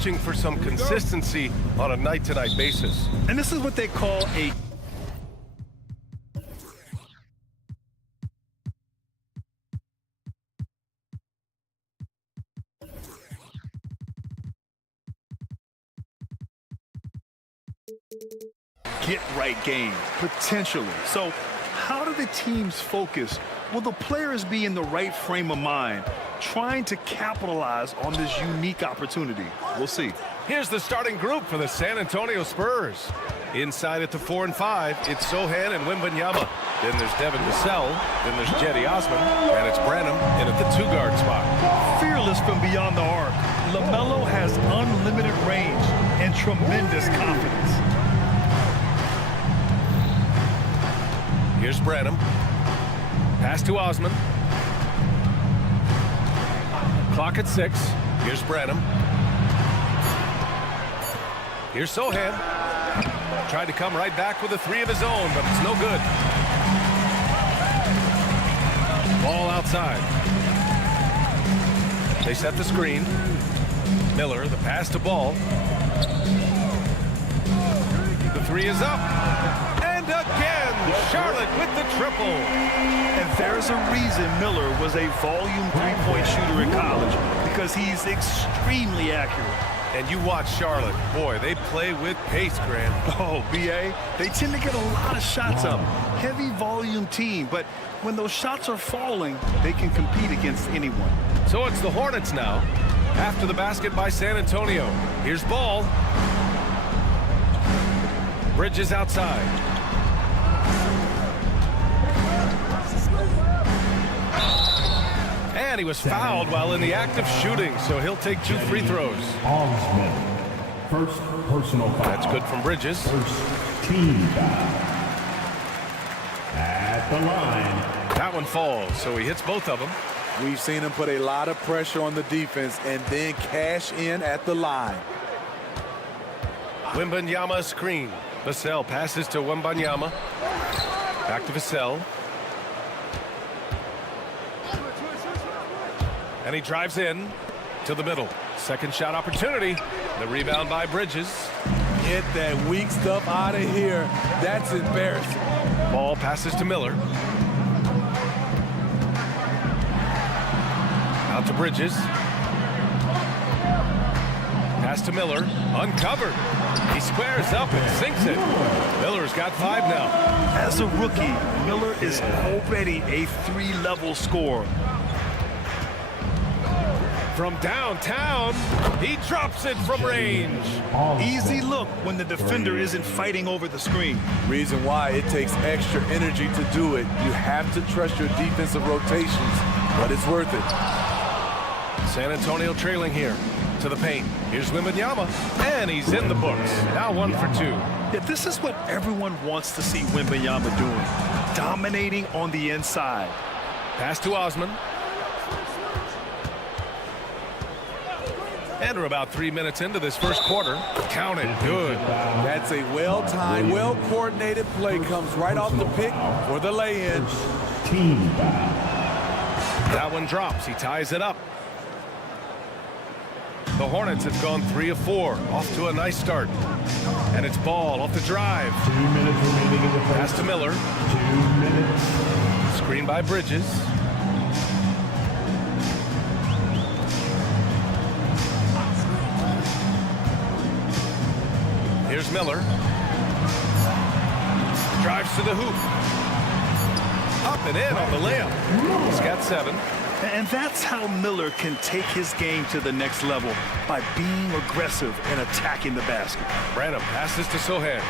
searching for some consistency on a night-to-night basis. And this is what they call a get-right game, potentially. So how do the teams focus? Will the players be in the right frame of mind, trying to capitalize on this unique opportunity? We'll see. Here's the starting group for the San Antonio Spurs. Inside at the 4 and 5, it's Sohan and Wembanyama. Then there's Devin Vassell. Then there's Jetty Osman. And it's Branham in at the 2-guard spot. Fearless from beyond the arc, LaMelo has unlimited range and tremendous confidence. Here's Branham. Pass to Osman. Clock at 6. Here's Branham. Here's Sohan. Tried to come right back with a 3 of his own, but it's no good. Ball outside. They set the screen. Miller, the pass to Ball. The 3 is up. And again, Charlotte with the triple. And there's a reason Miller was a volume three-point shooter in college, because he's extremely accurate. And you watch Charlotte. Boy, they play with pace, Graham. Oh, B.A., they tend to get a lot of shots up. Heavy volume team, but when those shots are falling, they can compete against anyone. So it's the Hornets now. After the basket by San Antonio. Here's Ball. Bridges outside. And he was fouled while in the act of shooting, so he'll take 2 free throws. Osman, first personal foul. That's good from Bridges. First team foul. At the line. That one falls, so he hits both of them. We've seen him put a lot of pressure on the defense and then cash in at the line. Wembanyama screen. Vassell passes to Wembanyama. Back to Vassell. And he drives in to the middle. Second shot opportunity. The rebound by Bridges. Get that weak stuff out of here. That's embarrassing. Ball passes to Miller. Out to Bridges. Pass to Miller. Uncovered. He squares up and sinks it. Miller's got 5 now. As a rookie, Miller is already a 3-level scorer. From downtown, he drops it from range. Easy look when the defender isn't fighting over the screen. Reason why it takes extra energy to do it. You have to trust your defensive rotations, but it's worth it. San Antonio trailing here to the paint. Here's Wembanyama, and he's in the books. Now 1 for 2. Yeah, this is what everyone wants to see Wembanyama doing. Dominating on the inside. Pass to Osman. And we're about 3 minutes into this first quarter. Count it. Good. That's a well-timed, well-coordinated play. Comes right off the pick for the lay-in. Team foul. That one drops. He ties it up. The Hornets have gone 3 of 4. Off to a nice start. And it's Ball off the drive. 2 minutes remaining in the first. Pass to Miller. 2 minutes. Screen by Bridges. Here's Miller. Drives to the hoop. Up and in on the layup. He's got 7. And that's how Miller can take his game to the next level, by being aggressive and attacking the basket. Branham passes to Sohan.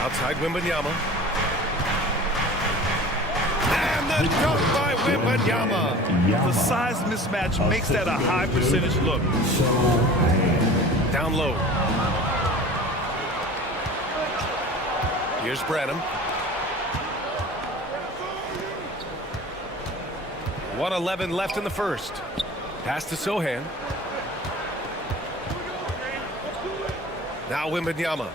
Outside Wembanyama. And the dunk by Wembanyama. The size mismatch makes that a high percentage look. Down low. Here's Branham. 1:11 left in the first. Pass to Sohan. Now Wembanyama.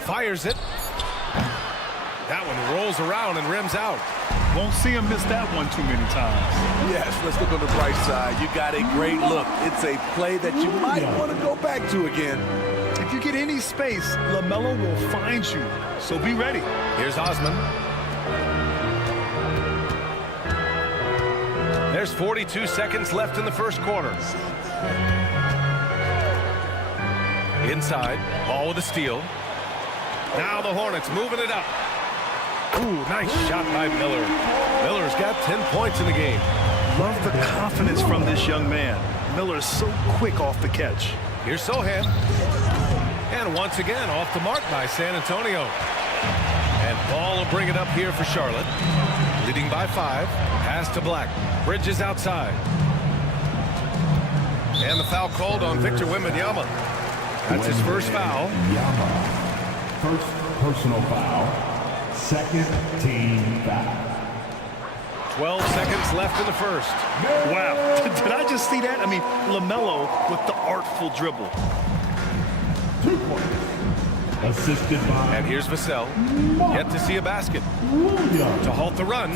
Fires it. That one rolls around and rims out. Won't see him miss that one too many times. Yes, let's look on the bright side. You got a great look. It's a play that you might want to go back to again. If you get any space, LaMelo will find you, so be ready. Here's Osman. There's 42 seconds left in the first quarter. Inside, ball with a steal. Now the Hornets moving it up. Ooh, nice shot by Miller. Miller's got 10 points in the game. Love the confidence from this young man. Miller is so quick off the catch. Here's Sohan. And once again, off the mark by San Antonio. And Ball will bring it up here for Charlotte. Leading by 5. Pass to Black. Bridges outside. And the foul called on Victor Wembanyama. That's his first foul. First personal foul. Second team foul. 12 seconds left in the first. Wow. Did I just see that? I mean, LaMelo with the artful dribble. 2 points. Assisted by... And here's Vassell. Yet to see a basket. To halt the run.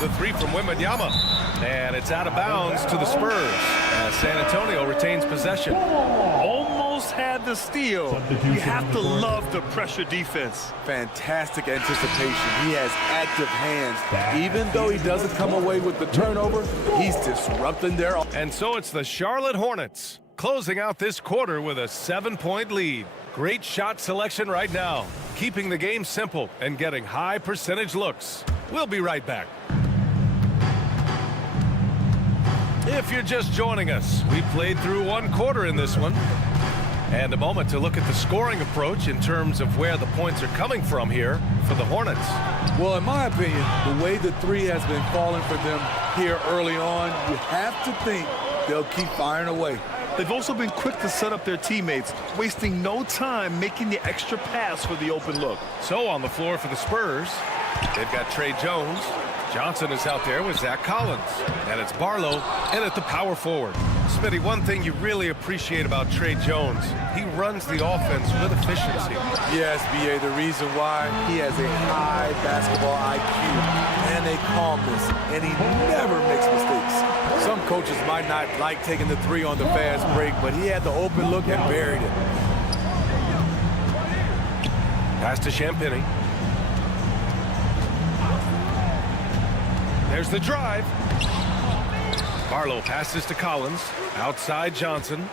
The 3 from Wembanyama. And it's out of bounds to the Spurs as San Antonio retains possession. Almost had the steal. You have to love the pressure defense. Fantastic anticipation. He has active hands. Even though he doesn't come away with the turnover, he's disrupting their... And so it's the Charlotte Hornets closing out this quarter with a 7-point lead. Great shot selection right now, keeping the game simple and getting high percentage looks. We'll be right back. If you're just joining us, we played through 1 quarter in this one. And a moment to look at the scoring approach in terms of where the points are coming from here for the Hornets. Well, in my opinion, the way the 3 has been falling for them here early on, you have to think they'll keep firing away. They've also been quick to set up their teammates, wasting no time making the extra pass for the open look. So on the floor for the Spurs, they've got Trey Jones. Johnson is out there with Zach Collins. And it's Barlow in at the power forward. Smitty, one thing you really appreciate about Trey Jones, he runs the offense with efficiency. Yes, B.A., the reason why, he has a high basketball IQ and a calmness, and he never makes mistakes. Some coaches might not like taking the 3 on the fast break, but he had the open look and buried it. Pass to Champagny. There's the drive. Barlow passes to Collins. Outside Johnson.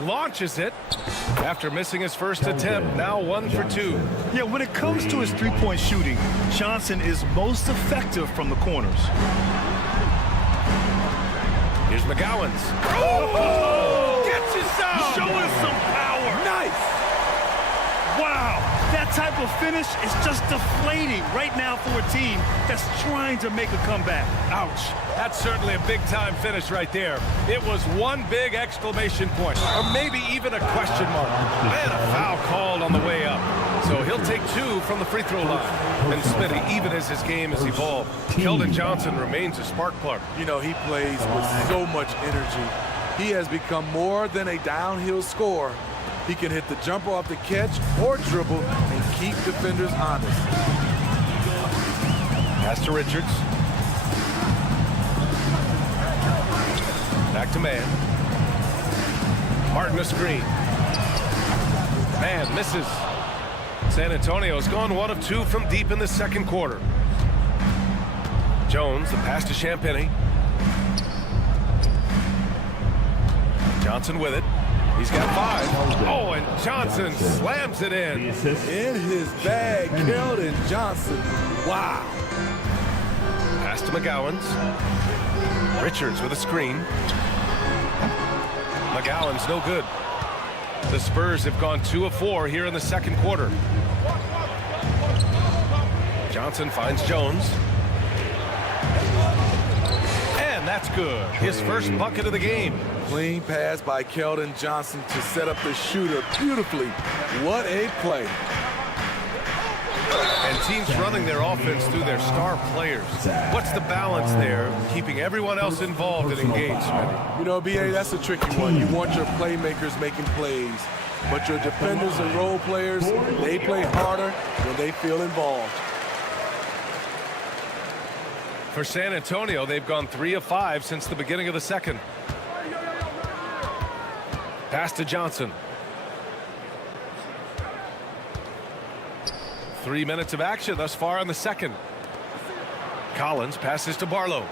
Launches it. After missing his first attempt, now 1 for 2. Yeah, when it comes to his 3-point shooting, Johnson is most effective from the corners. Here's McGowan's. Oh! Gets his out! Show us some power. Nice! Wow, that type of finish is just deflating right now for a team that's trying to make a comeback. Ouch. That's certainly a big-time finish right there. It was one big exclamation point, or maybe even a question mark. And a foul called on the way up. So he'll take 2 from the free throw line. And Smitty, even as his game has evolved, Keldon Johnson remains a spark plug. You know, he plays with so much energy. He has become more than a downhill scorer. He can hit the jumper off the catch or dribble and keep defenders honest. Pass to Richards. Back to Man. Martin a screen. Man misses. San Antonio's gone 1 of 2 from deep in the second quarter. Jones, the pass to Champagny. Johnson with it. He's got 5. Oh, and Johnson slams it in. In his bag, Keldon Johnson. Wow. Pass to McGowan's. Richards with a screen. McGowan's no good. The Spurs have gone 2 of 4 here in the second quarter. Johnson finds Jones. And that's good. His first bucket of the game. Clean pass by Keldon Johnson to set up the shooter beautifully. What a play. And teams running their offense through their star players. What's the balance there, keeping everyone else involved and engaged, Smitty? You know, B.A., that's a tricky one. You want your playmakers making plays, but your defenders and role players, they play harder when they feel involved. For San Antonio, they've gone 3 of 5 since the beginning of the second. Pass to Johnson. 3 minutes of action thus far in the second. Collins passes to Barlow.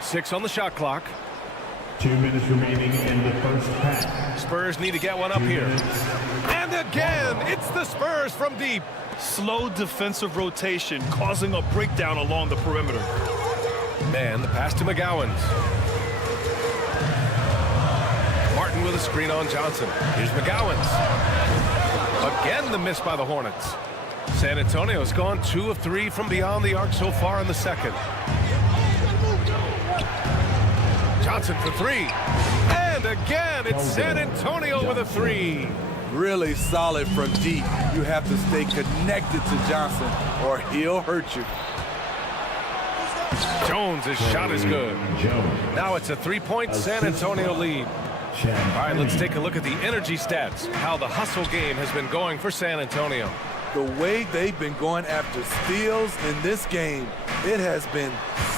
6 on the shot clock. 2 minutes remaining in the first half. Spurs need to get one up here. And again, it's the Spurs from deep. Slow defensive rotation causing a breakdown along the perimeter. Man, the pass to McGowans. Martin with a screen on Johnson. Here's McGowans. Again, the miss by the Hornets. San Antonio's gone 2 of 3 from beyond the arc so far in the second. Johnson for 3. And again, it's San Antonio with a 3. Really solid from deep. You have to stay connected to Johnson or he'll hurt you. Jones' shot is good. Now it's a 3-point San Antonio lead. All right, let's take a look at the energy stats, how the hustle game has been going for San Antonio. The way they've been going after steals in this game, it has been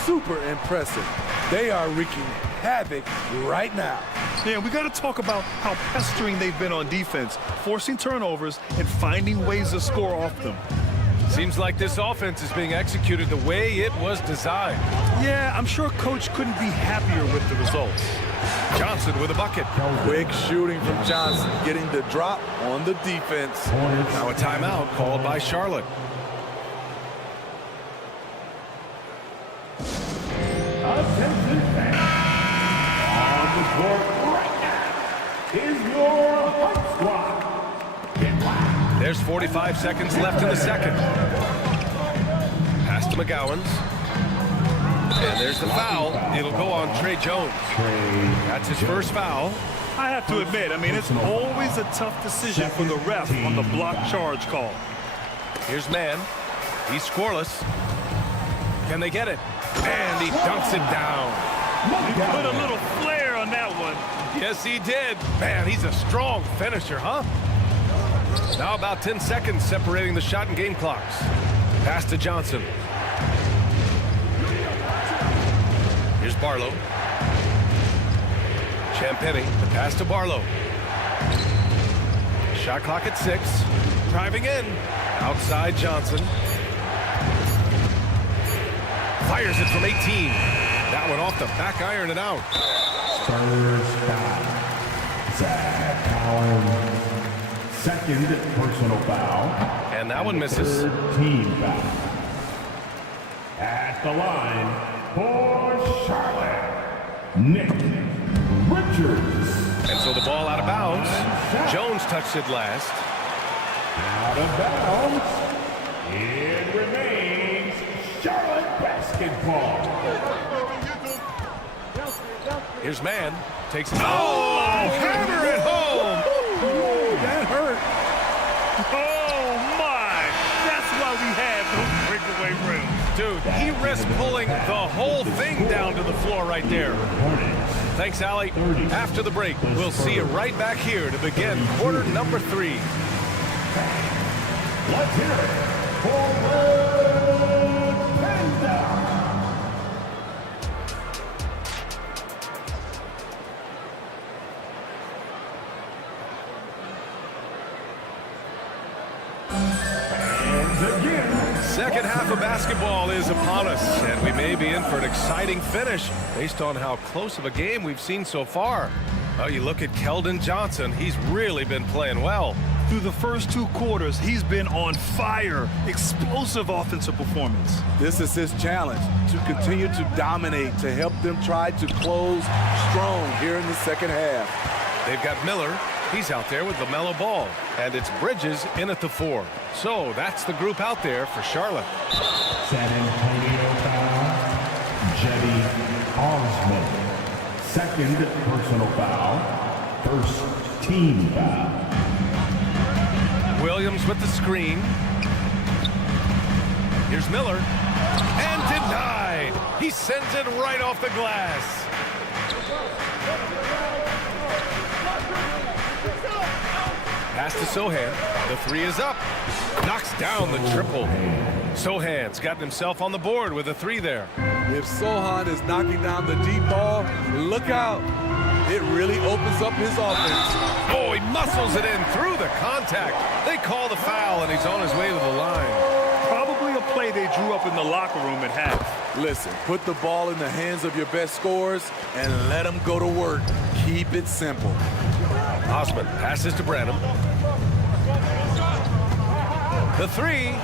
super impressive. They are wreaking havoc right now. Yeah, we got to talk about how pestering they've been on defense, forcing turnovers and finding ways to score off them. Seems like this offense is being executed the way it was designed. Yeah, I'm sure Coach couldn't be happier with the results. Johnson with a bucket. Quick shooting from Johnson, getting the drop on the defense. Now a timeout called by Charlotte. Attention fans. On the court right now is your fight squad. Get loud. There's 45 seconds left in the second. Pass to McGowans. And there's the foul. It'll go on Trey Jones. That's his first foul. I have to admit, I mean, it's always a tough decision for the ref on the block charge call. Here's Mann. He's scoreless. Can they get it? And he dunks it down. He put a little flair on that one. Yes, he did. Man, he's a strong finisher, huh? Now about 10 seconds separating the shot and game clocks. Pass to Johnson. Here's Barlow. Champagny, the pass to Barlow. Shot clock at 6. Driving in. Outside Johnson. Fires it from 18. That one off the back iron and out. Spurs foul. Zach Collins. Second personal foul. And that one misses. Third team foul. At the line for Charlotte, Nick Richards. And so the ball out of bounds. Jones touched it last. Out of bounds. It remains Charlotte basketball. Here's Mann. Takes it. Oh, hammer it home. Ooh, that hurt. Oh, my. That's why we have those breakaway rims. Dude, he risked pulling the whole thing down to the floor right there. Thanks, Allie. After the break, we'll see you right back here to begin quarter number 3. Let's hear it for Red Panda. Second half of basketball is upon us, and we may be in for an exciting finish based on how close of a game we've seen so far. Oh, you look at Keldon Johnson. He's really been playing well. Through the first 2 quarters, he's been on fire. Explosive offensive performance. This is his challenge, to continue to dominate, to help them try to close strong here in the second half. They've got Miller. He's out there with LaMelo Ball. And it's Bridges in at the 4. So that's the group out there for Charlotte. San Antonio foul. Jetty Osmond. Second personal foul. First team foul. Williams with the screen. Here's Miller. And denied. He sends it right off the glass. Pass to Sohan. The 3 is up. Knocks down the triple. Sohan's gotten himself on the board with a 3 there. If Sohan is knocking down the deep ball, look out. It really opens up his offense. Oh, he muscles it in through the contact. They call the foul, and he's on his way to the line. Probably a play they drew up in the locker room at half. Listen, put the ball in the hands of your best scorers and let them go to work. Keep it simple. Osman passes to Branham. The 3.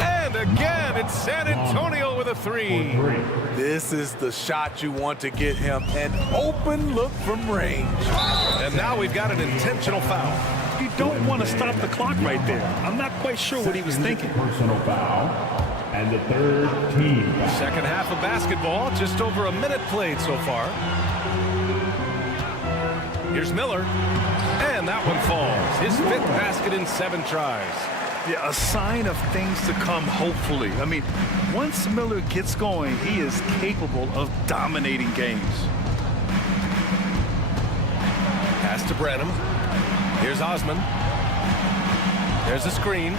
And again, it's San Antonio with a 3. This is the shot you want to get him. An open look from range. And now we've got an intentional foul. You don't want to stop the clock right there. I'm not quite sure what he was thinking. Personal foul. And the third team foul. Second half of basketball, just over a minute played so far. Here's Miller. And that one falls. His 5th basket in 7 tries. Yeah, a sign of things to come, hopefully. I mean, once Miller gets going, he is capable of dominating games. Pass to Branham. Here's Osman. There's a screen.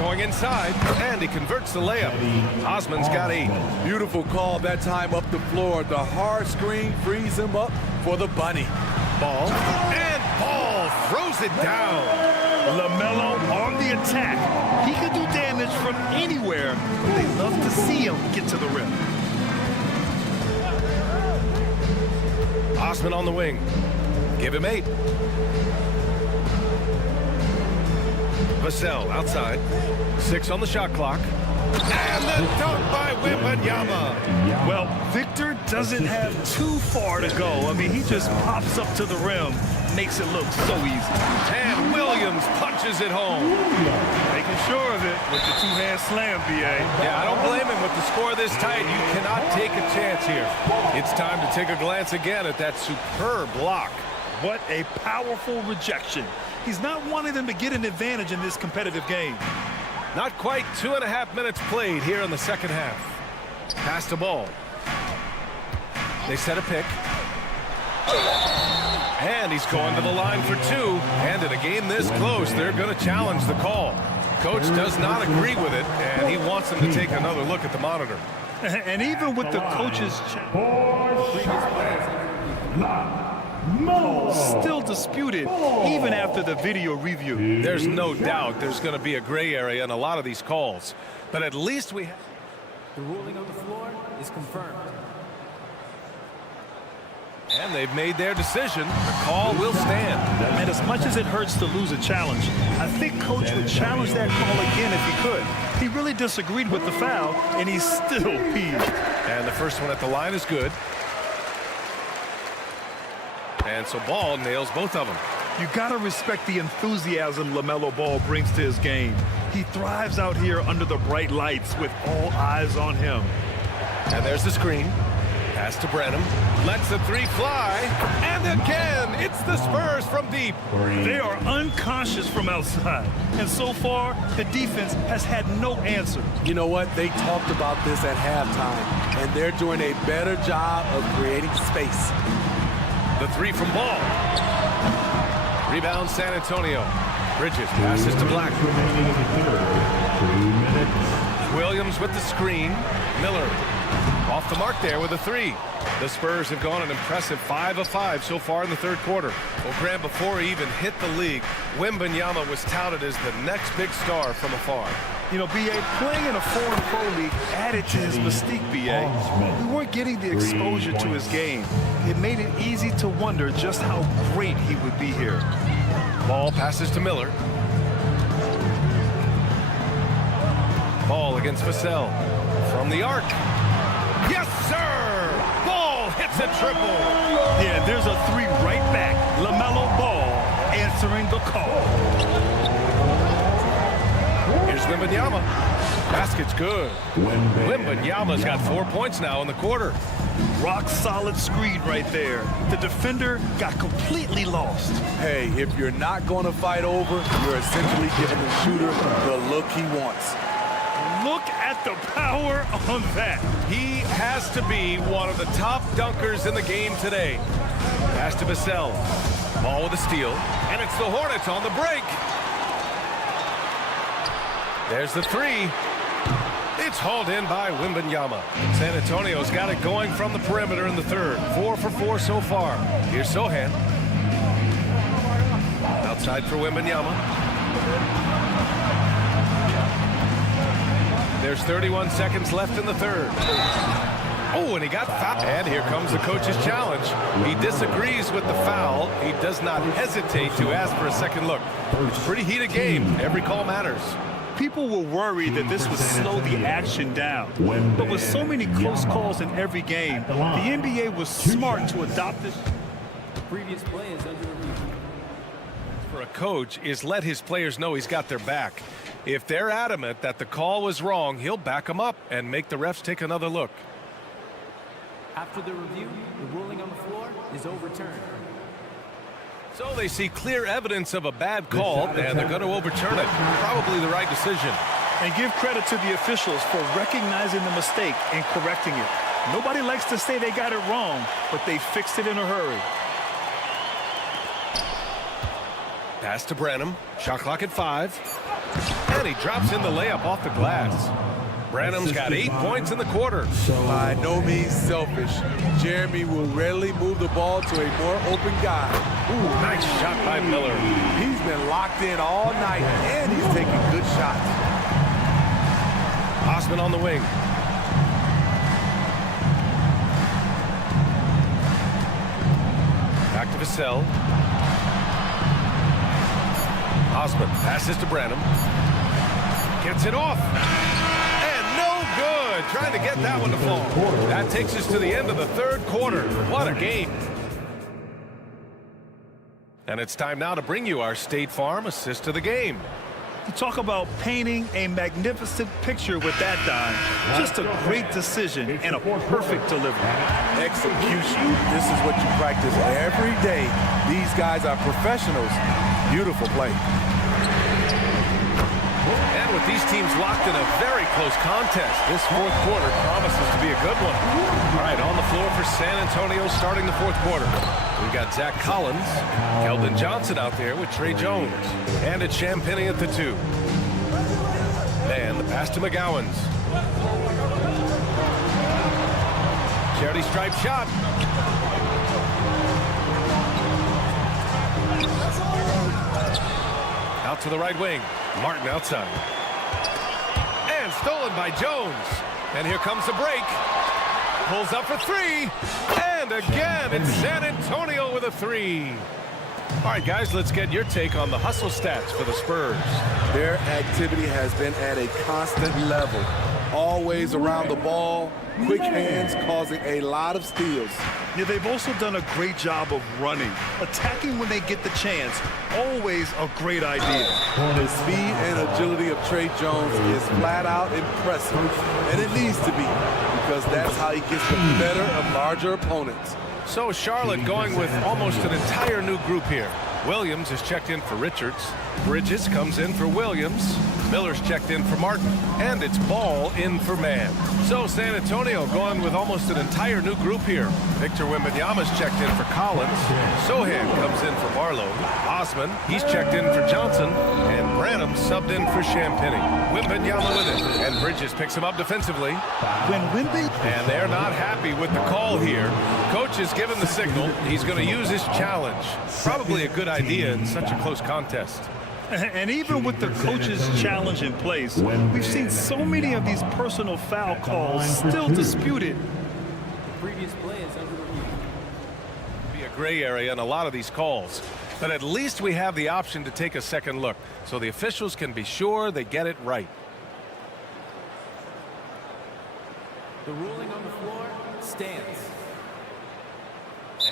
Going inside, and he converts the layup. Osman's got 8. Beautiful call that time up the floor. The hard screen frees him up for the bunny. Ball. And Ball throws it down. LaMelo on the attack. He can do damage from anywhere. They love to see him get to the rim. Osman on the wing. Give him 8. Vassell outside. 6 on the shot clock. And the dunk by Wembanyama. Well, Victor doesn't have too far to go. I mean, he just pops up to the rim, makes it look so easy. And Williams punches it home. Making sure of it with the 2-hand slam, B.A. Yeah, I don't blame him. With the score this tight, you cannot take a chance here. It's time to take a glance again at that superb block. What a powerful rejection. He's not wanting them to get an advantage in this competitive game. Not quite 2.5 minutes played here in the second half. Pass the ball. They set a pick. And he's going to the line for 2. And in a game this close, they're going to challenge the call. Coach does not agree with it, and he wants them to take another look at the monitor. And even with the coach's still disputed even after the video review. There's no doubt there's going to be a gray area in a lot of these calls, but at least we have. The ruling on the floor is confirmed. And they've made their decision. The call will stand. And as much as it hurts to lose a challenge, I think Coach would challenge that call again if he could. He really disagreed with the foul, and he's still peeved. And the first one at the line is good. And so Ball nails both of them. You gotta respect the enthusiasm LaMelo Ball brings to his game. He thrives out here under the bright lights with all eyes on him. And there's the screen. Pass to Branham. Lets the 3 fly. And again, it's the Spurs from deep. They are unconscious from outside. And so far, the defense has had no answer. You know what? They talked about this at halftime, and they're doing a better job of creating space. The 3 from Ball. Rebound San Antonio. Bridges passes to Black. Williams with the screen. Miller off the mark there with a 3. The Spurs have gone an impressive 5 of 5 so far in the third quarter. Well, Graham, before he even hit the league, Wembanyama was touted as the next big star from afar. You know, B.A., playing in a foreign pro league added to his mystique, B.A. We weren't getting the exposure to his game. It made it easy to wonder just how great he would be here. Ball passes to Miller. Ball against Vassell. From the arc. Yes, sir! Ball hits a triple. Yeah, there's a 3 right back. LaMelo Ball answering the call. Here's Wembanyama. Basket's good. Wembanyama's got 4 points now in the quarter. Rock solid screen right there. The defender got completely lost. Hey, if you're not going to fight over, you're essentially giving the shooter the look he wants. Look at the power on that. He has to be one of the top dunkers in the game today. Pass to Vassell. Ball with a steal. And it's the Hornets on the break. There's the three. It's hauled in by Wembanyama. San Antonio's got it going from the perimeter in the third. 4 for 4 so far. Here's Sohan. Outside for Wembanyama. There's 31 seconds left in the third. Oh, and he got fouled. And here comes the coach's challenge. He disagrees with the foul. He does not hesitate to ask for a second look. It's a pretty heated game. Every call matters. People were worried that this would slow the action down. But with so many close calls in every game, the NBA was smart to adopt this. The previous play is under review. For a coach is let his players know he's got their back. If they're adamant that the call was wrong, he'll back them up and make the refs take another look. After the review, the ruling on the floor is overturned. So they see clear evidence of a bad call, and they're going to overturn it. Probably the right decision. And give credit to the officials for recognizing the mistake and correcting it. Nobody likes to say they got it wrong, but they fixed it in a hurry. Pass to Branham. Shot clock at 5. And he drops in the layup off the glass. Branham's got 8 points in the quarter. By no means selfish. Jeremy will rarely move the ball to a more open guy. Ooh, nice shot by Miller. He's been locked in all night, and he's taking good shots. Osman on the wing. Back to Vassell. Osman passes to Branham. Gets it off. Good. Trying to get that one to fall. That takes us to the end of the third quarter. What a game. And it's time now to bring you our State Farm assist of the game. You talk about painting a magnificent picture with that dime. Just a great decision and a perfect delivery. Execution. This is what you practice every day. These guys are professionals. Beautiful play. And with these teams locked in a very close contest, this fourth quarter promises to be a good one. All right, on the floor for San Antonio starting the fourth quarter. We've got Zach Collins, Keldon Johnson out there with Trey Jones. And it's Champagnie at the 2. And the pass to McGowans. Charity stripe shot. Out to the right wing. Martin outside. And stolen by Jones. And here comes the break. Pulls up for 3. And again, it's San Antonio with a 3. All right, guys, let's get your take on the hustle stats for the Spurs. Their activity has been at a constant level. Always around the ball. Quick hands causing a lot of steals. Yeah, they've also done a great job of running. Attacking when they get the chance. Always a great idea. The speed and agility of Trey Jones is flat out impressive. And it needs to be, because that's how he gets the better of larger opponents. So Charlotte going with almost an entire new group here. Williams is checked in for Richards. Bridges comes in for Williams. Miller's checked in for Martin. And it's Ball in for Mann. So San Antonio going with almost an entire new group here. Victor Wembanyama's checked in for Collins. Sohan comes in for Barlow. Osman, he's checked in for Johnson. And Branham subbed in for Champagnie. Wembanyama with it. And Bridges picks him up defensively. And they're not happy with the call here. Coach is given the signal. He's going to use his challenge. Probably a good idea in such a close contest. And even with the coach's challenge in place, we've seen so many of these personal foul calls still disputed. The previous play is under review. Be a gray area in a lot of these calls, but at least we have the option to take a second look, so the officials can be sure they get it right. The ruling on the floor stands.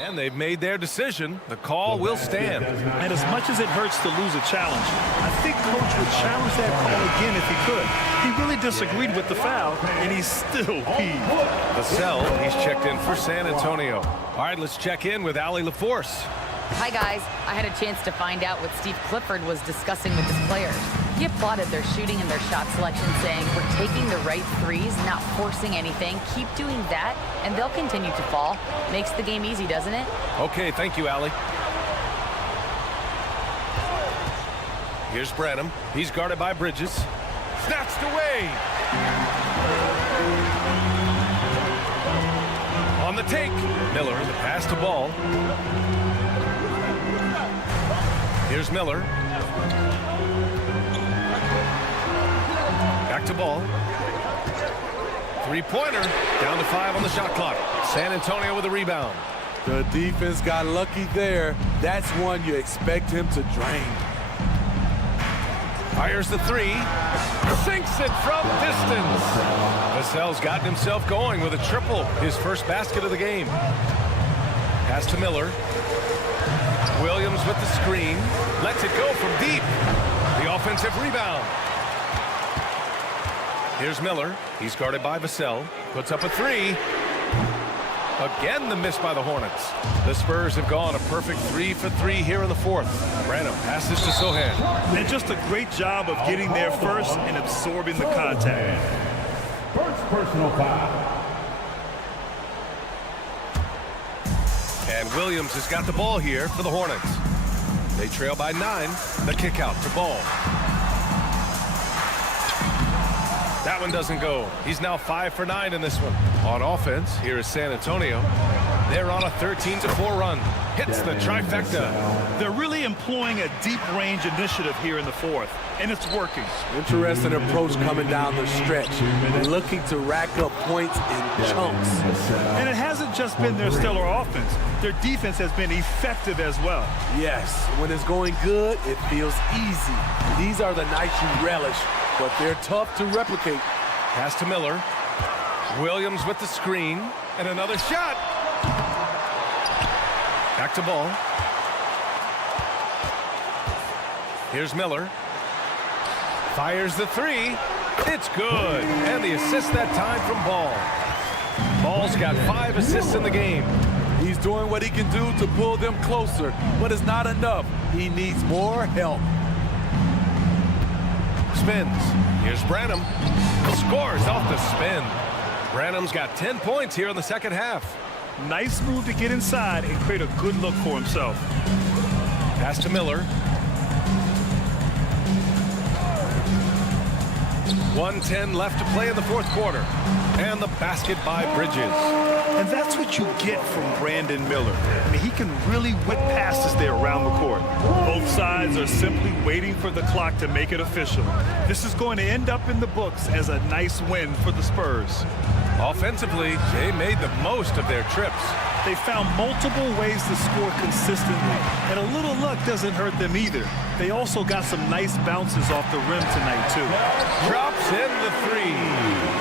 And they've made their decision. The call will stand. And as much as it hurts to lose a challenge, I think Coach would challenge that call again if he could. He really disagreed with the foul, and he's still peeved. Vassell, he's checked in for San Antonio. All right, let's check in with Allie LaForce. Hi, guys. I had a chance to find out what Steve Clifford was discussing with his players. He applauded their shooting and their shot selection, saying, "We're taking the right threes, not forcing anything. Keep doing that, and they'll continue to fall." Makes the game easy, doesn't it? Okay, thank you, Allie. Here's Branham. He's guarded by Bridges. Snatched away. On the take. Miller, the pass to Ball. Here's Miller. Back to Ball. Three-pointer. Down to 5 on the shot clock. San Antonio with a rebound. The defense got lucky there. That's one you expect him to drain. Fires the three. Sinks it from distance. Vassell's gotten himself going with a triple. His first basket of the game. Pass to Miller. Williams with the screen. Lets it go from deep. The offensive rebound. Here's Miller. He's guarded by Vassell. Puts up a three. Again, the miss by the Hornets. The Spurs have gone a perfect 3 for 3 here in the fourth. Branham passes to Sohan. And just a great job of getting there first and absorbing the contact. First personal foul. And Williams has got the ball here for the Hornets. They trail by 9. The kick out to Ball. That one doesn't go. He's now 5 for 9 in this one. On offense, here is San Antonio. They're on a 13-4 run. Hits the trifecta. They're really employing a deep range initiative here in the fourth, and it's working. Interesting approach coming down the stretch. Looking to rack up points in chunks. And it hasn't just been their stellar offense. Their defense has been effective as well. Yes, when it's going good, it feels easy. These are the nights you relish, but they're tough to replicate. Pass to Miller. Williams with the screen. And another shot. Back to Ball. Here's Miller. Fires the three. It's good. And the assist that time from Ball. Ball's got 5 assists in the game. He's doing what he can do to pull them closer, but it's not enough. He needs more help. Spins. Here's Branham. Scores off the spin. Branham's got 10 points here in the second half. Nice move to get inside and create a good look for himself. Pass to Miller. 1:10 left to play in the fourth quarter. And the basket by Bridges. And that's what you get from Brandon Miller. I mean, he can really whip passes there around the court. Both sides are simply waiting for the clock to make it official. This is going to end up in the books as a nice win for the Spurs. Offensively, they made the most of their trips. They found multiple ways to score consistently, and a little luck doesn't hurt them either. They also got some nice bounces off the rim tonight, too. Drops in the three.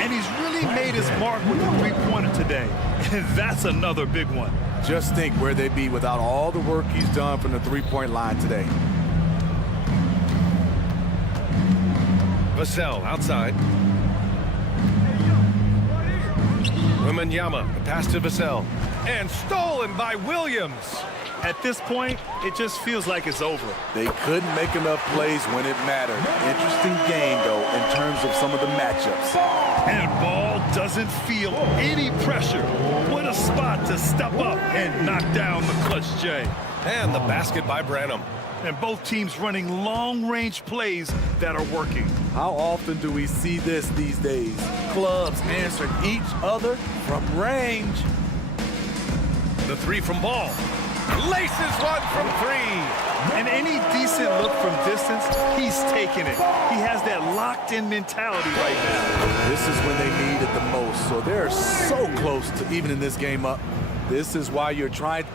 And he's really made his mark with the three-pointer today, and that's another big one. Just think where they'd be without all the work he's done from the three-point line today. Vassell outside. Wembanyama, the pass to Vassell. And stolen by Williams. At this point, it just feels like it's over. They couldn't make enough plays when it mattered. Interesting game, though, in terms of some of the matchups. And Ball doesn't feel any pressure. What a spot to step up and knock down the clutch J. And the basket by Branham. And both teams running long-range plays that are working. How often do we see this these days? Clubs answering each other from range. The three from Ball. Laces one from 3. And any decent look from distance, he's taking it. He has that locked-in mentality right now. This is when they need it the most, so they're so close to evening this game up. This is why you're trying.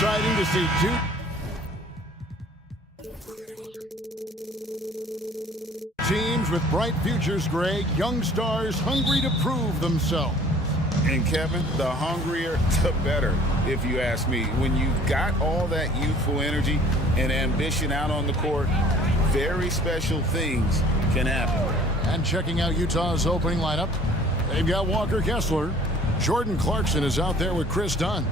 exciting to see two. Teams with bright futures, Greg. Young stars hungry to prove themselves. And Kevin, the hungrier, the better, if you ask me. When you've got all that youthful energy and ambition out on the court, very special things can happen. And checking out Utah's opening lineup, they've got Walker Kessler. Jordan Clarkson is out there with Chris Dunn.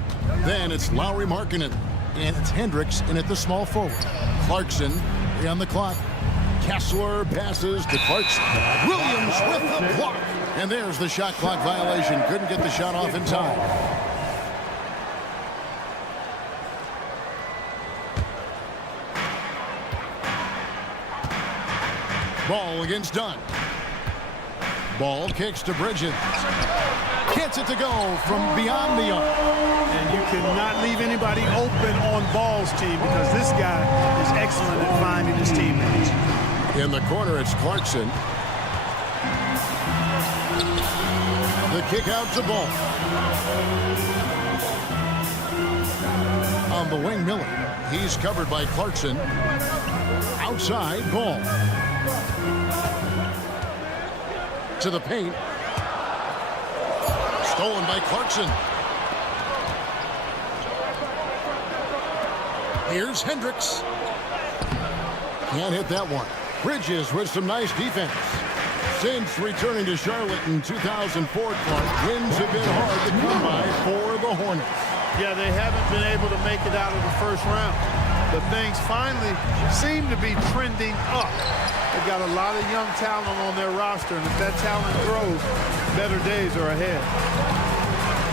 Then it's Lauri Markkanen. And it's Hendricks in at the small forward. Clarkson on the clock. Kessler passes to Clarkson. Williams with the block. And there's the shot clock violation. Couldn't get the shot off in time. Ball against Dunn. Ball kicks to Bridges. Gets it to go from beyond the arc. And you cannot leave anybody open on balls, team, because this guy is excellent at finding his teammates. In the corner, it's Clarkson. The kick out to Ball. On the wing, Miller. He's covered by Clarkson. Outside, Ball. To the paint. Stolen by Clarkson. Here's Hendricks. Can't hit that one. Bridges with some nice defense. Since returning to Charlotte in 2004, Clark, wins have been hard to come by for the Hornets. Yeah, they haven't been able to make it out of the first round. But things finally seem to be trending up. They've got a lot of young talent on their roster, and if that talent grows, better days are ahead.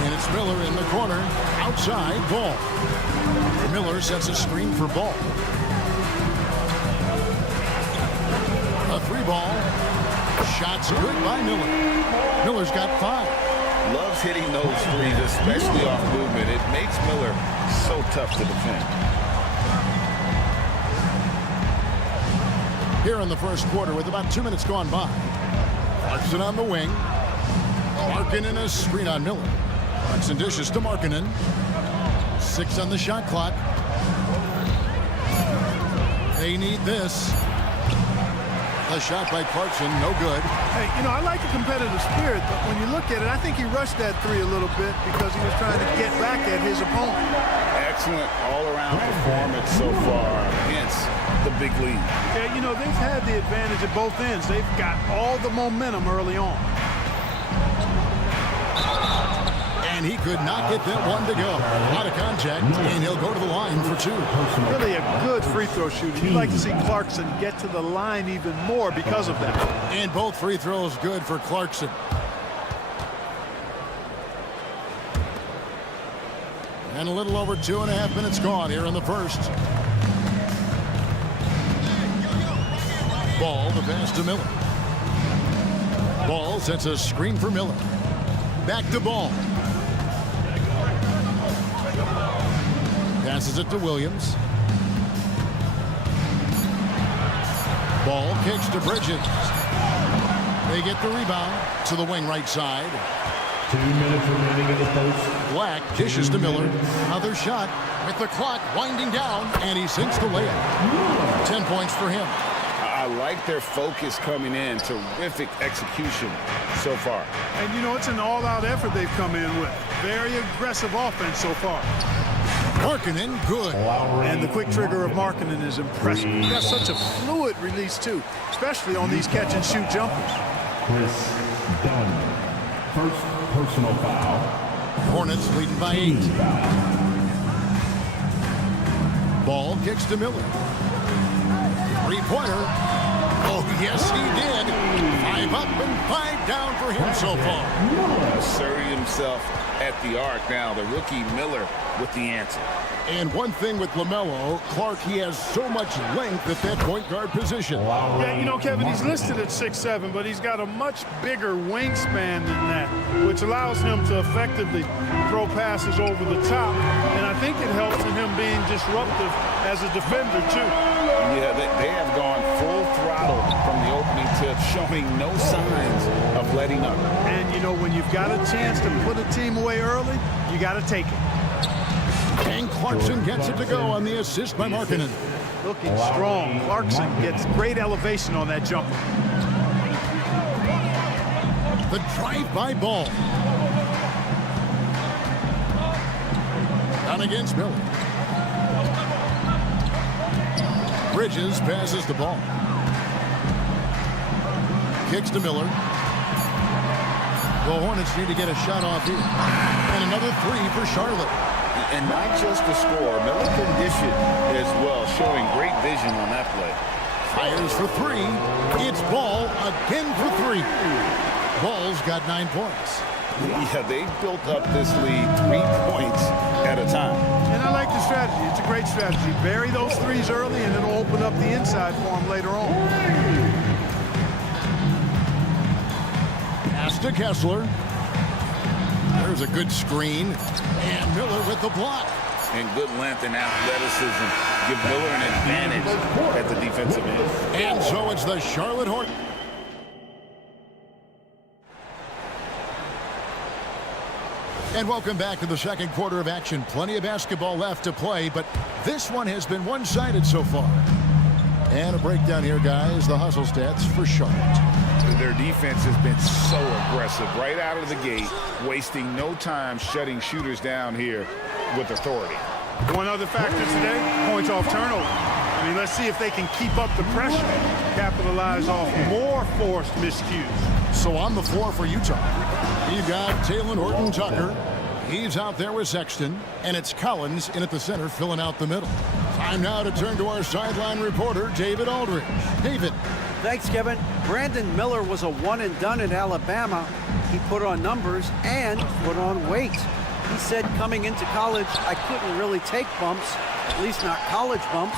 And it's Miller in the corner. Outside, Ball. Miller sets a screen for Ball. A three ball. Shots good by Miller. Miller's got 5. Loves hitting those threes, especially off movement. It makes Miller so tough to defend. Here in the first quarter with about 2 minutes gone by. Clarkson on the wing. Markkanen a screen on Miller. Clarkson dishes to Markkanen. 6 on the shot clock. They need this. A shot by Clarkson, no good. Hey, you know, I like the competitive spirit, but when you look at it, I think he rushed that 3 a little bit because he was trying to get back at his opponent. Excellent all-around performance so far, hence the big lead. Yeah, you know, they've had the advantage at both ends. They've got all the momentum early on. And he could not get that one to go. A lot of contact, and he'll go to the line for 2. Really a good free throw shooter. You'd like to see Clarkson get to the line even more because of that. And both free throws good for Clarkson. And a little over 2.5 minutes gone here in the first. Ball, the pass to Miller. Ball sets a screen for Miller. Back to Ball. Passes it to Williams. Ball kicks to Bridges. They get the rebound to the wing right side. 2 minutes remaining in the post. Black dishes to Miller. Another shot with the clock winding down, and he sinks the layup. 10 points for him. I like their focus coming in. Terrific execution so far. And, you know, it's an all-out effort they've come in with. Very aggressive offense so far. Markkanen, good. And the quick trigger of Markkanen is impressive. He's got such a fluid release, too, especially on these catch-and-shoot jumpers. Chris Dunn. First personal foul. Hornets leading by 8. Ball kicks to Miller. Three-pointer. Oh, yes, he did. 5 up and 5 down for him so far. Asserting himself at the arc now. The rookie Miller with the answer. And one thing with LaMelo, Clark, he has so much length at that point guard position. Yeah, you know, Kevin, he's listed at 6'7", but he's got a much bigger wingspan than that, which allows him to effectively throw passes over the top. And I think it helps in him being disruptive as a defender, too. Yeah, they have gone full throttle from the opening tip, showing no signs of letting up. And, you know, when you've got a chance to put a team away early, you got to take it. And Clarkson gets it to go on the assist by Markkanen. Looking strong. Clarkson gets great elevation on that jumper. The drive-by ball. Down against Miller. Bridges passes the ball. Kicks to Miller. The Hornets need to get a shot off here. And another three for Charlotte. And not just the score. Miller can dish it as well, showing great vision on that play. Fires for three. It's Ball again for three. Ball's got 9 points. Yeah, they built up this lead 3 points at a time. And I like the strategy. It's a great strategy. Bury those threes early, and it'll open up the inside for them later on. Pass to Kessler. There's a good screen. And Miller with the block. And good length and athleticism give Miller an advantage at the defensive end. And so it's the Charlotte Hornets. And welcome back to the second quarter of action. Plenty of basketball left to play, but this one has been one-sided so far. And a breakdown here, guys. The hustle stats for Charlotte. Their defense has been so aggressive right out of the gate, wasting no time shutting shooters down here with authority. One other factor today, points off turnover. I mean, let's see if they can keep up the pressure, capitalize off more forced miscues. So on the floor for Utah, you've got Taylor Horton-Tucker. He's out there with Sexton, and it's Collins in at the center filling out the middle. Time now to turn to our sideline reporter, David Aldridge. David. Thanks, Kevin. Brandon Miller was a one-and-done in Alabama. He put on numbers and put on weight. He said coming into college, I couldn't really take bumps, at least not college bumps.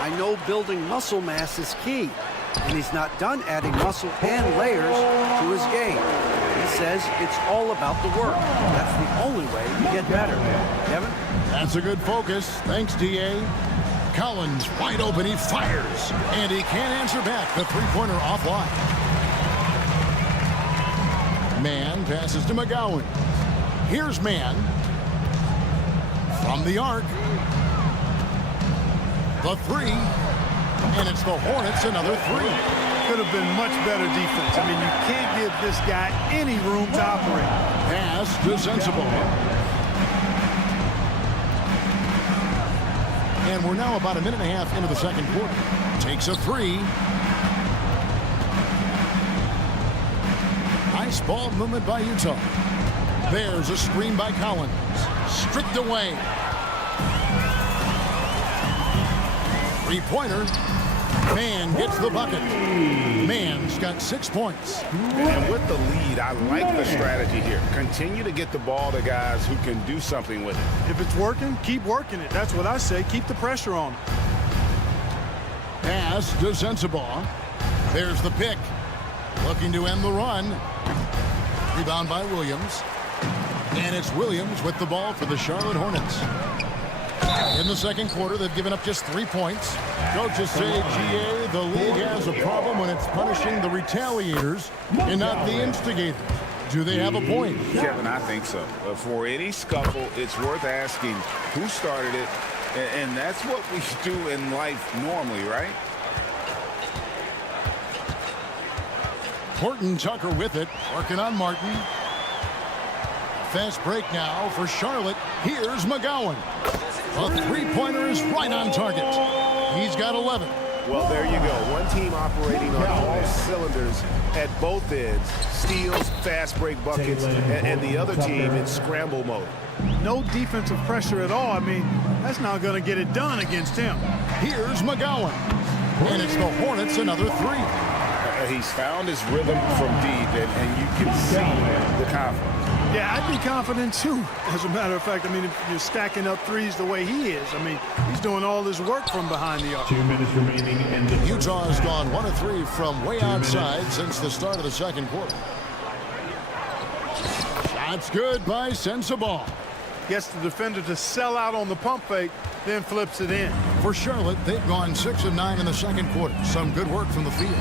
I know building muscle mass is key, and he's not done adding muscle and layers to his game. He says it's all about the work. That's the only way to get better. Kevin? That's a good focus. Thanks, D.A. Collins wide open. He fires, and he can't answer back. The three-pointer offline. Mann passes to McGowan. Here's Mann from the arc. The three, and it's the Hornets another three. Could have been much better defense. I mean, you can't give this guy any room to operate. Pass to Sensible. And we're now about a minute and a half into the second quarter. Takes a three. Nice ball movement by Utah. There's a screen by Collins. Stripped away. Three-pointer. Mann gets the bucket. Mann's got 6 points. And with the lead, I like the strategy here. Continue to get the ball to guys who can do something with it. If it's working, keep working it. That's what I say. Keep the pressure on. Pass to Sensabaugh. There's the pick. Looking to end the run. Rebound by Williams. And it's Williams with the ball for the Charlotte Hornets. In the second quarter, they've given up just 3 points. Coaches say, GA, the league has a problem when it's punishing the retaliators and not the instigators. Do they have a point? Kevin, I think so. For any scuffle, it's worth asking who started it, and that's what we do in life normally, right? Horton-Tucker with it, working on Martin. Fast break now for Charlotte. Here's McGowan. A three-pointer is right on target. He's got 11. Well, there you go. One team operating on all cylinders at both ends. Steals, fast break buckets, and the other team in scramble mode. No defensive pressure at all. I mean, that's not going to get it done against him. Here's McGowan. And it's the Hornets another three. He's found his rhythm from deep, and you can see the confidence. Yeah, I'd be confident too. As a matter of fact, I mean, if you're stacking up threes the way he is, I mean, he's doing all his work from behind the arc. 2 minutes remaining in the Utah has gone 1 of 3 from way outside since the start of the second quarter. Shots good by Sensabaugh. Gets the defender to sell out on the pump fake, then flips it in. For Charlotte, they've gone 6 of 9 in the second quarter. Some good work from the field.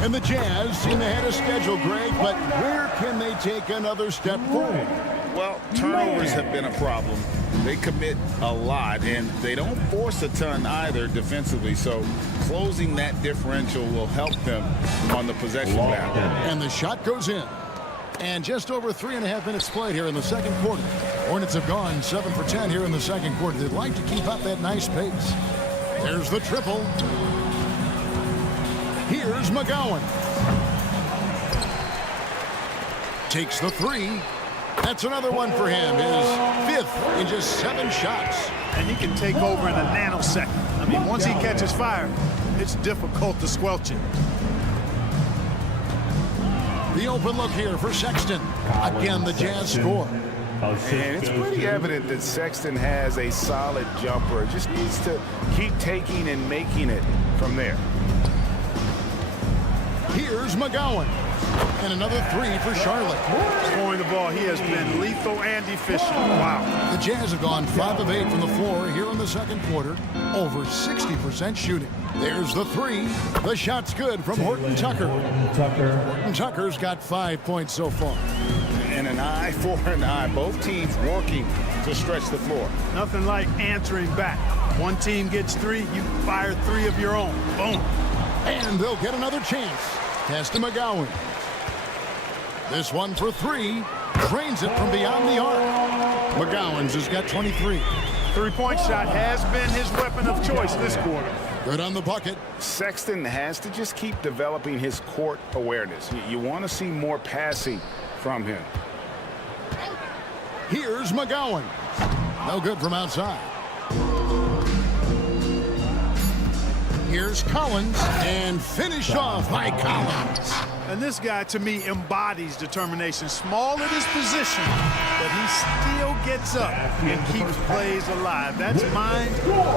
And the Jazz seem ahead of schedule, Greg, but where can they take another step forward? Well, turnovers have been a problem. They commit a lot, and they don't force a ton either defensively. So closing that differential will help them on the possession battle. And the shot goes in. And just over 3.5 minutes played here in the second quarter. Hornets have gone 7 for 10 here in the second quarter. They'd like to keep up that nice pace. There's the triple. Here's McGowan. Takes the three. That's another one for him. His 5th in just 7 shots. And he can take over in a nanosecond. I mean, once he catches fire, it's difficult to squelch it. The open look here for Sexton. Again, the Jazz score. And it's pretty evident that Sexton has a solid jumper. Just needs to keep taking and making it from there. Here's McGowan. And another 3 for Charlotte. Scoring the ball, he has been lethal and efficient. Wow. The Jazz have gone 5 of 8 from the floor here in the second quarter. Over 60% shooting. There's the 3. The shot's good from Horton Tucker. Horton Tucker's got 5 points so far. And an eye for an eye. Both teams working to stretch the floor. Nothing like answering back. One team gets 3, you fire 3 of your own. Boom. And they'll get another chance. Pass to McGowan. This one for 3. Drains it from beyond the arc. McGowan's has got 23. Three-point shot has been his weapon of choice this quarter. Good on the bucket. Sexton has to just keep developing his court awareness. You want to see more passing from him. Here's McGowan. No good from outside. Here's Collins, and finished off by Collins. And this guy, to me, embodies determination. Small at his position, but he still gets up and keeps plays alive. That's mind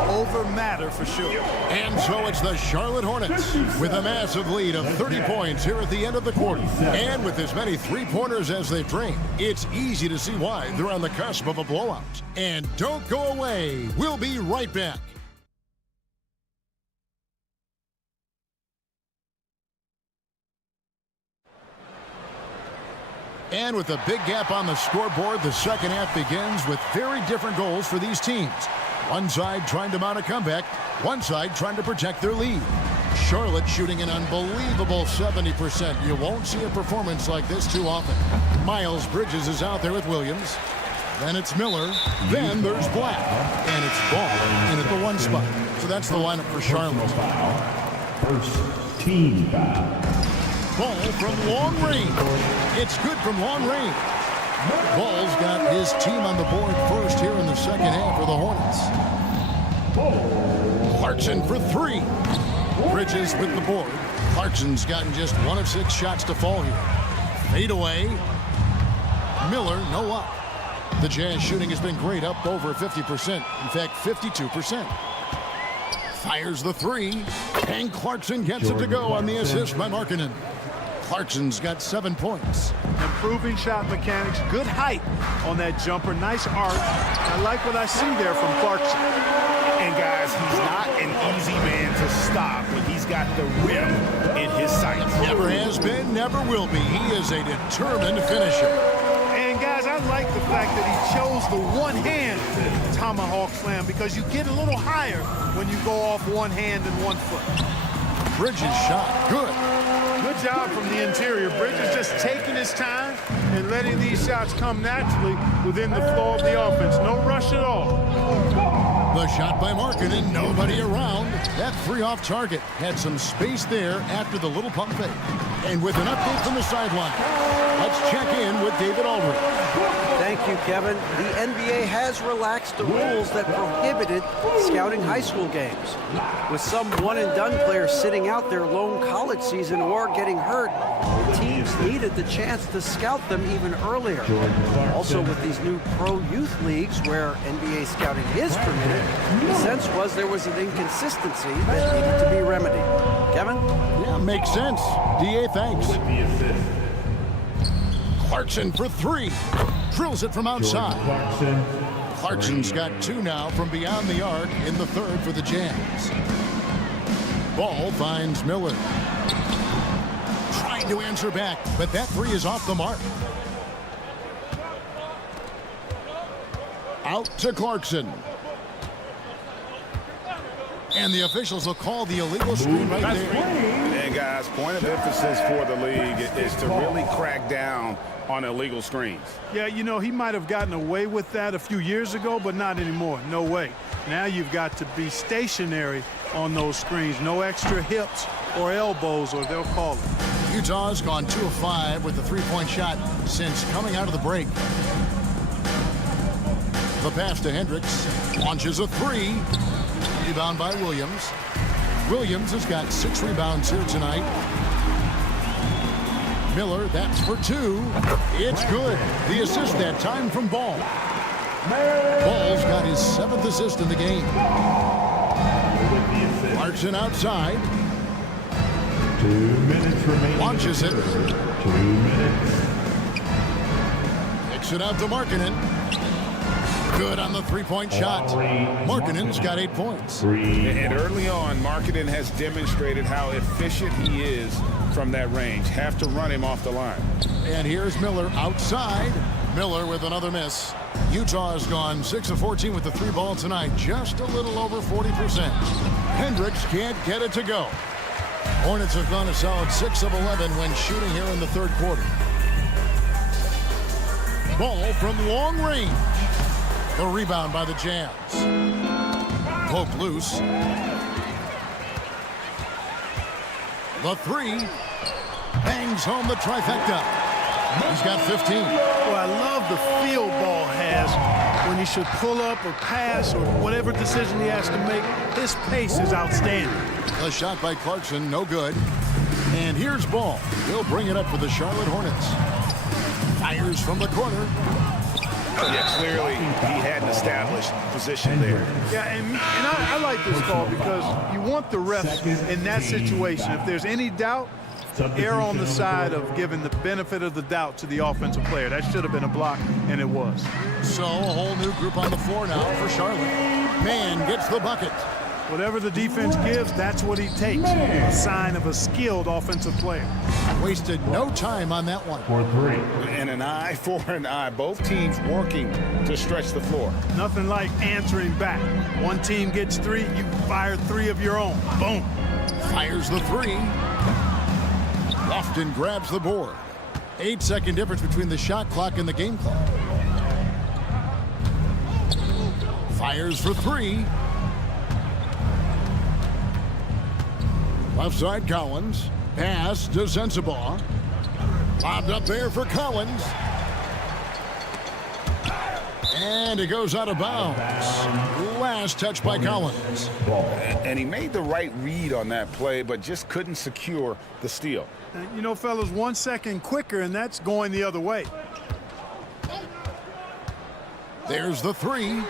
over matter for sure. And so it's the Charlotte Hornets with a massive lead of 30 points here at the end of the quarter. And with as many three-pointers as they've drained, it's easy to see why they're on the cusp of a blowout. And don't go away. We'll be right back. And with a big gap on the scoreboard, the second half begins with very different goals for these teams. One side trying to mount a comeback, one side trying to protect their lead. Charlotte shooting an unbelievable 70%. You won't see a performance like this too often. Miles Bridges is out there with Williams. Then it's Miller. Then there's Black. And it's Ball in at the 1 spot. So that's the lineup for Charlotte. First team foul. Ball from long range. It's good from long range. Ball's got his team on the board first here in the second half for the Hornets. Clarkson for 3. Bridges with the board. Clarkson's gotten just 1 of 6 shots to fall here. Fade away. Miller, no up. The Jazz shooting has been great, up over 50%. In fact, 52%. Fires the 3. And Clarkson gets it to go on the assist by Markkanen. Clarkson's got 7 points. Improving shot mechanics, good height on that jumper, nice arc. I like what I see there from Clarkson. And guys, he's not an easy man to stop when he's got the rim in his sights. Never has been, never will be. He is a determined finisher. And guys, I like the fact that he chose the one-hand tomahawk slam because you get a little higher when you go off one hand and 1 foot. Bridges shot, good. Good job from the interior. Bridges just taking his time and letting these shots come naturally within the flow of the offense. No rush at all. The shot by Markkanen, nobody around. That 3 off target had some space there after the little pump fake. And with an update from the sideline, let's check in with David Aldridge. Thank you, Kevin. The NBA has relaxed the rules that prohibited scouting high school games. With some one-and-done players sitting out their lone college season or getting hurt, teams needed the chance to scout them even earlier. Also, with these new pro youth leagues where NBA scouting is permitted, the sense was there was an inconsistency that needed to be remedied. Kevin? Yeah, makes sense. DA, thanks. Clarkson for 3. Drills it from outside. Clarkson's got 2 now from beyond the arc in the 3rd for the Jazz. Ball finds Miller. Trying to answer back, but that 3 is off the mark. Out to Clarkson. And the officials will call the illegal screen right there. And guys, point of emphasis for the league is to really crack down on illegal screens. Yeah, you know, he might have gotten away with that a few years ago, but not anymore. No way. Now you've got to be stationary on those screens. No extra hips or elbows, or they'll call it. Utah's gone 2 of 5 with the three-point shot since coming out of the break. The pass to Hendricks. Launches a three. Rebound by Williams. Williams has got 6 rebounds here tonight. Miller, that's for 2. It's good. The assist that time from Ball. Ball's got his 7th assist in the game. Clarkson outside. 2 minutes remaining. Launches it. 2 minutes. Kicks it out to Markkanen. Good on the three-point shot. Markkanen's got 8 points. And early on, Markkanen has demonstrated how efficient he is from that range. Have to run him off the line. And here's Miller outside. Miller with another miss. Utah has gone 6 of 14 with the 3-ball tonight. Just a little over 40%. Hendricks can't get it to go. Hornets have gone a solid 6 of 11 when shooting here in the third quarter. Ball from long range. The rebound by the Jazz. Poke loose. The 3. Bangs home the trifecta. He's got 15. Well, I love the feel Ball has when he should pull up or pass or whatever decision he has to make. His pace is outstanding. A shot by Clarkson, no good. And here's Ball. He'll bring it up for the Charlotte Hornets. Fires from the corner. Yeah, clearly he had an established position there. Yeah, and I like this call because you want the refs in that situation. If there's any doubt, err on the side of giving the benefit of the doubt to the offensive player. That should have been a block, and it was. So a whole new group on the floor now for Charlotte. Man gets the bucket. Whatever the defense gives, that's what he takes. A sign of a skilled offensive player. Wasted no time on that one. For 3. And an eye for an eye. Both teams working to stretch the floor. Nothing like answering back. One team gets 3, you fire 3 of your own. Boom. Fires the 3. Lofton grabs the board. 8-second difference between the shot clock and the game clock. Fires for 3. Left side Collins. Pass to Sensabaugh. Lobbed up there for Collins. And it goes out of bounds. Last touch by Collins. And he made the right read on that play, but just couldn't secure the steal. You know, fellas, 1 second quicker, and that's going the other way. There's the 3.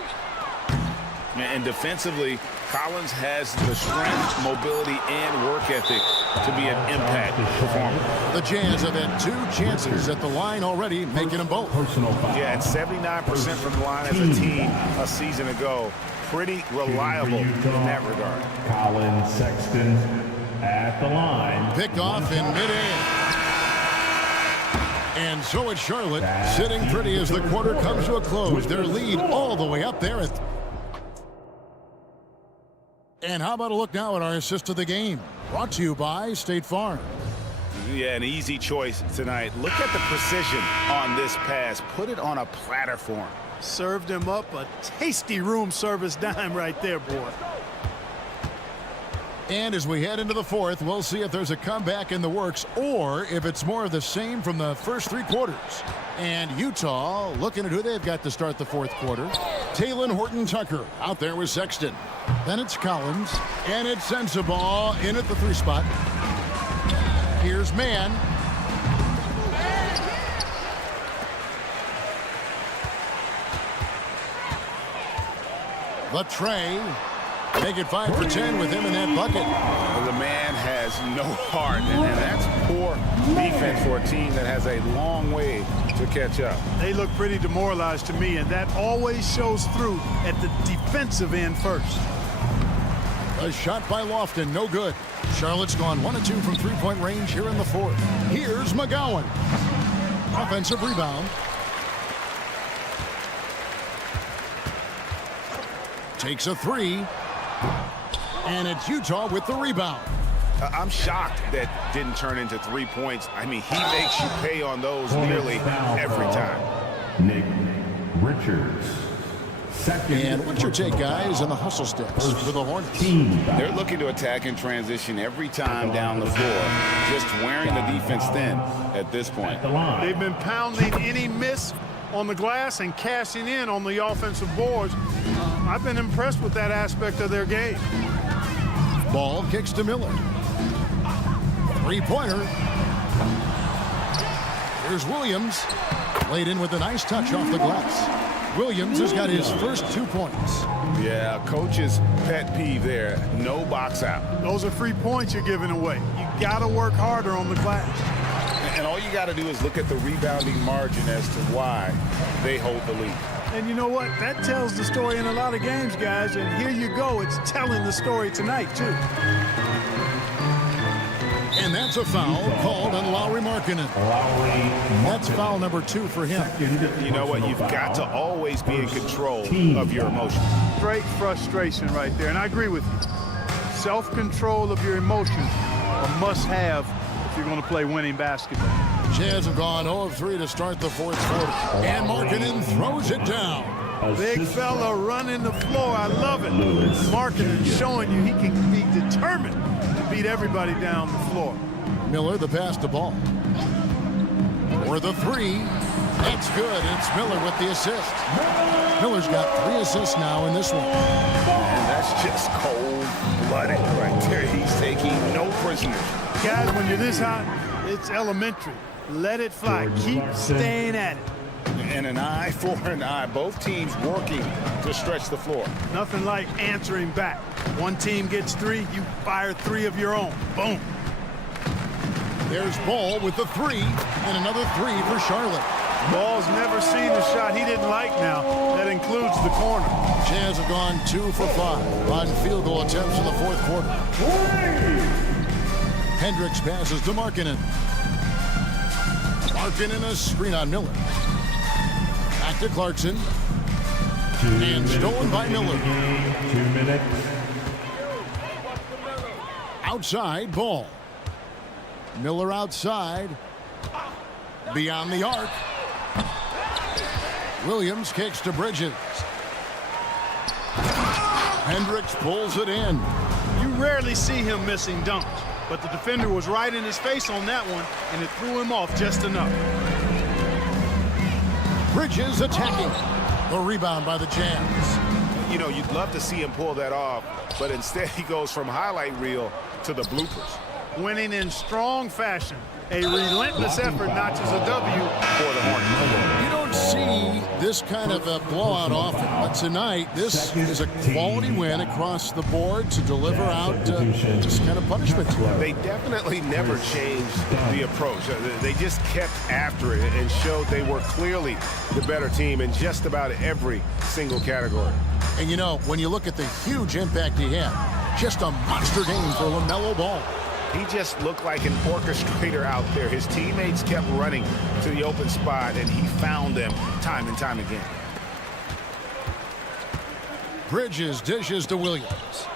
And defensively, Collins has the strength, mobility, and work ethic to be an impact performer. The Jazz have had 2 chances at the line already, making them both. Yeah, and 79% from the line as a team a season ago. Pretty reliable in that regard. Colin Sexton at the line. Picked off in midair. And so it's Charlotte sitting pretty as the quarter comes to a close. Their lead all the way up there. And how about a look now at our assist of the game? Brought to you by State Farm. Yeah, an easy choice tonight. Look at the precision on this pass. Put it on a platter for him. Served him up a tasty room service dime right there, boy. And as we head into the fourth, we'll see if there's a comeback in the works or if it's more of the same from the first 3 quarters. And Utah looking at who they've got to start the fourth quarter. Talen Horton-Tucker out there with Sexton. Then it's Collins, and it's Sensabaugh in at the 3 spot. Here's Mann. The tray. Make it 5 for 10 with him in that bucket. Well, the man has no heart, and that's poor defense for a team that has a long way to catch up. They look pretty demoralized to me, and that always shows through at the defensive end first. A shot by Lofton, no good. Charlotte's gone 1 of 2 from 3-point range here in the fourth. Here's McGowan. Offensive rebound. Takes a three. And it's Utah with the rebound. I'm shocked that didn't turn into 3 points. I mean, he makes you pay on those nearly every time. Nick Richards. And what's your take, guys, on the hustle steps for the Hornets? They're looking to attack and transition every time down the floor, just wearing the defense thin at this point. They've been pounding any miss on the glass and cashing in on the offensive boards. I've been impressed with that aspect of their game. Ball kicks to Miller. Three-pointer. Here's Williams. Laid in with a nice touch off the glass. Williams has got his first 2 points. Yeah, coach's pet peeve there. No box out. Those are free points you're giving away. You got to work harder on the glass. And all you got to do is look at the rebounding margin as to why they hold the lead. And you know what? That tells the story in a lot of games, guys. And here you go. It's telling the story tonight, too. And that's a foul called on Lauri Markkanen. That's foul number 2 for him. You know what? You've got to always be in control of your emotions. Straight frustration right there. And I agree with you. Self-control of your emotions a must-have if you're going to play winning basketball. Jazz have gone 0 of 3 to start the fourth quarter. And Markkanen throws it down. Big fella running the floor. I love it. Markkanen showing you he can be determined to beat everybody down the floor. Miller, the pass to Ball. For the three. That's good. It's Miller with the assist. Miller's got 3 assists now in this one. And that's just cold-blooded right there. He's taking no prisoners. Guys, when you're this hot, it's elementary. Let it fly. Keep staying at it. And an eye for an eye. Both teams working to stretch the floor. Nothing like answering back. One team gets 3, you fire 3 of your own. Boom. There's Ball with the 3, and another 3 for Charlotte. Ball's never seen a shot he didn't like now. That includes the corner. Jazz have gone 2 for 5 on field goal attempts in the fourth quarter. Hendricks passes to Markkanen. Markkanen a screen on Miller. Back to Clarkson. And stolen by Miller. 2 minutes. Outside, Ball. Miller outside. Beyond the arc. Williams kicks to Bridges. Hendricks pulls it in. You rarely see him missing dunks, but the defender was right in his face on that one, and it threw him off just enough. Bridges attacking. The rebound by the Jazz. You know, you'd love to see him pull that off, but instead he goes from highlight reel to the bloopers. Winning in strong fashion. A relentless effort notches a W for the Hornets. You don't see this kind of a blowout often, but tonight this is a quality win across the board to deliver out just kind of punishment. They definitely never changed the approach. They just kept after it and showed they were clearly the better team in just about every single category. And you know, when you look at the huge impact he had, just a monster game for LaMelo Ball. He just looked like an orchestrator out there. His teammates kept running to the open spot, and he found them time and time again. Bridges dishes to Williams.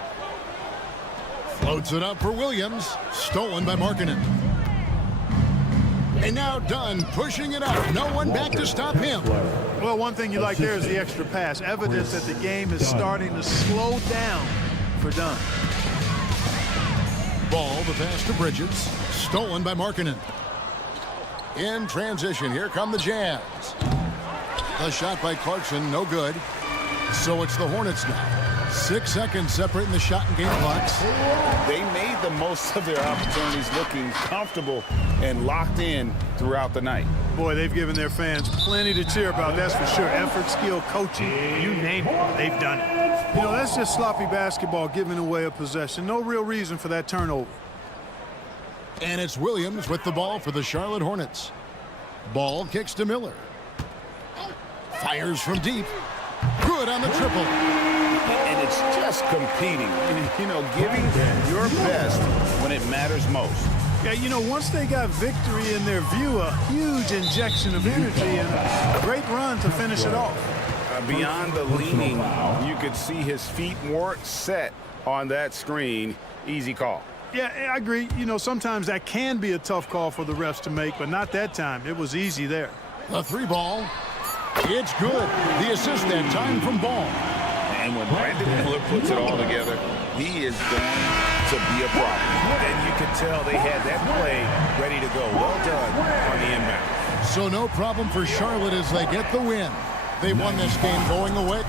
Floats it up for Williams. Stolen by Markkanen. And now Dunn pushing it up. No one back to stop him. Well, one thing you like there is the extra pass. Evidence that the game is starting to slow down for Dunn. Ball, the pass to Bridges. Stolen by Markkanen. In transition, here come the Jazz. A shot by Clarkson, no good. So it's the Hornets now. 6 seconds separating the shot and game clocks. They made the most of their opportunities, looking comfortable and locked in throughout the night. Boy, they've given their fans plenty to cheer about, that's for sure. Effort, skill, coaching, you name it, they've done it. You know, that's just sloppy basketball, giving away a possession. No real reason for that turnover. And it's Williams with the ball for the Charlotte Hornets. Ball kicks to Miller. Fires from deep. Good on the triple. And it's just competing, you know, giving your best when it matters most. Yeah, you know, once they got victory in their view, a huge injection of energy and a great run to finish it off. Beyond the leaning, you could see his feet more set on that screen. Easy call. Yeah, I agree. You know, sometimes that can be a tough call for the refs to make, but not that time. It was easy there. The 3 ball. It's good. The assist that time from Ball. And when Brandon Miller puts it all together, he is going to be a problem. And you can tell they had that play ready to go. Well done on the inbound. So no problem for Charlotte as they get the win. They won this game going away.